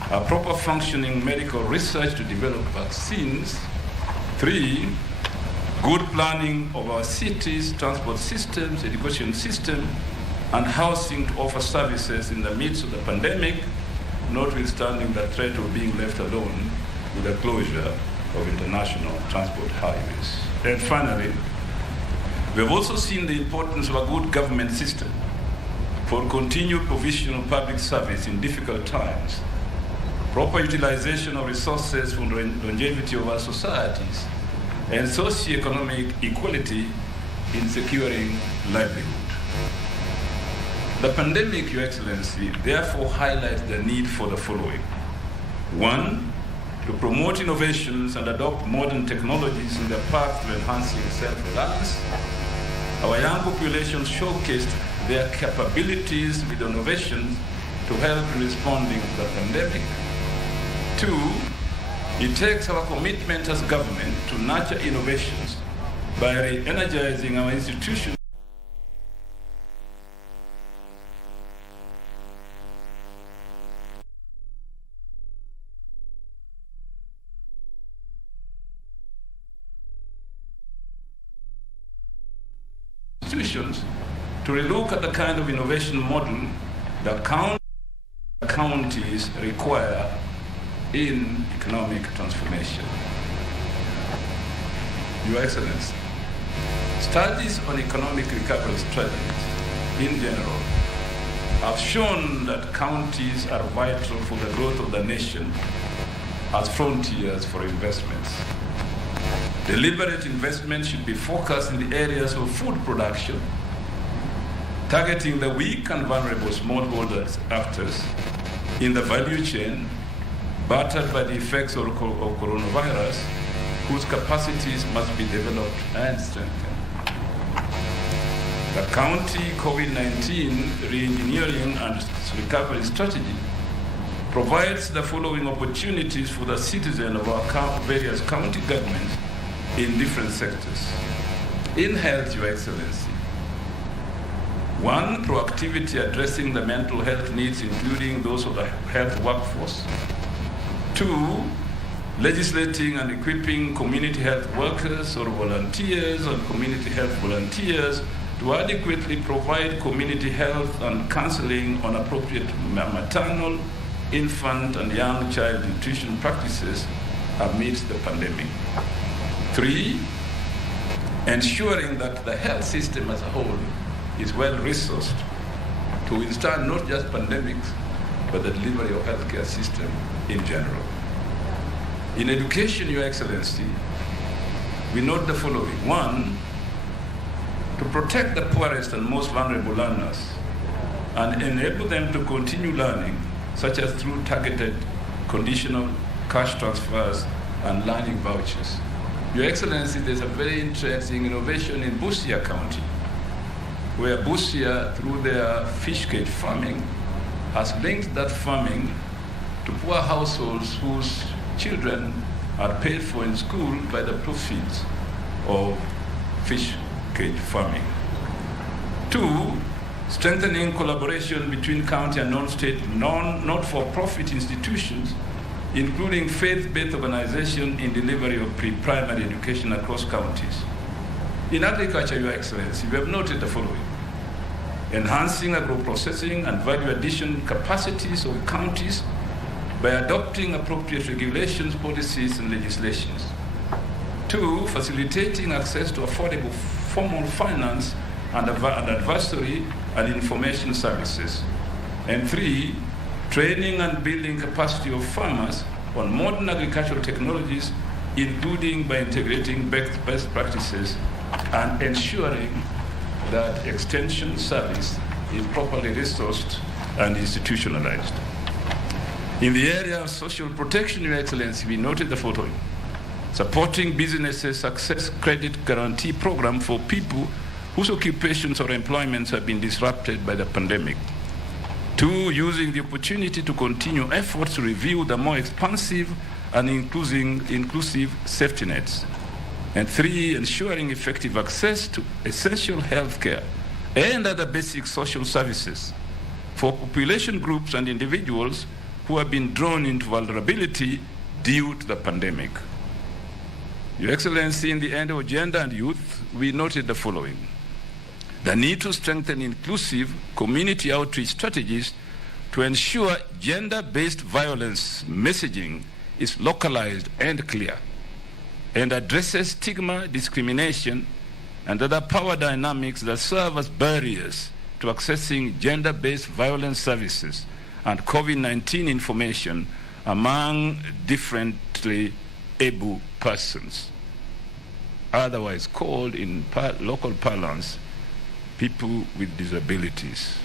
a proper functioning medical research to develop vaccines. Three, good planning of our cities, transport systems, education system, and housing to offer services in the midst of the pandemic, notwithstanding the threat of being left alone with the closure of international transport highways. And finally, we have also seen the importance of a good government system for continued provision of public service in difficult times, proper utilization of resources for the longevity of our societies, and socio-economic equality in securing livelihood. The pandemic, Your Excellency, therefore highlights the need for the following. One, to promote innovations and adopt modern technologies in the path to enhancing self-reliance. Our young population showcased their capabilities with innovations to help in responding to the pandemic. Two, it takes our commitment as government to nurture innovations by re-energizing our institutions to relook at the kind of innovation model that counties require in economic transformation. Your Excellency, studies on economic recovery strategies in general have shown that counties are vital for the growth of the nation as frontiers for investments. Deliberate investment should be focused in the areas of food production, targeting the weak and vulnerable smallholders actors in the value chain battered by the effects of coronavirus, whose capacities must be developed and strengthened. The county COVID-19 re-engineering and recovery strategy provides the following opportunities for the citizen of our various county governments in different sectors. In health, Your Excellency, one, proactivity addressing the mental health needs, including those of the health workforce. Two, legislating and equipping community health workers or volunteers and community health volunteers to adequately provide community health and counseling on appropriate maternal, infant, and young child nutrition practices amidst the pandemic. Three, ensuring that the health system as a whole is well resourced to withstand not just pandemics, but the delivery of healthcare system in general. In education, Your Excellency, we note the following. One, to protect the poorest and most vulnerable learners and enable them to continue learning, such as through targeted, conditional cash transfers and learning vouchers. Your Excellency, there's a very interesting innovation in Busia County, where Busia, through their fish cage farming, has linked that farming to poor households whose children are paid for in school by the proceeds of fish cage farming. Two, strengthening collaboration between county and non-state, not-for-profit institutions, including faith-based organizations in delivery of pre-primary education across counties. In agriculture, Your Excellency, we have noted the following. Enhancing agro-processing and value addition capacities of counties by adopting appropriate regulations, policies, and legislations. Two, facilitating access to affordable formal finance and advisory and information services. And three, training and building capacity of farmers on modern agricultural technologies including by integrating best practices and ensuring that extension service is properly resourced and institutionalized. In the area of social protection, Your Excellency, we noted the following: supporting businesses' success credit guarantee program for people whose occupations or employments have been disrupted by the pandemic. 2, using the opportunity to continue efforts to review the more expansive and inclusive safety nets. And 3, ensuring effective access to essential health care and other basic social services for population groups and individuals who have been drawn into vulnerability due to the pandemic. Your Excellency, in the area of gender and youth, we noted the following: the need to strengthen inclusive community outreach strategies to ensure gender-based violence messaging is localized and clear, and addresses stigma, discrimination, and other power dynamics that serve as barriers to accessing gender-based violence services and COVID-19 information among differently able persons, otherwise called in local parlance people with disabilities.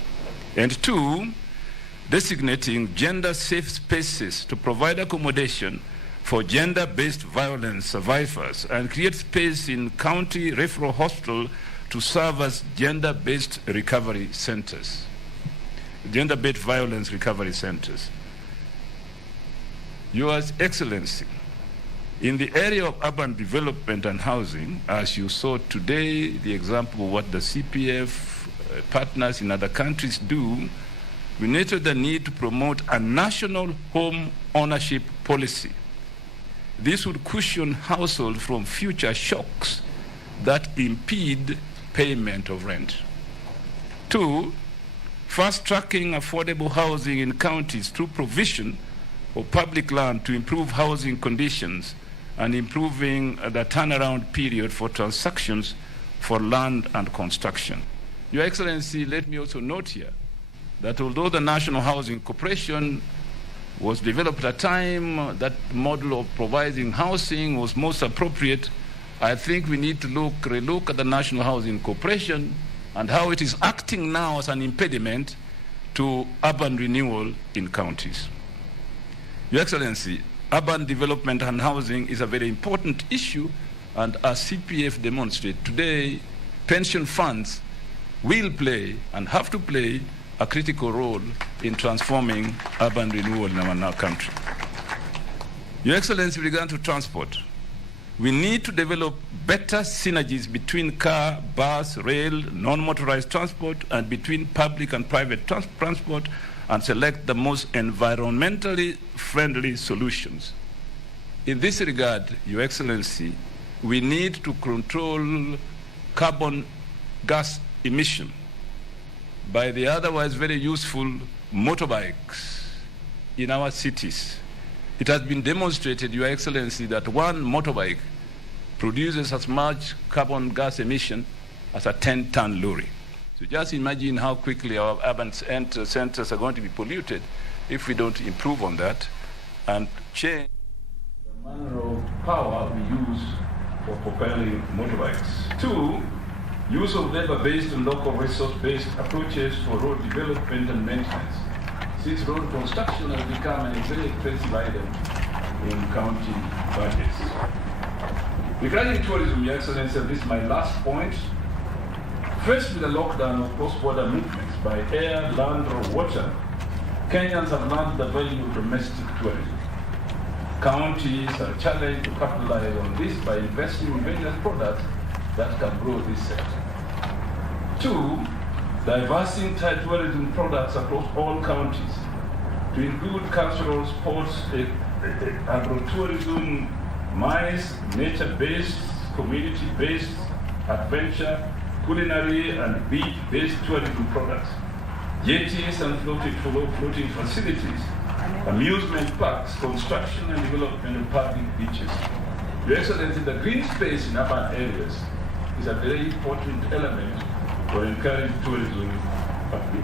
And 2, designating gender-safe spaces to provide accommodation for gender-based violence survivors and create space in county referral hospital to serve as gender-based recovery centers, gender-based violence recovery centers. Your Excellency, in the area of urban development and housing, as you saw today, the example of what the CPF partners in other countries do, we noted the need to promote a national home ownership policy. This would cushion households from future shocks that impede payment of rent. 2, fast-tracking affordable housing in counties through provision of public land to improve housing conditions and improving the turnaround period for transactions for land and construction. Your Excellency, let me also note here that although the National Housing Corporation was developed at a time that model of providing housing was most appropriate, I think we need to relook at the National Housing Corporation and how it is acting now as an impediment to urban renewal in counties. Your Excellency, urban development and housing is a very important issue, and as CPF demonstrates today, pension funds will play and have to play a critical role in transforming urban renewal in our country. Your Excellency, with regard to transport, we need to develop better synergies between car, bus, rail, non-motorized transport, and between public and private transport, and select the most environmentally friendly solutions. In this regard, Your Excellency, we need to control carbon gas emission by the otherwise very useful motorbikes in our cities. It has been demonstrated, Your Excellency, that one motorbike produces as much carbon gas emission as a 10-ton lorry. So just imagine how quickly our urban centers are going to be polluted if we don't improve on that and change the manner of power we use for propelling motorbikes. 2, use of labor-based and local resource-based approaches for road development and maintenance, since road construction has become a very expensive item in county budgets. Regarding tourism, Your Excellency, this is my last point. First, with the lockdown of cross-border movements by air, land, or water, Kenyans have learned the value of domestic tourism. Counties are challenged to capitalize on this by investing in various products that can grow this sector. 2, diversifying tourism products across all counties to include cultural, sports, agro-tourism, mines, nature-based, community-based, adventure, culinary and beach-based tourism products, jetties and floating facilities, amusement parks, construction and development of public beaches. Your Excellency, the green space in urban areas is a very important element for encouraging tourism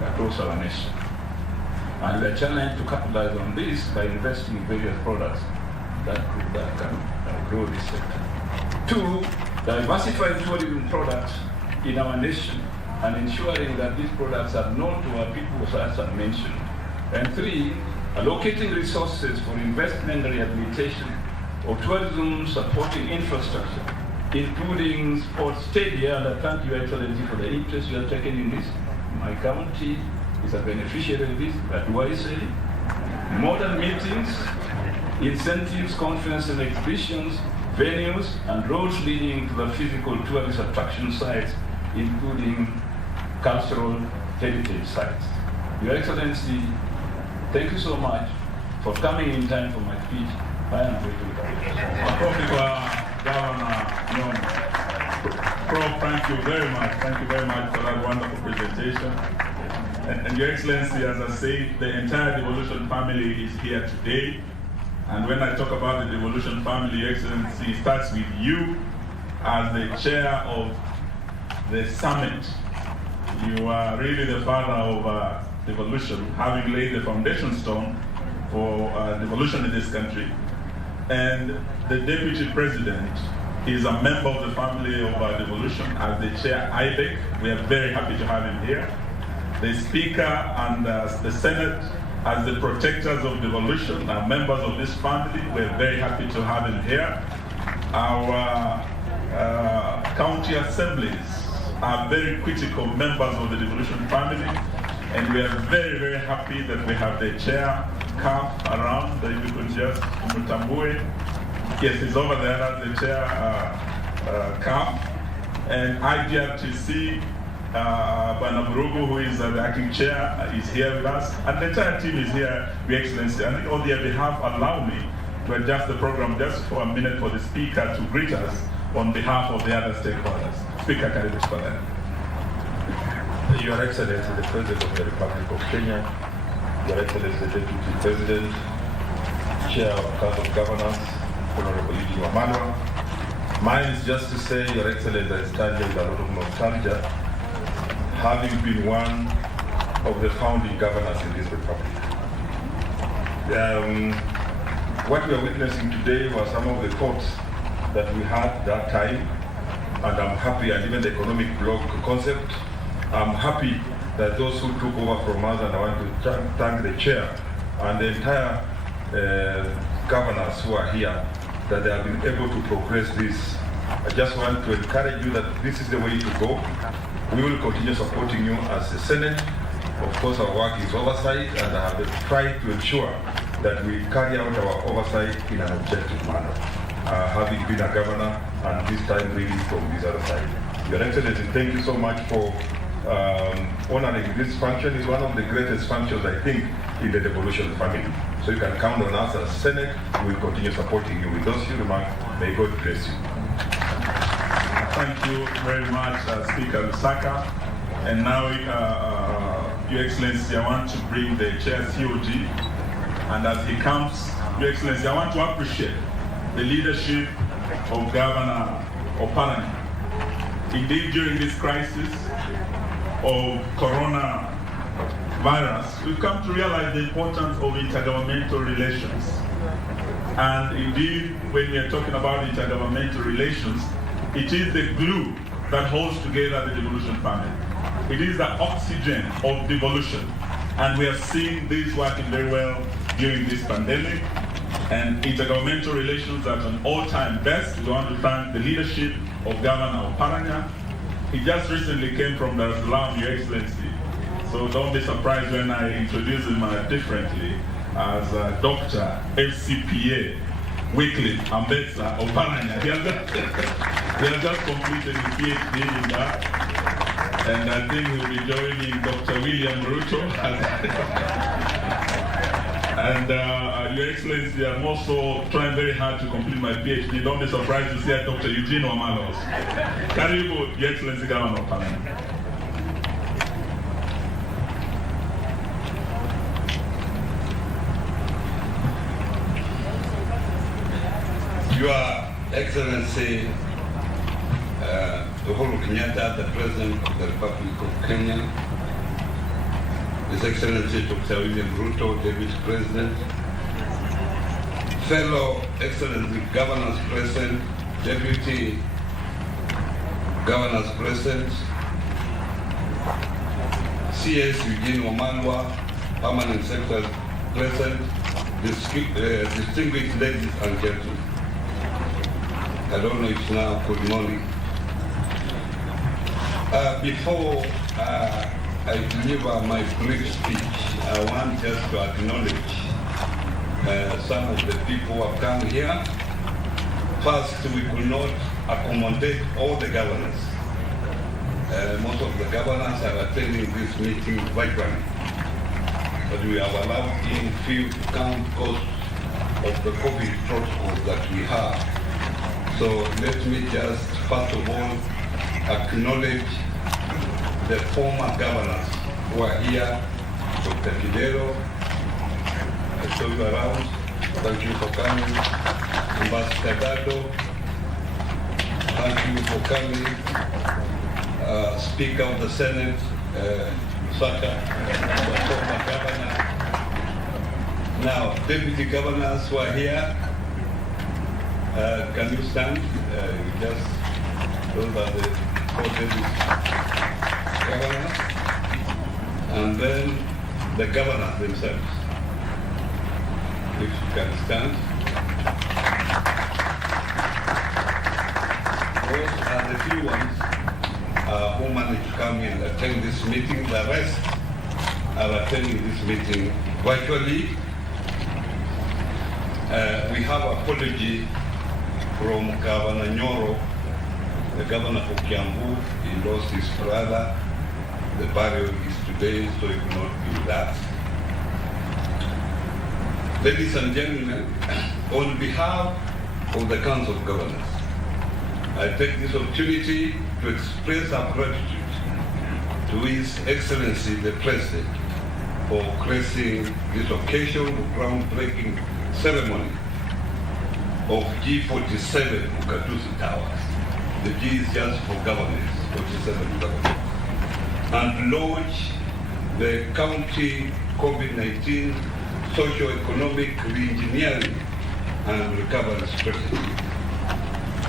across our nation. And we are challenged to capitalize on this by investing in various products that can grow this sector. 2, diversifying tourism products in our nation and ensuring that these products are known to our people, as I mentioned. And 3, allocating resources for investment and rehabilitation of tourism supporting infrastructure, including sports stadia, and I thank you, Excellency, for the interest you have taken in this. My county is a beneficiary of this advisory. Modern meetings, incentives, conferences and exhibitions, venues, and roads leading to the physical tourist attraction sites, including cultural heritage sites. Your Excellency, thank you so much for coming in time for my speech. I am grateful. Prof, thank you very much. Thank you very much for that wonderful presentation. And Your Excellency, as I say, the entire devolution family is here today. And when I talk about the devolution family, Your Excellency, it starts with you as the chair of the summit. You are really the father of devolution, having laid the foundation stone for devolution in this country. And the deputy president is a member of the family of devolution as the chair IBEC. We are very happy to have him here. The speaker and the Senate as the protectors of devolution are members of this family. We're very happy to have him here. Our county assemblies are very critical members of the devolution family, and we are very, very happy that we have the chair, CAF, around, that you could just mutambue. Yes, he's over there as the chair, CAF, and IDRTC, Banaburugu, who is the acting chair, is here with us, and the entire team is here, Your Excellency. And on their behalf, allow me to adjust the program just for a minute for the speaker to greet us on behalf of the other stakeholders. Speaker, karibu tafadhali. Your Excellency, the President of the Republic of Kenya, Your Excellency, the Deputy President, Chair of the Council of Governors, Honorable Eugene Wamalwa. Mine is just to say, Your Excellency, I stand here with a lot of nostalgia, having been one of the founding governors in this republic. What we are witnessing today were some of the thoughts that we had that time, and I'm happy, and even the economic bloc concept, I'm happy that those who took over from us, and I want to thank the chair and the entire governors who are here, that they have been able to progress this. I just want to encourage you that this is the way to go. We will continue supporting you as the Senate. Of course, our work is oversight, and I have tried to ensure that we carry out our oversight in an objective manner, having been a governor, and this time really from this other side. Your Excellency, thank you so much for honoring this function. It's one of the greatest functions, I think, in the devolution family. So you can count on us as Senate. We will continue supporting you. With those few remarks, may God bless you. Thank you very much, Speaker Lusaka. And now, Your Excellency, I want to bring the Chair COG. And as he comes, Your Excellency, I want to appreciate the leadership of Governor Oparanya. Indeed, during this crisis of coronavirus, we've come to realize the importance of intergovernmental relations. And indeed, when we are talking about intergovernmental relations, it is the glue that holds together the devolution family. It is the oxygen of devolution. And we have seen this working very well during this pandemic. And intergovernmental relations are at an all-time best. We want to thank the leadership of Governor Oparanya. He just recently came from Dar es Salaam, Your Excellency. So don't be surprised when I introduce him differently as Dr. FCPA Wycliffe Ambetsa Oparanya. He has just completed his PhD in that. And I think he'll be joining Dr. William Ruto. And Your Excellency, I'm also trying very hard to complete my PhD. Don't be surprised to see Dr. Eugene Wamalwa. Karibu, Your Excellency, Governor Oparanya. Your Excellency, Uhuru Kenyatta, the President of the Republic of Kenya, His Excellency Dr. William Ruto, Deputy President, fellow Excellency Governors present, Deputy Governors present, CS Eugene Omalwa, Permanent Secretary present, distinguished ladies and gentlemen. I don't know if it's now good morning. Before I deliver my brief speech, I want just to acknowledge some of the people who have come here. First, we could not accommodate all the governors. Most of the governors are attending this meeting virtually, but we have allowed in few to come because of the COVID protocols that we have. So let me just first of all acknowledge the former governors who are here. Dr. Fidero, I show you around. Thank you for coming. Ambassador Dado, thank you for coming. Speaker of the Senate, Saka, the former governor. Now, deputy governors who are here, can you stand? Just those are the four deputy governors, and then the governors themselves. If you can stand. Those are the few ones who managed to come and attend this meeting. The rest are attending this meeting virtually. We have apology from Governor Nyoro, the governor of Kiambu. He lost his brother. The burial is today, so he will not be with us. Ladies and gentlemen, on behalf of the Council of Governors, I take this opportunity to express our gratitude to His Excellency the President for gracing this occasion of groundbreaking ceremony of G47 Ugatuzi Tower. The G is just for governance, 47 governance. And launch the county COVID-19 socio-economic re-engineering and recovery strategy.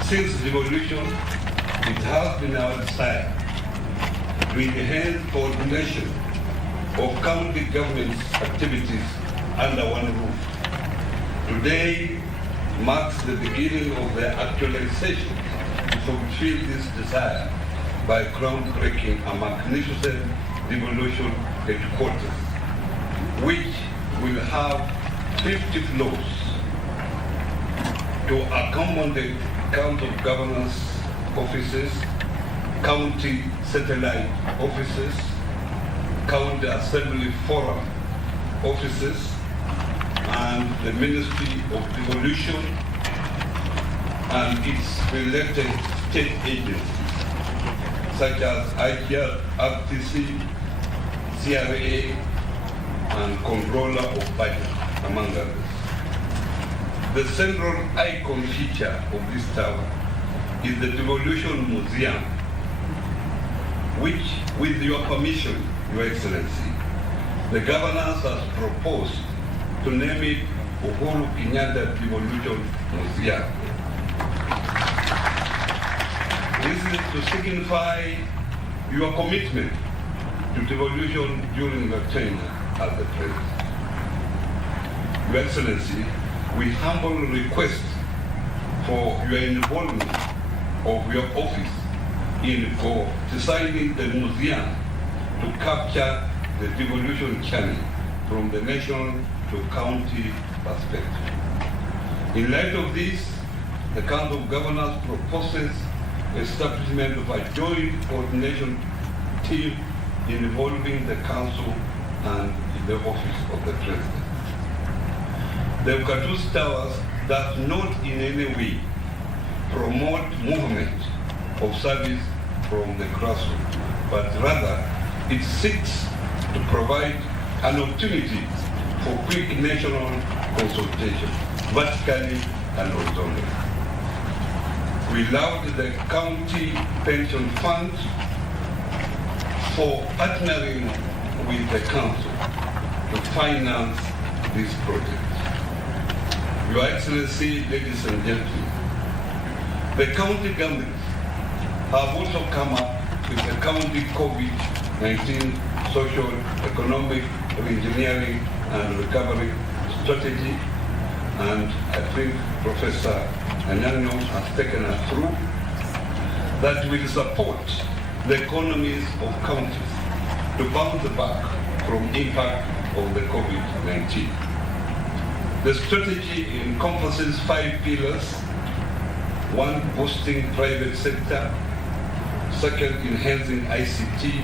Since devolution, it has been our desire to enhance coordination of county government's activities under one roof. Today marks the beginning of the actualization to fulfill this desire by groundbreaking a magnificent devolution headquarters, which will have 50 floors to accommodate county governance offices, county satellite offices, county assembly forum offices, and the Ministry of Devolution and its related state agencies, such as IGR, RTC, CRA, and Controller of Budget, among others. The central icon feature of this tower is the Devolution Museum, which, with your permission, Your Excellency, the governors has proposed to name it Uhuru Kenyatta Devolution Museum. This is to signify your commitment to devolution during your tenure as the President. Your Excellency, we humbly request for your involvement of your office in designing the museum to capture the devolution journey from the national to county perspective. In light of this, the Council of Governors proposes establishment of a joint coordination team involving the Council and the Office of the President. The Ugatuzi Towers does not in any way promote movement of service from the grassroots, but rather it seeks to provide an opportunity for quick national consultation, vertically and horizontally. We laud the county pension fund for partnering with the council to finance this project. Your Excellency, ladies and gentlemen, the county governments have also come up with a county COVID-19 social, economic, engineering and recovery strategy, and I think Professor Anyang'o has taken us through, that will support the economies of counties to bounce back from impact of the COVID-19. The strategy encompasses 5 pillars. 1, boosting private sector. 2nd, enhancing ICT.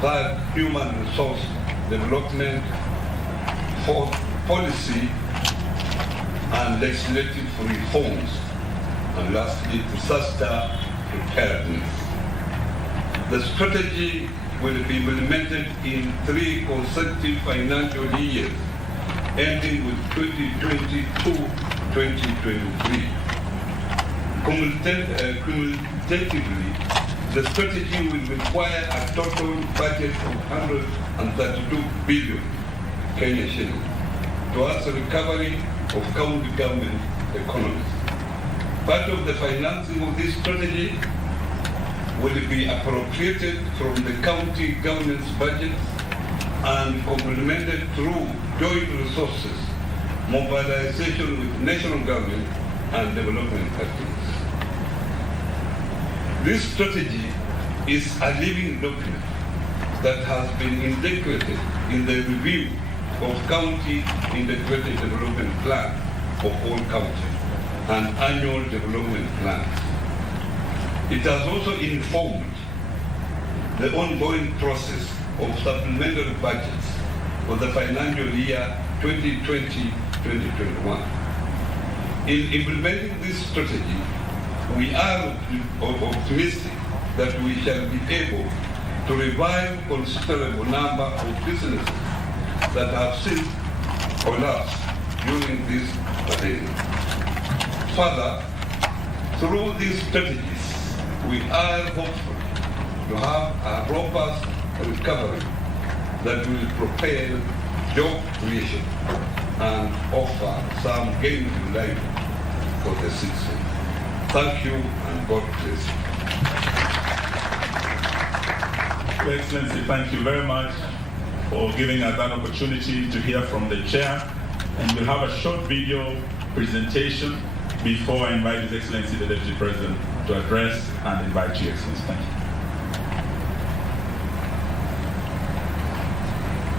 3rd, human resource development. 4th, policy and legislative reforms. And lastly, disaster preparedness. The strategy will be implemented in 3 consecutive financial years, ending with 2022-2023. Cumulatively, the strategy will require a total budget of 132 billion Kenya shillings towards the recovery of county government economies. Part of the financing of this strategy will be appropriated from the county government's budget and complemented through joint resources, mobilization with national government and development partners. This strategy is a living document that has been integrated in the review of county integrated development plan of all counties and annual development plans. It has also informed the ongoing process of supplementary budgets for the financial year 2020-2021. In implementing this strategy, we are optimistic that we shall be able to revive considerable number of businesses that have since collapsed during this pandemic. Further, through these strategies, we are hopeful to have a robust recovery that will propel job creation and offer some gainful life for the citizens. Thank you and God bless you. Your Excellency, thank you very much for giving us that opportunity to hear from the chair. And we'll have a short video presentation before I invite His Excellency the Deputy President to address and invite you, Excellency. Thank you.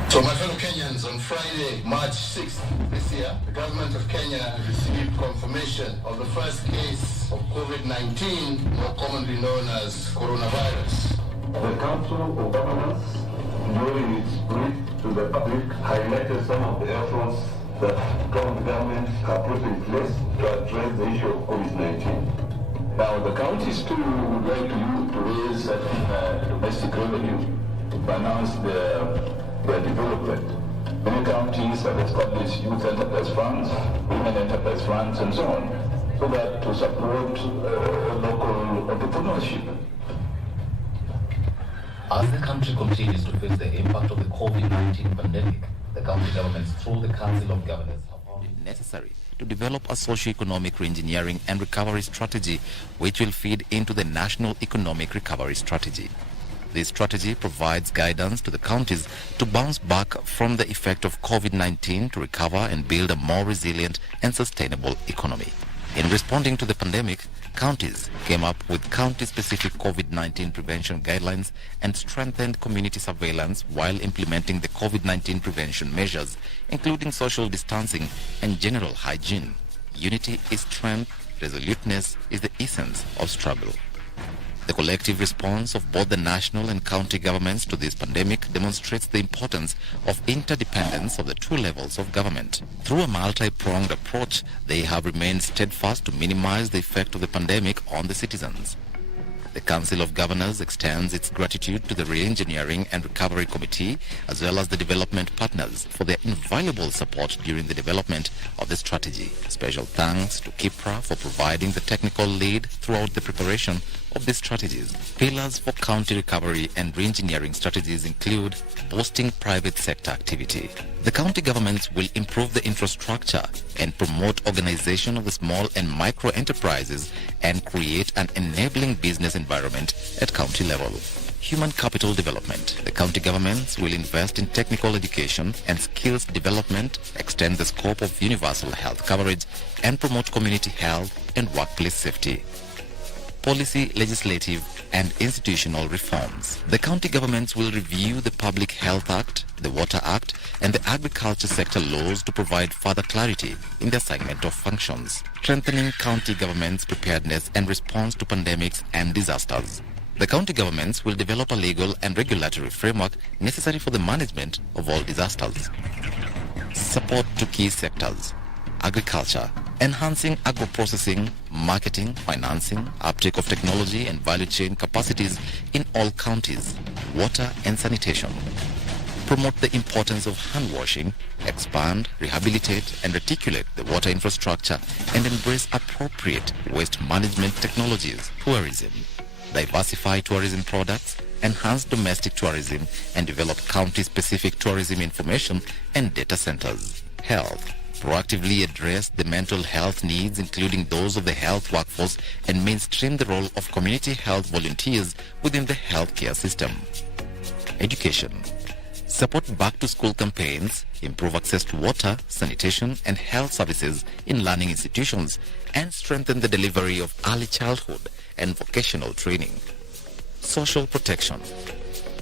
So my fellow Kenyans, on Friday, March 6th this year, the government of Kenya received confirmation of the first case of COVID-19, more commonly known as coronavirus. The Council of Governors, during its brief to the public, highlighted some of the efforts that county governments have put in place to address the issue of COVID-19. Now, the counties too would like to raise domestic revenue to finance their development. Many counties have established youth enterprise funds, women enterprise funds, and so on, so that to support local entrepreneurship. As the country continues to face the impact of the COVID-19 pandemic, the county governments through the Council of Governors have found it necessary to develop a socio-economic re-engineering and recovery strategy which will feed into the National Economic Recovery Strategy. This strategy provides guidance to the counties to bounce back from the effect of COVID-19 to recover and build a more resilient and sustainable economy. In responding to the pandemic, counties came up with county-specific COVID-19 prevention guidelines and strengthened community surveillance while implementing the COVID-19 prevention measures, including social distancing and general hygiene. Unity is strength, resoluteness is the essence of struggle. The collective response of both the national and county governments to this pandemic demonstrates the importance of interdependence of the two levels of government. Through a multi-pronged approach, they have remained steadfast to minimize the effect of the pandemic on the citizens. The Council of Governors extends its gratitude to the Re-Engineering and Recovery Committee as well as the development partners for their invaluable support during the development of the strategy. Special thanks to KIPRA for providing the technical lead throughout the preparation of these strategies. Pillars for county recovery and re-engineering strategies include boosting private sector activity. The county governments will improve the infrastructure and promote organization of the small and micro enterprises and create an enabling business environment at county level. Human capital development. The county governments will invest in technical education and skills development, extend the scope of universal health coverage, and promote community health and workplace safety. Policy, legislative, and institutional reforms. The county governments will review the Public Health Act, the Water Act, and the agriculture sector laws to provide further clarity in the assignment of functions, strengthening county governments' preparedness and response to pandemics and disasters. The county governments will develop a legal and regulatory framework necessary for the management of all disasters. Support to key sectors. Agriculture. Enhancing agro-processing, marketing, financing, uptake of technology and value chain capacities in all counties. Water and sanitation. Promote the importance of hand washing, expand, rehabilitate and reticulate the water infrastructure and embrace appropriate waste management technologies. Tourism. Diversify tourism products, enhance domestic tourism, and develop county-specific tourism information and data centers. Health. Proactively address the mental health needs, including those of the health workforce, and mainstream the role of community health volunteers within the healthcare system. Education. Support back-to-school campaigns, improve access to water, sanitation, and health services in learning institutions, and strengthen the delivery of early childhood and vocational training. Social protection.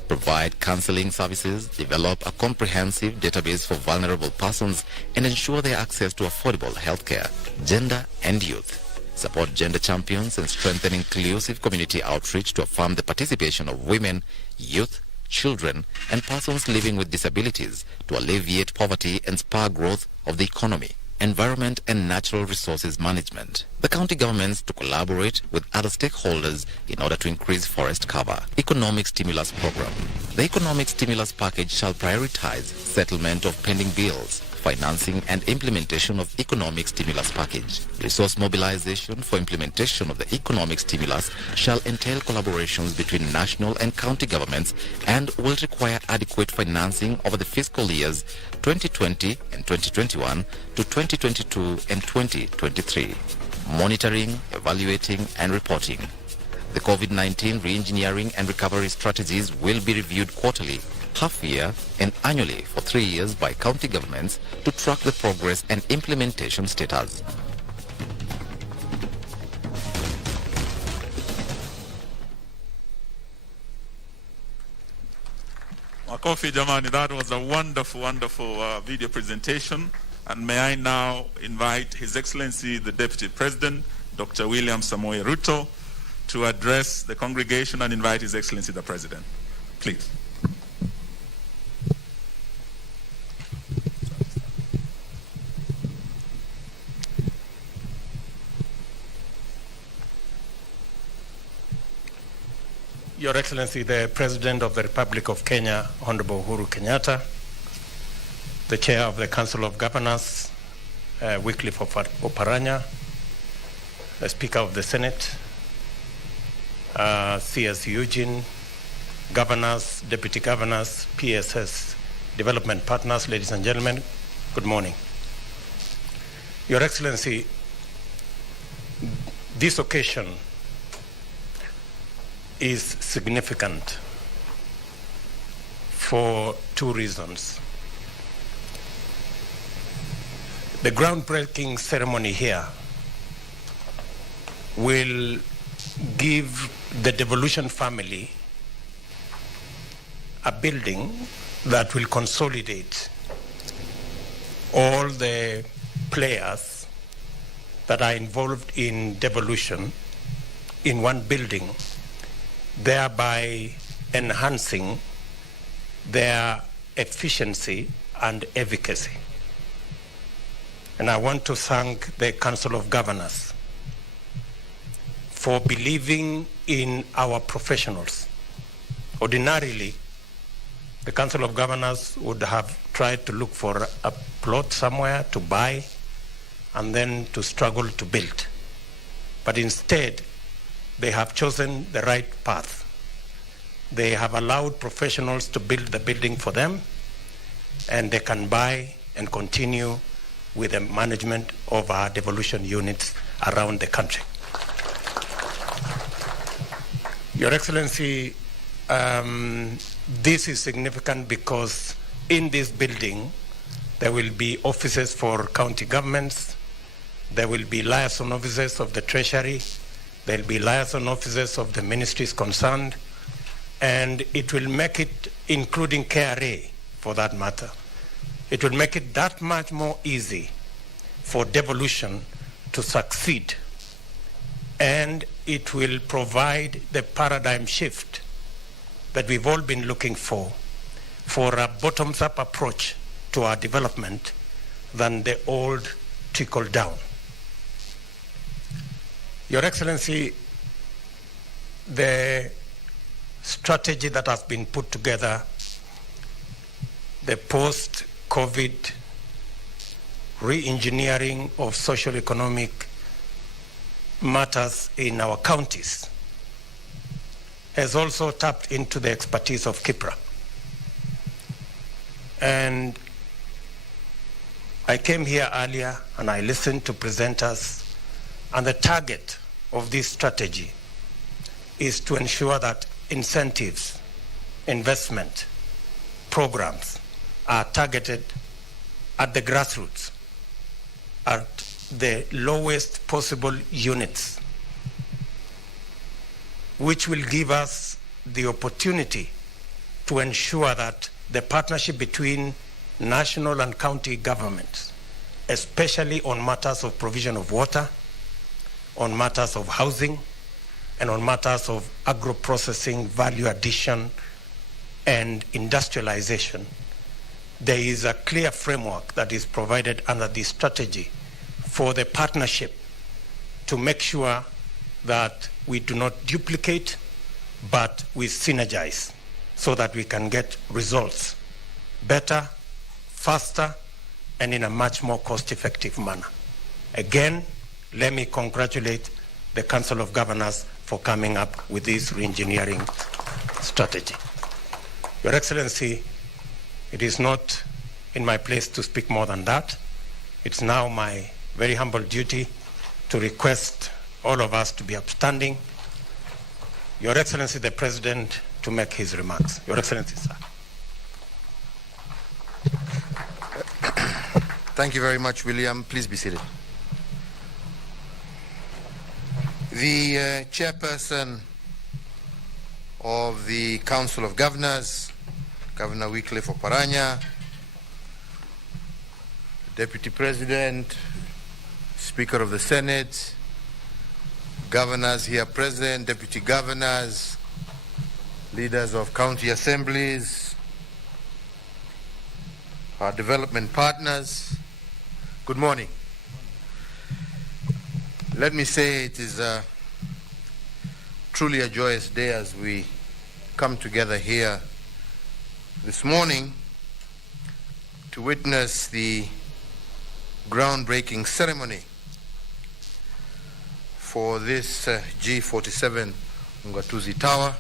Provide counseling services, develop a comprehensive database for vulnerable persons, and ensure their access to affordable healthcare. Gender and youth. Support gender champions and strengthen inclusive community outreach to affirm the participation of women, youth, children, and persons living with disabilities to alleviate poverty and spur growth of the economy. Environment and natural resources management. The county governments to collaborate with other stakeholders in order to increase forest cover. Economic stimulus program. The economic stimulus package shall prioritize settlement of pending bills, financing and implementation of economic stimulus package. Resource mobilization for implementation of the economic stimulus shall entail collaborations between national and county governments and will require adequate financing over the fiscal years 2020 and 2021 to 2022 and 2023. Monitoring, evaluating and reporting. The COVID-19 re-engineering and recovery strategies will be reviewed quarterly, half-year and annually for 3 years by county governments to track the progress and implementation status. Makofi jamani, that was a wonderful video presentation. And may I now invite His Excellency the Deputy President, Dr. William Samoei Ruto, to address the congregation and invite His Excellency the President. Please. Your Excellency, the President of the Republic of Kenya, Honorable Uhuru Kenyatta, the Chair of the Council of Governors, Wycliffe Oparanya, the Speaker of the Senate, CS Eugene, Governors, Deputy Governors, PSS, Development Partners, ladies and gentlemen, good morning. Your Excellency, this occasion is significant for two reasons. The groundbreaking ceremony here will give the devolution family a building that will consolidate all the players that are involved in devolution in one building, thereby enhancing their efficiency and efficacy. And I want to thank the Council of Governors for believing in our professionals. Ordinarily, the Council of Governors would have tried to look for a plot somewhere to buy and then to struggle to build. But instead, they have chosen the right path. They have allowed professionals to build the building for them, and they can buy and continue with the management of our devolution units around the country. Your Excellency, this is significant because in this building there will be offices for county governments, there will be liaison officers of the Treasury, there will be liaison officers of the ministries concerned, and it will make it, including KRA for that matter, it will make it that much more easy for devolution to succeed, and it will provide the paradigm shift that we've all been looking for a bottoms-up approach to our development than the old trickle-down. Your Excellency, the strategy that has been put together, the post-COVID re-engineering of socio-economic matters in our counties, has also tapped into the expertise of KIPRA. And I came here earlier and I listened to presenters, and the target of this strategy is to ensure that incentives, investment, programs are targeted at the grassroots, at the lowest possible units, which will give us the opportunity to ensure that the partnership between national and county governments, especially on matters of provision of water, on matters of housing, and on matters of agro-processing, value addition, and industrialization, there is a clear framework that is provided under this strategy for the partnership to make sure that we do not duplicate, but we synergize so that we can get results better, faster, and in a much more cost-effective manner. Again, let me congratulate the Council of Governors for coming up with this re-engineering strategy. Your Excellency, it is not in my place to speak more than that. It's now my very humble duty to request all of us to be upstanding. Your Excellency, the President, to make his remarks. Your Excellency, sir. Thank you very much, William. Please be seated. The chairperson of the Council of Governors, Governor Wycliffe Oparanya, Deputy President, Speaker of the Senate, governors here present, deputy governors, leaders of county assemblies, our development partners, good morning. Let me say it is truly a joyous day as we come together here this morning to witness the groundbreaking ceremony for this G47 Ugatuzi Tower.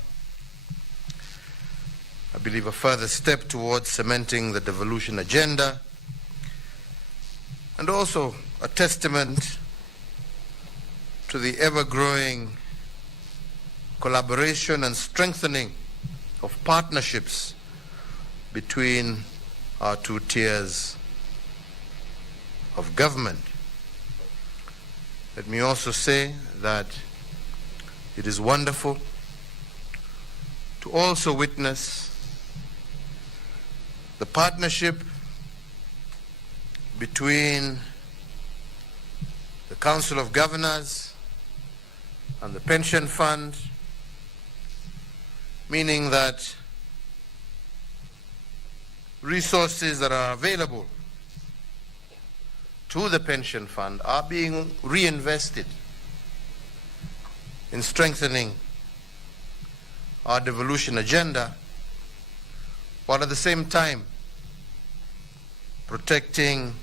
I believe a further step towards cementing the devolution agenda, and also a testament to the ever-growing collaboration and strengthening of partnerships between our two tiers of government. Let me also say that it is wonderful to also witness the partnership between the Council of Governors and the Pension Fund, meaning that resources that are available to the pension fund are being reinvested in strengthening our devolution agenda, while at the same time protecting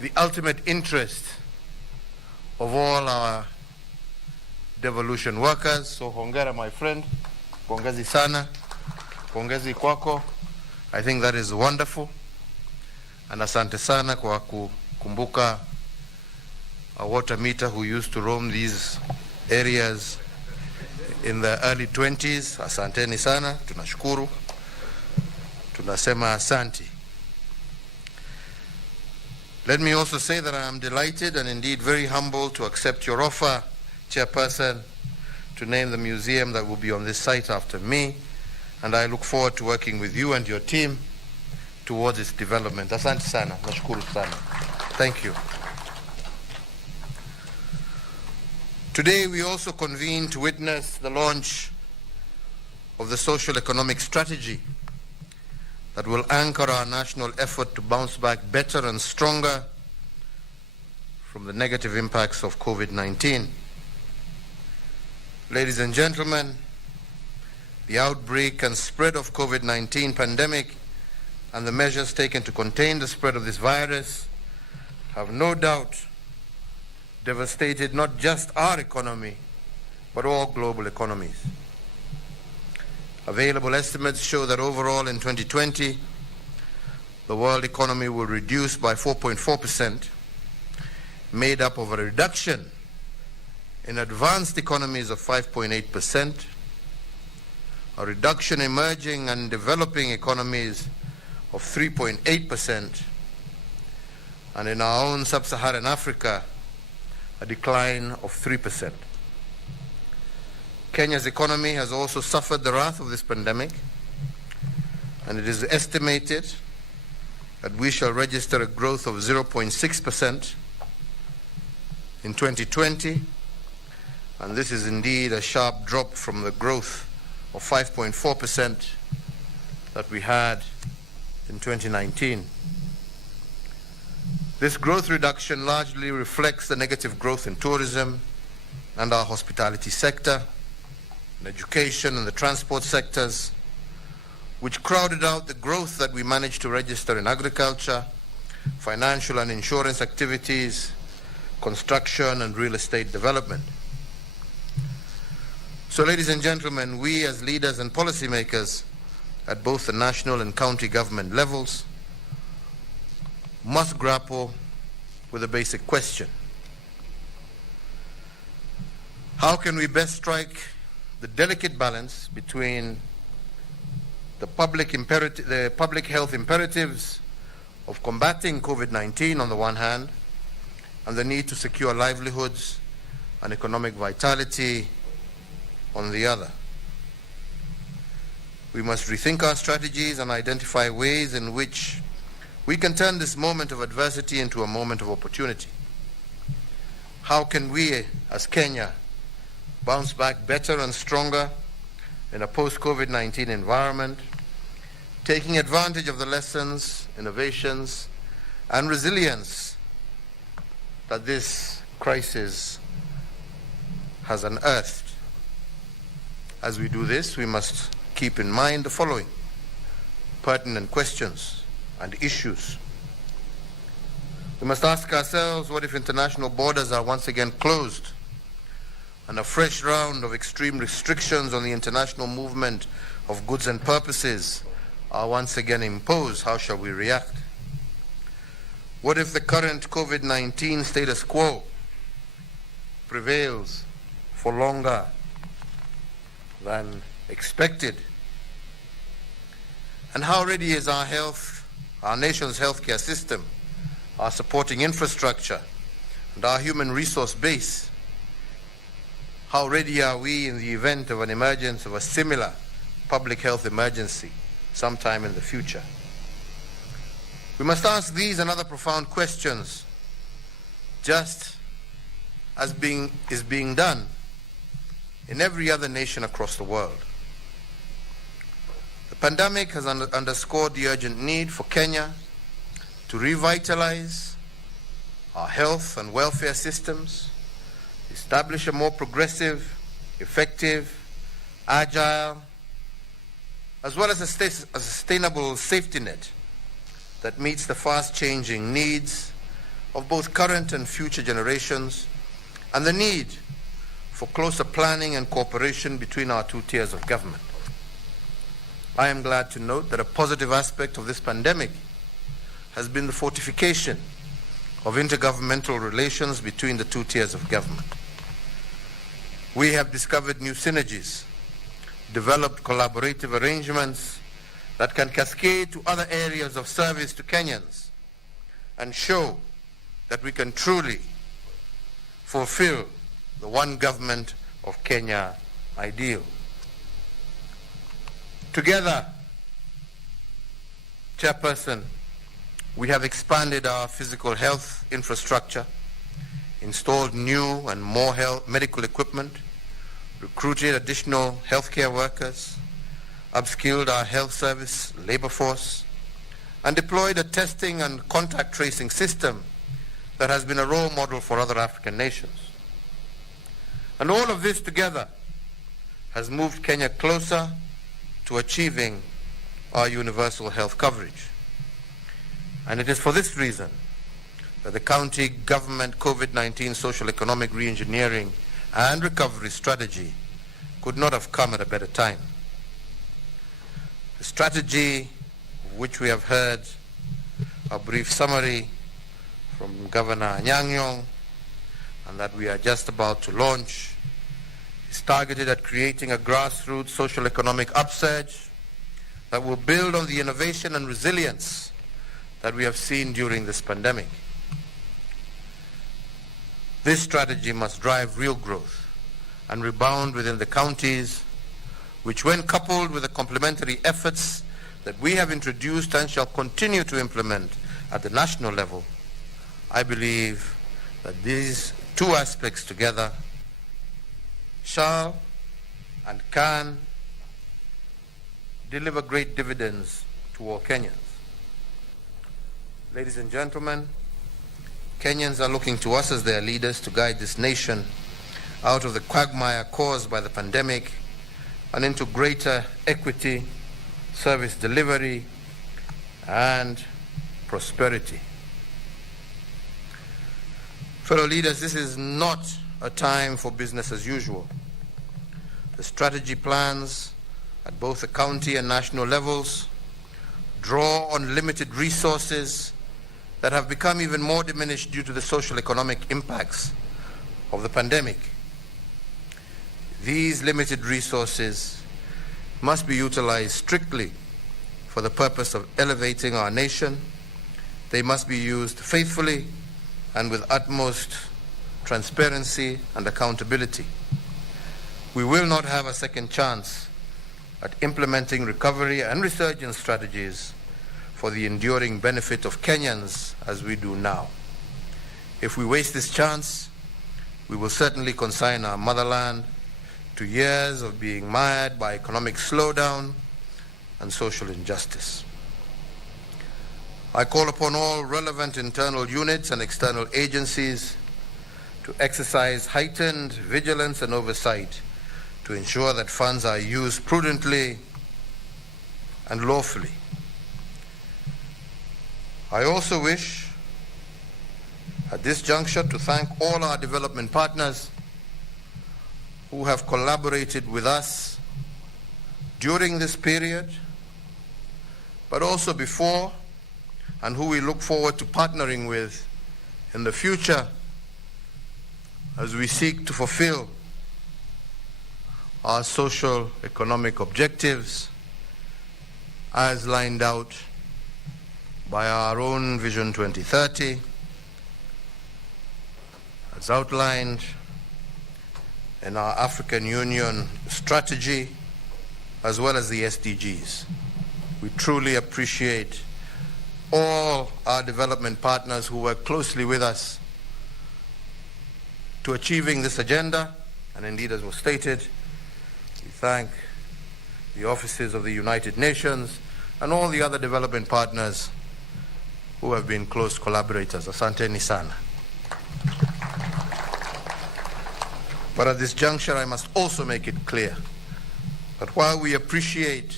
the ultimate interest of all our devolution workers. So hongera, my friend. Pongezi sana. Pongezi kwako. I think that is wonderful. And asante sana kwa kukumbuka a water meter who used to roam these areas in the early 20s. Asanteni sana. Tunashukuru. Tunasema asanti. Let me also say that I am delighted and indeed very humbled to accept your offer, Chairperson, to name the museum that will be on this site after me, and I look forward to working with you and your team towards its development. Asante sana, nashukuru sana. Thank you. Today we also convene to witness the launch of the social economic strategy that will anchor our national effort to bounce back better and stronger from the negative impacts of COVID-19. Ladies and gentlemen, the outbreak and spread of COVID-19 pandemic and the measures taken to contain the spread of this virus have no doubt devastated not just our economy, but all global economies. Available estimates show that overall in 2020, the world economy will reduce by 4.4%, made up of a reduction in advanced economies of 5.8%, a reduction in emerging and developing economies of 3.8%, and in our own sub-Saharan Africa, a decline of 3%. Kenya's economy has also suffered the wrath of this pandemic, and it is estimated that we shall register a growth of 0.6% in 2020, and this is indeed a sharp drop from the growth of 5.4% that we had in 2019. This growth reduction largely reflects the negative growth in tourism and our hospitality sector, in education and the transport sectors, which crowded out the growth that we managed to register in agriculture, financial and insurance activities, construction and real estate development. So, ladies and gentlemen, we as leaders and policymakers at both the national and county government levels must grapple with a basic question. How can we best strike the delicate balance between the public health imperatives of combating COVID-19 on the one hand, and the need to secure livelihoods and economic vitality on the other? We must rethink our strategies and identify ways in which we can turn this moment of adversity into a moment of opportunity. How can we, as Kenya, bounce back better and stronger in a post-COVID-19 environment, taking advantage of the lessons, innovations, and resilience that this crisis has unearthed? As we do this, we must keep in mind the following pertinent questions and issues. We must ask ourselves, what if international borders are once again closed and a fresh round of extreme restrictions on the international movement of goods and purposes are once again imposed? How shall we react? What if the current COVID-19 status quo prevails for longer than expected? And how ready is our nation's healthcare system, our supporting infrastructure, and our human resource base? How ready are we in the event of an emergence of a similar public health emergency sometime in the future? We must ask these and other profound questions, just as is being done in every other nation across the world. The pandemic has underscored the urgent need for Kenya to revitalize our health and welfare systems, establish a more progressive, effective, agile, as well as a sustainable safety net that meets the fast-changing needs of both current and future generations and the need for closer planning and cooperation between our two tiers of government. I am glad to note that a positive aspect of this pandemic has been the fortification of intergovernmental relations between the two tiers of government. We have discovered new synergies, developed collaborative arrangements that can cascade to other areas of service to Kenyans and show that we can truly fulfill the one government of Kenya ideal. Together, Chairperson, we have expanded our physical health infrastructure, installed new and more medical equipment, recruited additional healthcare workers, upskilled our health service labor force, and deployed a testing and contact tracing system that has been a role model for other African nations. And all of this together has moved Kenya closer to achieving our universal health coverage. And it is for this reason that the county government COVID-19 social economic re-engineering and recovery strategy could not have come at a better time. The strategy, of which we have heard a brief summary from Governor Anyang', and that we are just about to launch, is targeted at creating a grassroots social economic upsurge that will build on the innovation and resilience that we have seen during this pandemic. This strategy must drive real growth and rebound within the counties, which, when coupled with the complementary efforts that we have introduced and shall continue to implement at the national level, I believe that these two aspects together shall and can deliver great dividends to all Kenyans. Ladies and gentlemen, Kenyans are looking to us as their leaders to guide this nation out of the quagmire caused by the pandemic and into greater equity, service delivery, and prosperity. Fellow leaders, this is not a time for business as usual. The strategy plans at both the county and national levels draw on limited resources that have become even more diminished due to the social economic impacts of the pandemic. These limited resources must be utilized strictly for the purpose of elevating our nation. They must be used faithfully and with utmost transparency and accountability. We will not have a second chance at implementing recovery and resurgence strategies for the enduring benefit of Kenyans as we do now. If we waste this chance, we will certainly consign our motherland to years of being mired by economic slowdown and social injustice. I call upon all relevant internal units and external agencies to exercise heightened vigilance and oversight to ensure that funds are used prudently and lawfully. I also wish at this juncture to thank all our development partners who have collaborated with us during this period, but also before, and who we look forward to partnering with in the future as we seek to fulfill our social economic objectives as lined out by our own Vision 2030, as outlined in our African Union strategy, as well as the SDGs. We truly appreciate all our development partners who work closely with us to achieving this agenda, and indeed, as was stated, we thank the offices of the United Nations and all the other development partners who have been close collaborators. Asanteni sana. But at this juncture, I must also make it clear that while we appreciate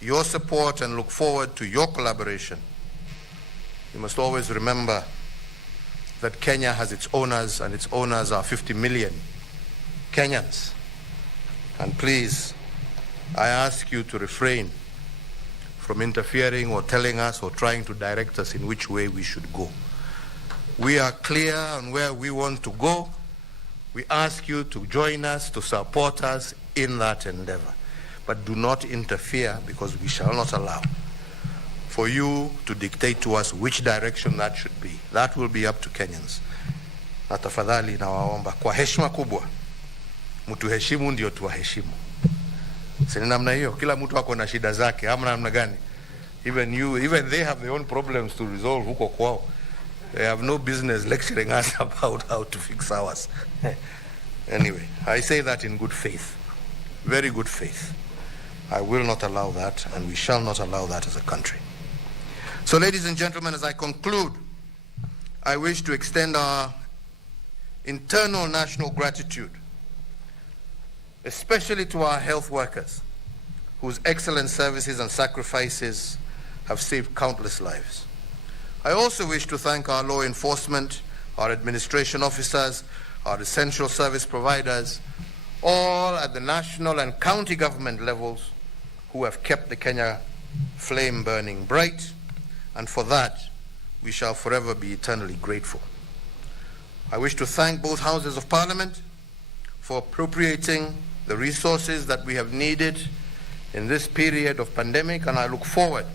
your support and look forward to your collaboration, you must always remember that Kenya has its owners, and its owners are 50 million Kenyans. And please, I ask you to refrain from interfering or telling us or trying to direct us in which way we should go. We are clear on where we want to go. We ask you to join us, to support us in that endeavor. But do not interfere, because we shall not allow for you to dictate to us which direction that should be. That will be up to Kenyans. Na tafadhali nawaomba kwa heshima kubwa, mtuheshimu ndio tuwaheshimu. Sina namna hiyo, kila mtu ako na shida zake, ama namna gani? Even they have their own problems to resolve huko kwao. They have no business lecturing us about how to fix ours. Anyway, I say that in good faith, very good faith. I will not allow that, and we shall not allow that as a country. So, ladies and gentlemen, as I conclude, I wish to extend our internal national gratitude, especially to our health workers, whose excellent services and sacrifices have saved countless lives. I also wish to thank our law enforcement, our administration officers, our essential service providers, all at the national and county government levels, who have kept the Kenya flame burning bright, and for that we shall forever be eternally grateful. I wish to thank both houses of parliament for appropriating the resources that we have needed in this period of pandemic, and I look forward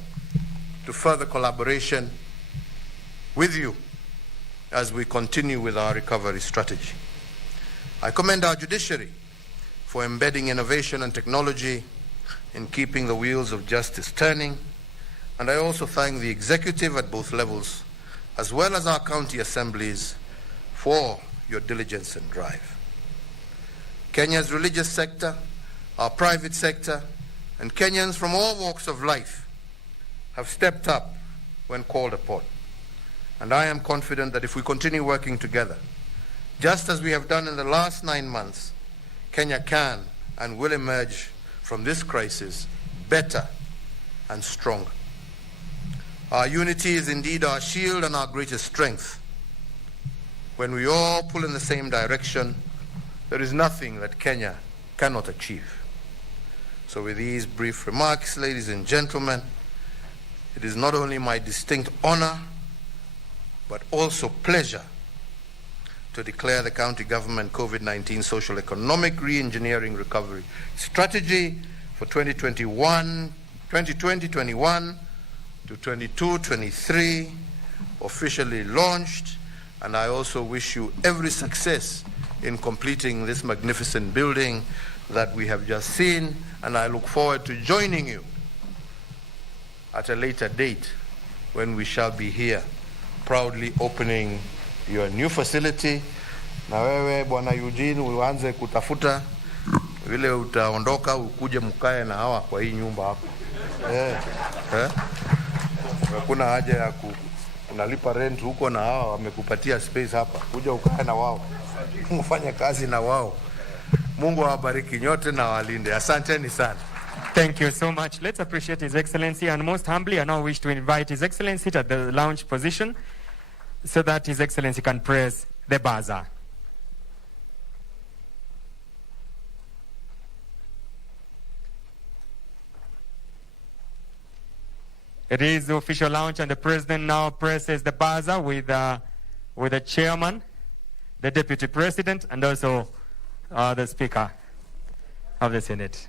to further collaboration with you as we continue with our recovery strategy. I commend our judiciary for embedding innovation and technology in keeping the wheels of justice turning, and I also thank the executive at both levels, as well as our county assemblies, for your diligence and drive. Kenya's religious sector, our private sector, and Kenyans from all walks of life have stepped up when called upon. And I am confident that if we continue working together, just as we have done in the last 9 months, Kenya can and will emerge from this crisis better and stronger. Our unity is indeed our shield and our greatest strength. When we all pull in the same direction, there is nothing that Kenya cannot achieve. So with these brief remarks, ladies and gentlemen, it is not only my distinct honor, but also pleasure to declare the county government COVID-19 social economic re-engineering recovery strategy for 2021 to 22-23 officially launched, and I also wish you every success in completing this magnificent building that we have just seen, and I look forward to joining you at a later date when we shall be here proudly opening your new facility. Na wewe Bwana Eugene uanze kutafuta vile utaondoka ukuje mkae na hawa kwa hii nyumba hapa. Hakuna haja ya unalipa rent huko na hawa wamekupatia space hapa. Kuja ukae na wao. Mfanye kazi na wao. Mungu awabariki nyote na walinde. Asanteni sana. Thank you so much. Let's appreciate His Excellency, and most humbly I now wish to invite His Excellency at the lounge position so that His Excellency can press the buzzer. It is the official launch, and the President now presses the buzzer with the Chairman, the Deputy President, and also the Speaker of the Senate.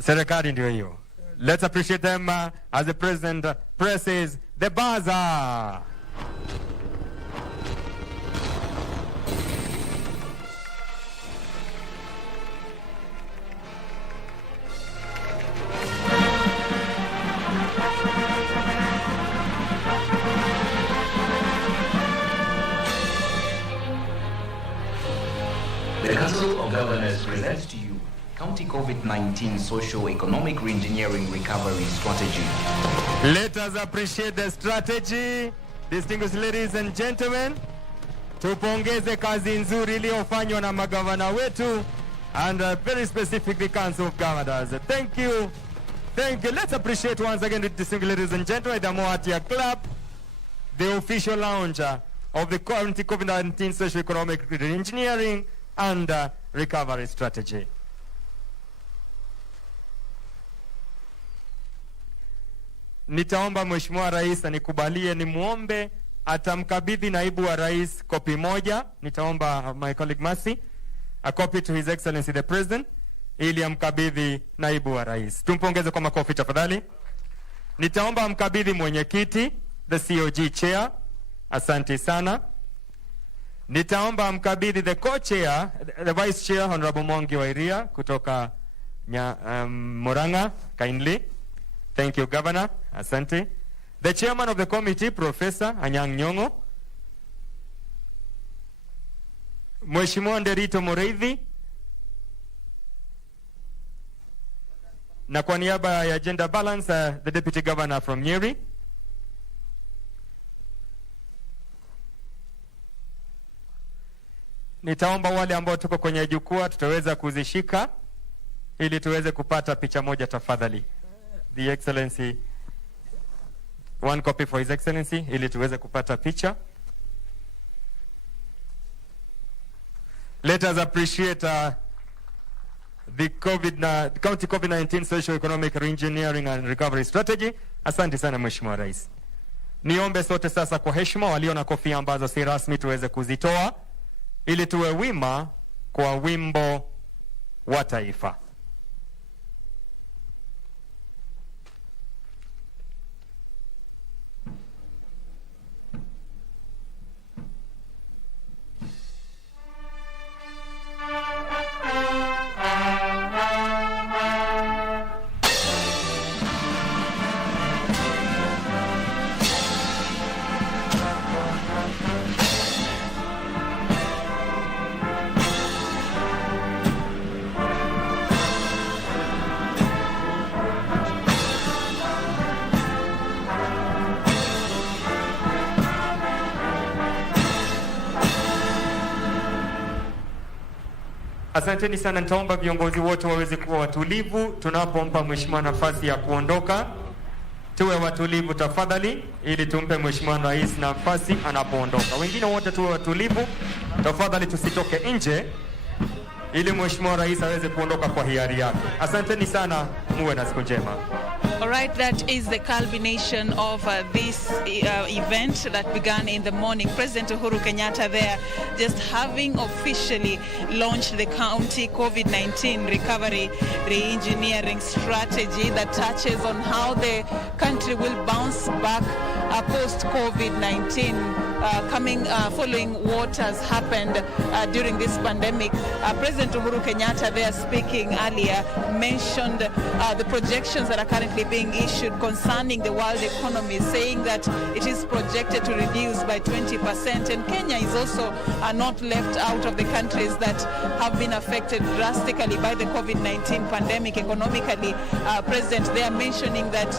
Serikali ndio hiyo. Let's appreciate them as the President presses the buzzer. The Council of Governors presents to you County COVID-19 Socio-Economic Reengineering Recovery Strategy. Let us appreciate the strategy, distinguished ladies and gentlemen. Tupongeze kazi nzuri iliyofanywa na magavana wetu, and very specifically Council of Governors. Thank you. Thank you. Let's appreciate once again, distinguished ladies and gentlemen, the Moatia Club, the official launch of the county COVID-19 socio-economic engineering and recovery strategy. Nitaomba Mheshimiwa Rais anikubalie nimwombe atamkabidhi naibu wa rais kopi moja. Nitaomba my colleague Mercy a copy to His Excellency the President ili amkabidhi naibu wa rais. Tumpongeze kwa makofi tafadhali. Nitaomba amkabidhi mwenyekiti the COG chair. Asante sana. Nitaomba amkabidhi the co-chair, the vice chair, Honorable Mwangi Wairia kutoka Murang'a, kindly. Thank you, Governor. Asante. The chairman of the committee, Professor Anyang' Nyong'o. Mheshimiwa Nderito Moreithi. Na kwa niaba ya Gender Balance, the Deputy Governor from Nyeri. Nitaomba wale ambao tuko kwenye jukwaa tutaweza kuzishika ili tuweze kupata picha moja tafadhali. The Excellency, one copy for His Excellency ili tuweze kupata picha. Let us appreciate the county COVID-19 socio-economic reengineering and recovery strategy. Asante sana Mheshimiwa Rais. Niombe sote sasa kwa heshima walio na kofia ambazo si rasmi tuweze kuzitoa ili tuwe wima kwa wimbo wa taifa. Asanteni sana. Nitaomba viongozi wote waweze kuwa watulivu tunapompa mheshimiwa nafasi ya kuondoka. Tuwe watulivu tafadhali ili tumpe mheshimiwa rais nafasi anapoondoka. Wengine wote tuwe watulivu tafadhali, tusitoke nje ili mheshimiwa rais aweze kuondoka kwa hiari yake. Asanteni sana, muwe na siku njema. All right, that is the culmination of this event that began in the morning. President Uhuru Kenyatta there just having officially launched the county COVID-19 recovery re-engineering strategy that touches on how the country will bounce back post-COVID-19. Following what has happened during this pandemic. President Uhuru Kenyatta there speaking earlier mentioned the projections that are currently being issued concerning the world economy, saying that it is projected to reduce by 20%, and Kenya is also not left out of the countries that have been affected drastically by the COVID-19 pandemic economically. President they are mentioning that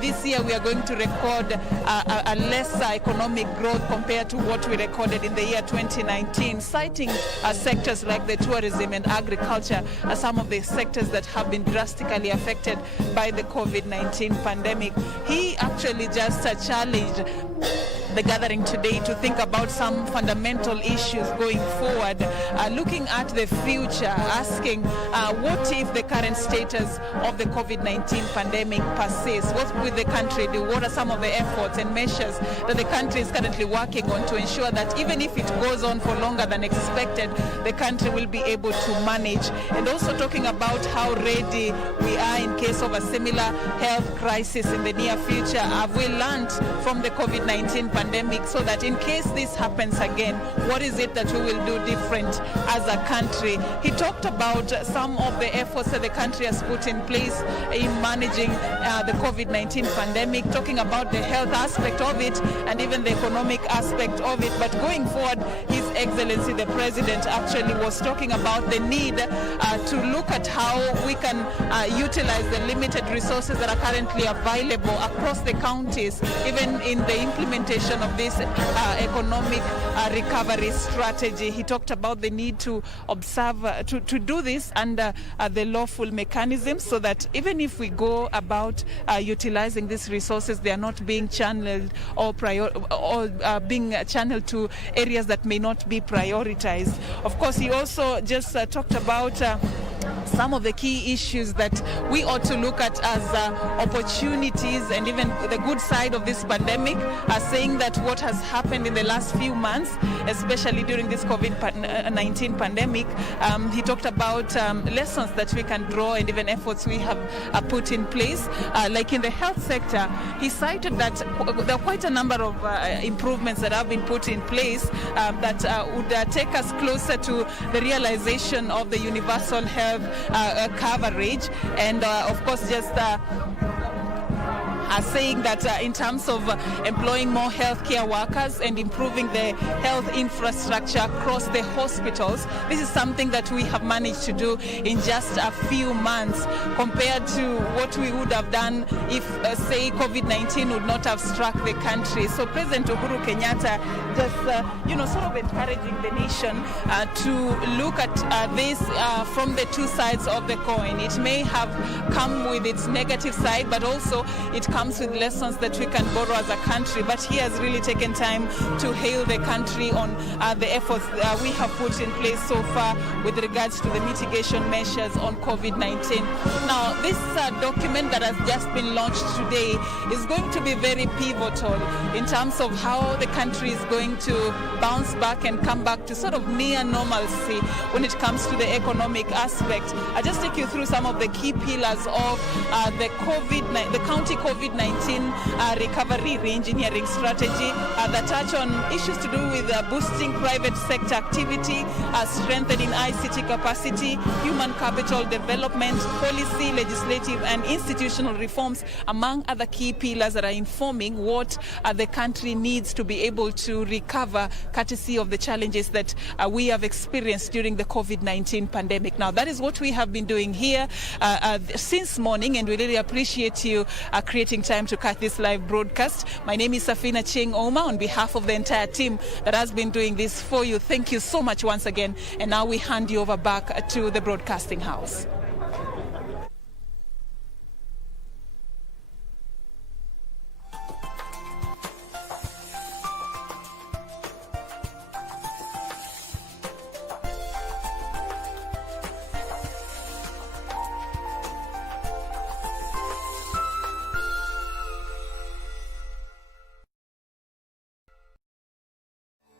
this year we are going to record a lesser economic growth compared to what we recorded in the year 2019, citing sectors like the tourism and agriculture as some of the sectors that have been drastically affected by the COVID-19 pandemic. He actually just challenged the gathering today to think about some fundamental issues going forward, looking at the future, asking what if the current status of the COVID-19 pandemic persists? What will the country do? What are some of the efforts and measures that the country is currently working on to ensure that even if it goes on for longer than expected, the country will be able to manage? And also talking about how ready we are in case of a similar health crisis in the near future. Have we learned from the COVID-19 pandemic so that in case this happens again, what is it that we will do different as a country? He talked about some of the efforts that the country has put in place in managing the COVID-19 pandemic, talking about the health aspect of it and even the economic aspect of it. But going forward, His Excellency the President actually was talking about the need to look at how we can utilize the limited resources that are currently available across the counties, even in the implementation of this economic recovery strategy. He talked about the need to observe, to do this under the lawful mechanisms so that even if we go about utilizing these resources, they are not being channeled channeled or being channeled to areas that may not be prioritized. Of course, he also just talked about some of the key issues that we ought to look at as opportunities and even the good side of this pandemic, saying that what has happened in the last few months, especially during this COVID-19 pandemic, he talked about lessons that we can draw and even efforts we have put in place. Like in the health sector, he cited that there are quite a number of improvements that have been put in place that would take us closer to the realization of the universal health coverage, and of course just saying that in terms of employing more healthcare workers and improving the health infrastructure across the hospitals, this is something that we have managed to do in just a few months compared to what we would have done if, say, COVID-19 would not have struck the country. So President Uhuru Kenyatta just, sort of encouraging the nation to look at this from the two sides of the coin. It may have come with its negative side, but also it comes with lessons that we can borrow as a country. But he has really taken time to hail the country on the efforts we have put in place so far with regards to the mitigation measures on COVID-19. Now, this document that has just been launched today is going to be very pivotal in terms of how the country is going to bounce back and come back to sort of near normalcy when it comes to the economic aspect. I'll just take you through some of the key pillars of the county COVID-19 recovery re-engineering strategy that touch on issues to do with boosting private sector activity, strengthening ICT capacity, human capital development, policy, legislative and institutional reforms, among other key pillars that are informing what the country needs to be able to recover courtesy of the challenges that we have experienced during the COVID-19 pandemic. Now, that is what we have been doing here since morning, and we really appreciate you creating time to catch this live broadcast. My name is Safina Ching Oma on behalf of the entire team that has been doing this for you. Thank you so much once again. And now we hand you over back to the broadcasting house.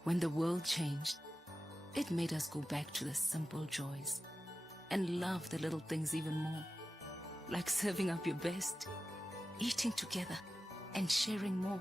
When the world changed, it made us go back to the simple joys and love the little things even more, like serving up your best, eating together, and sharing more.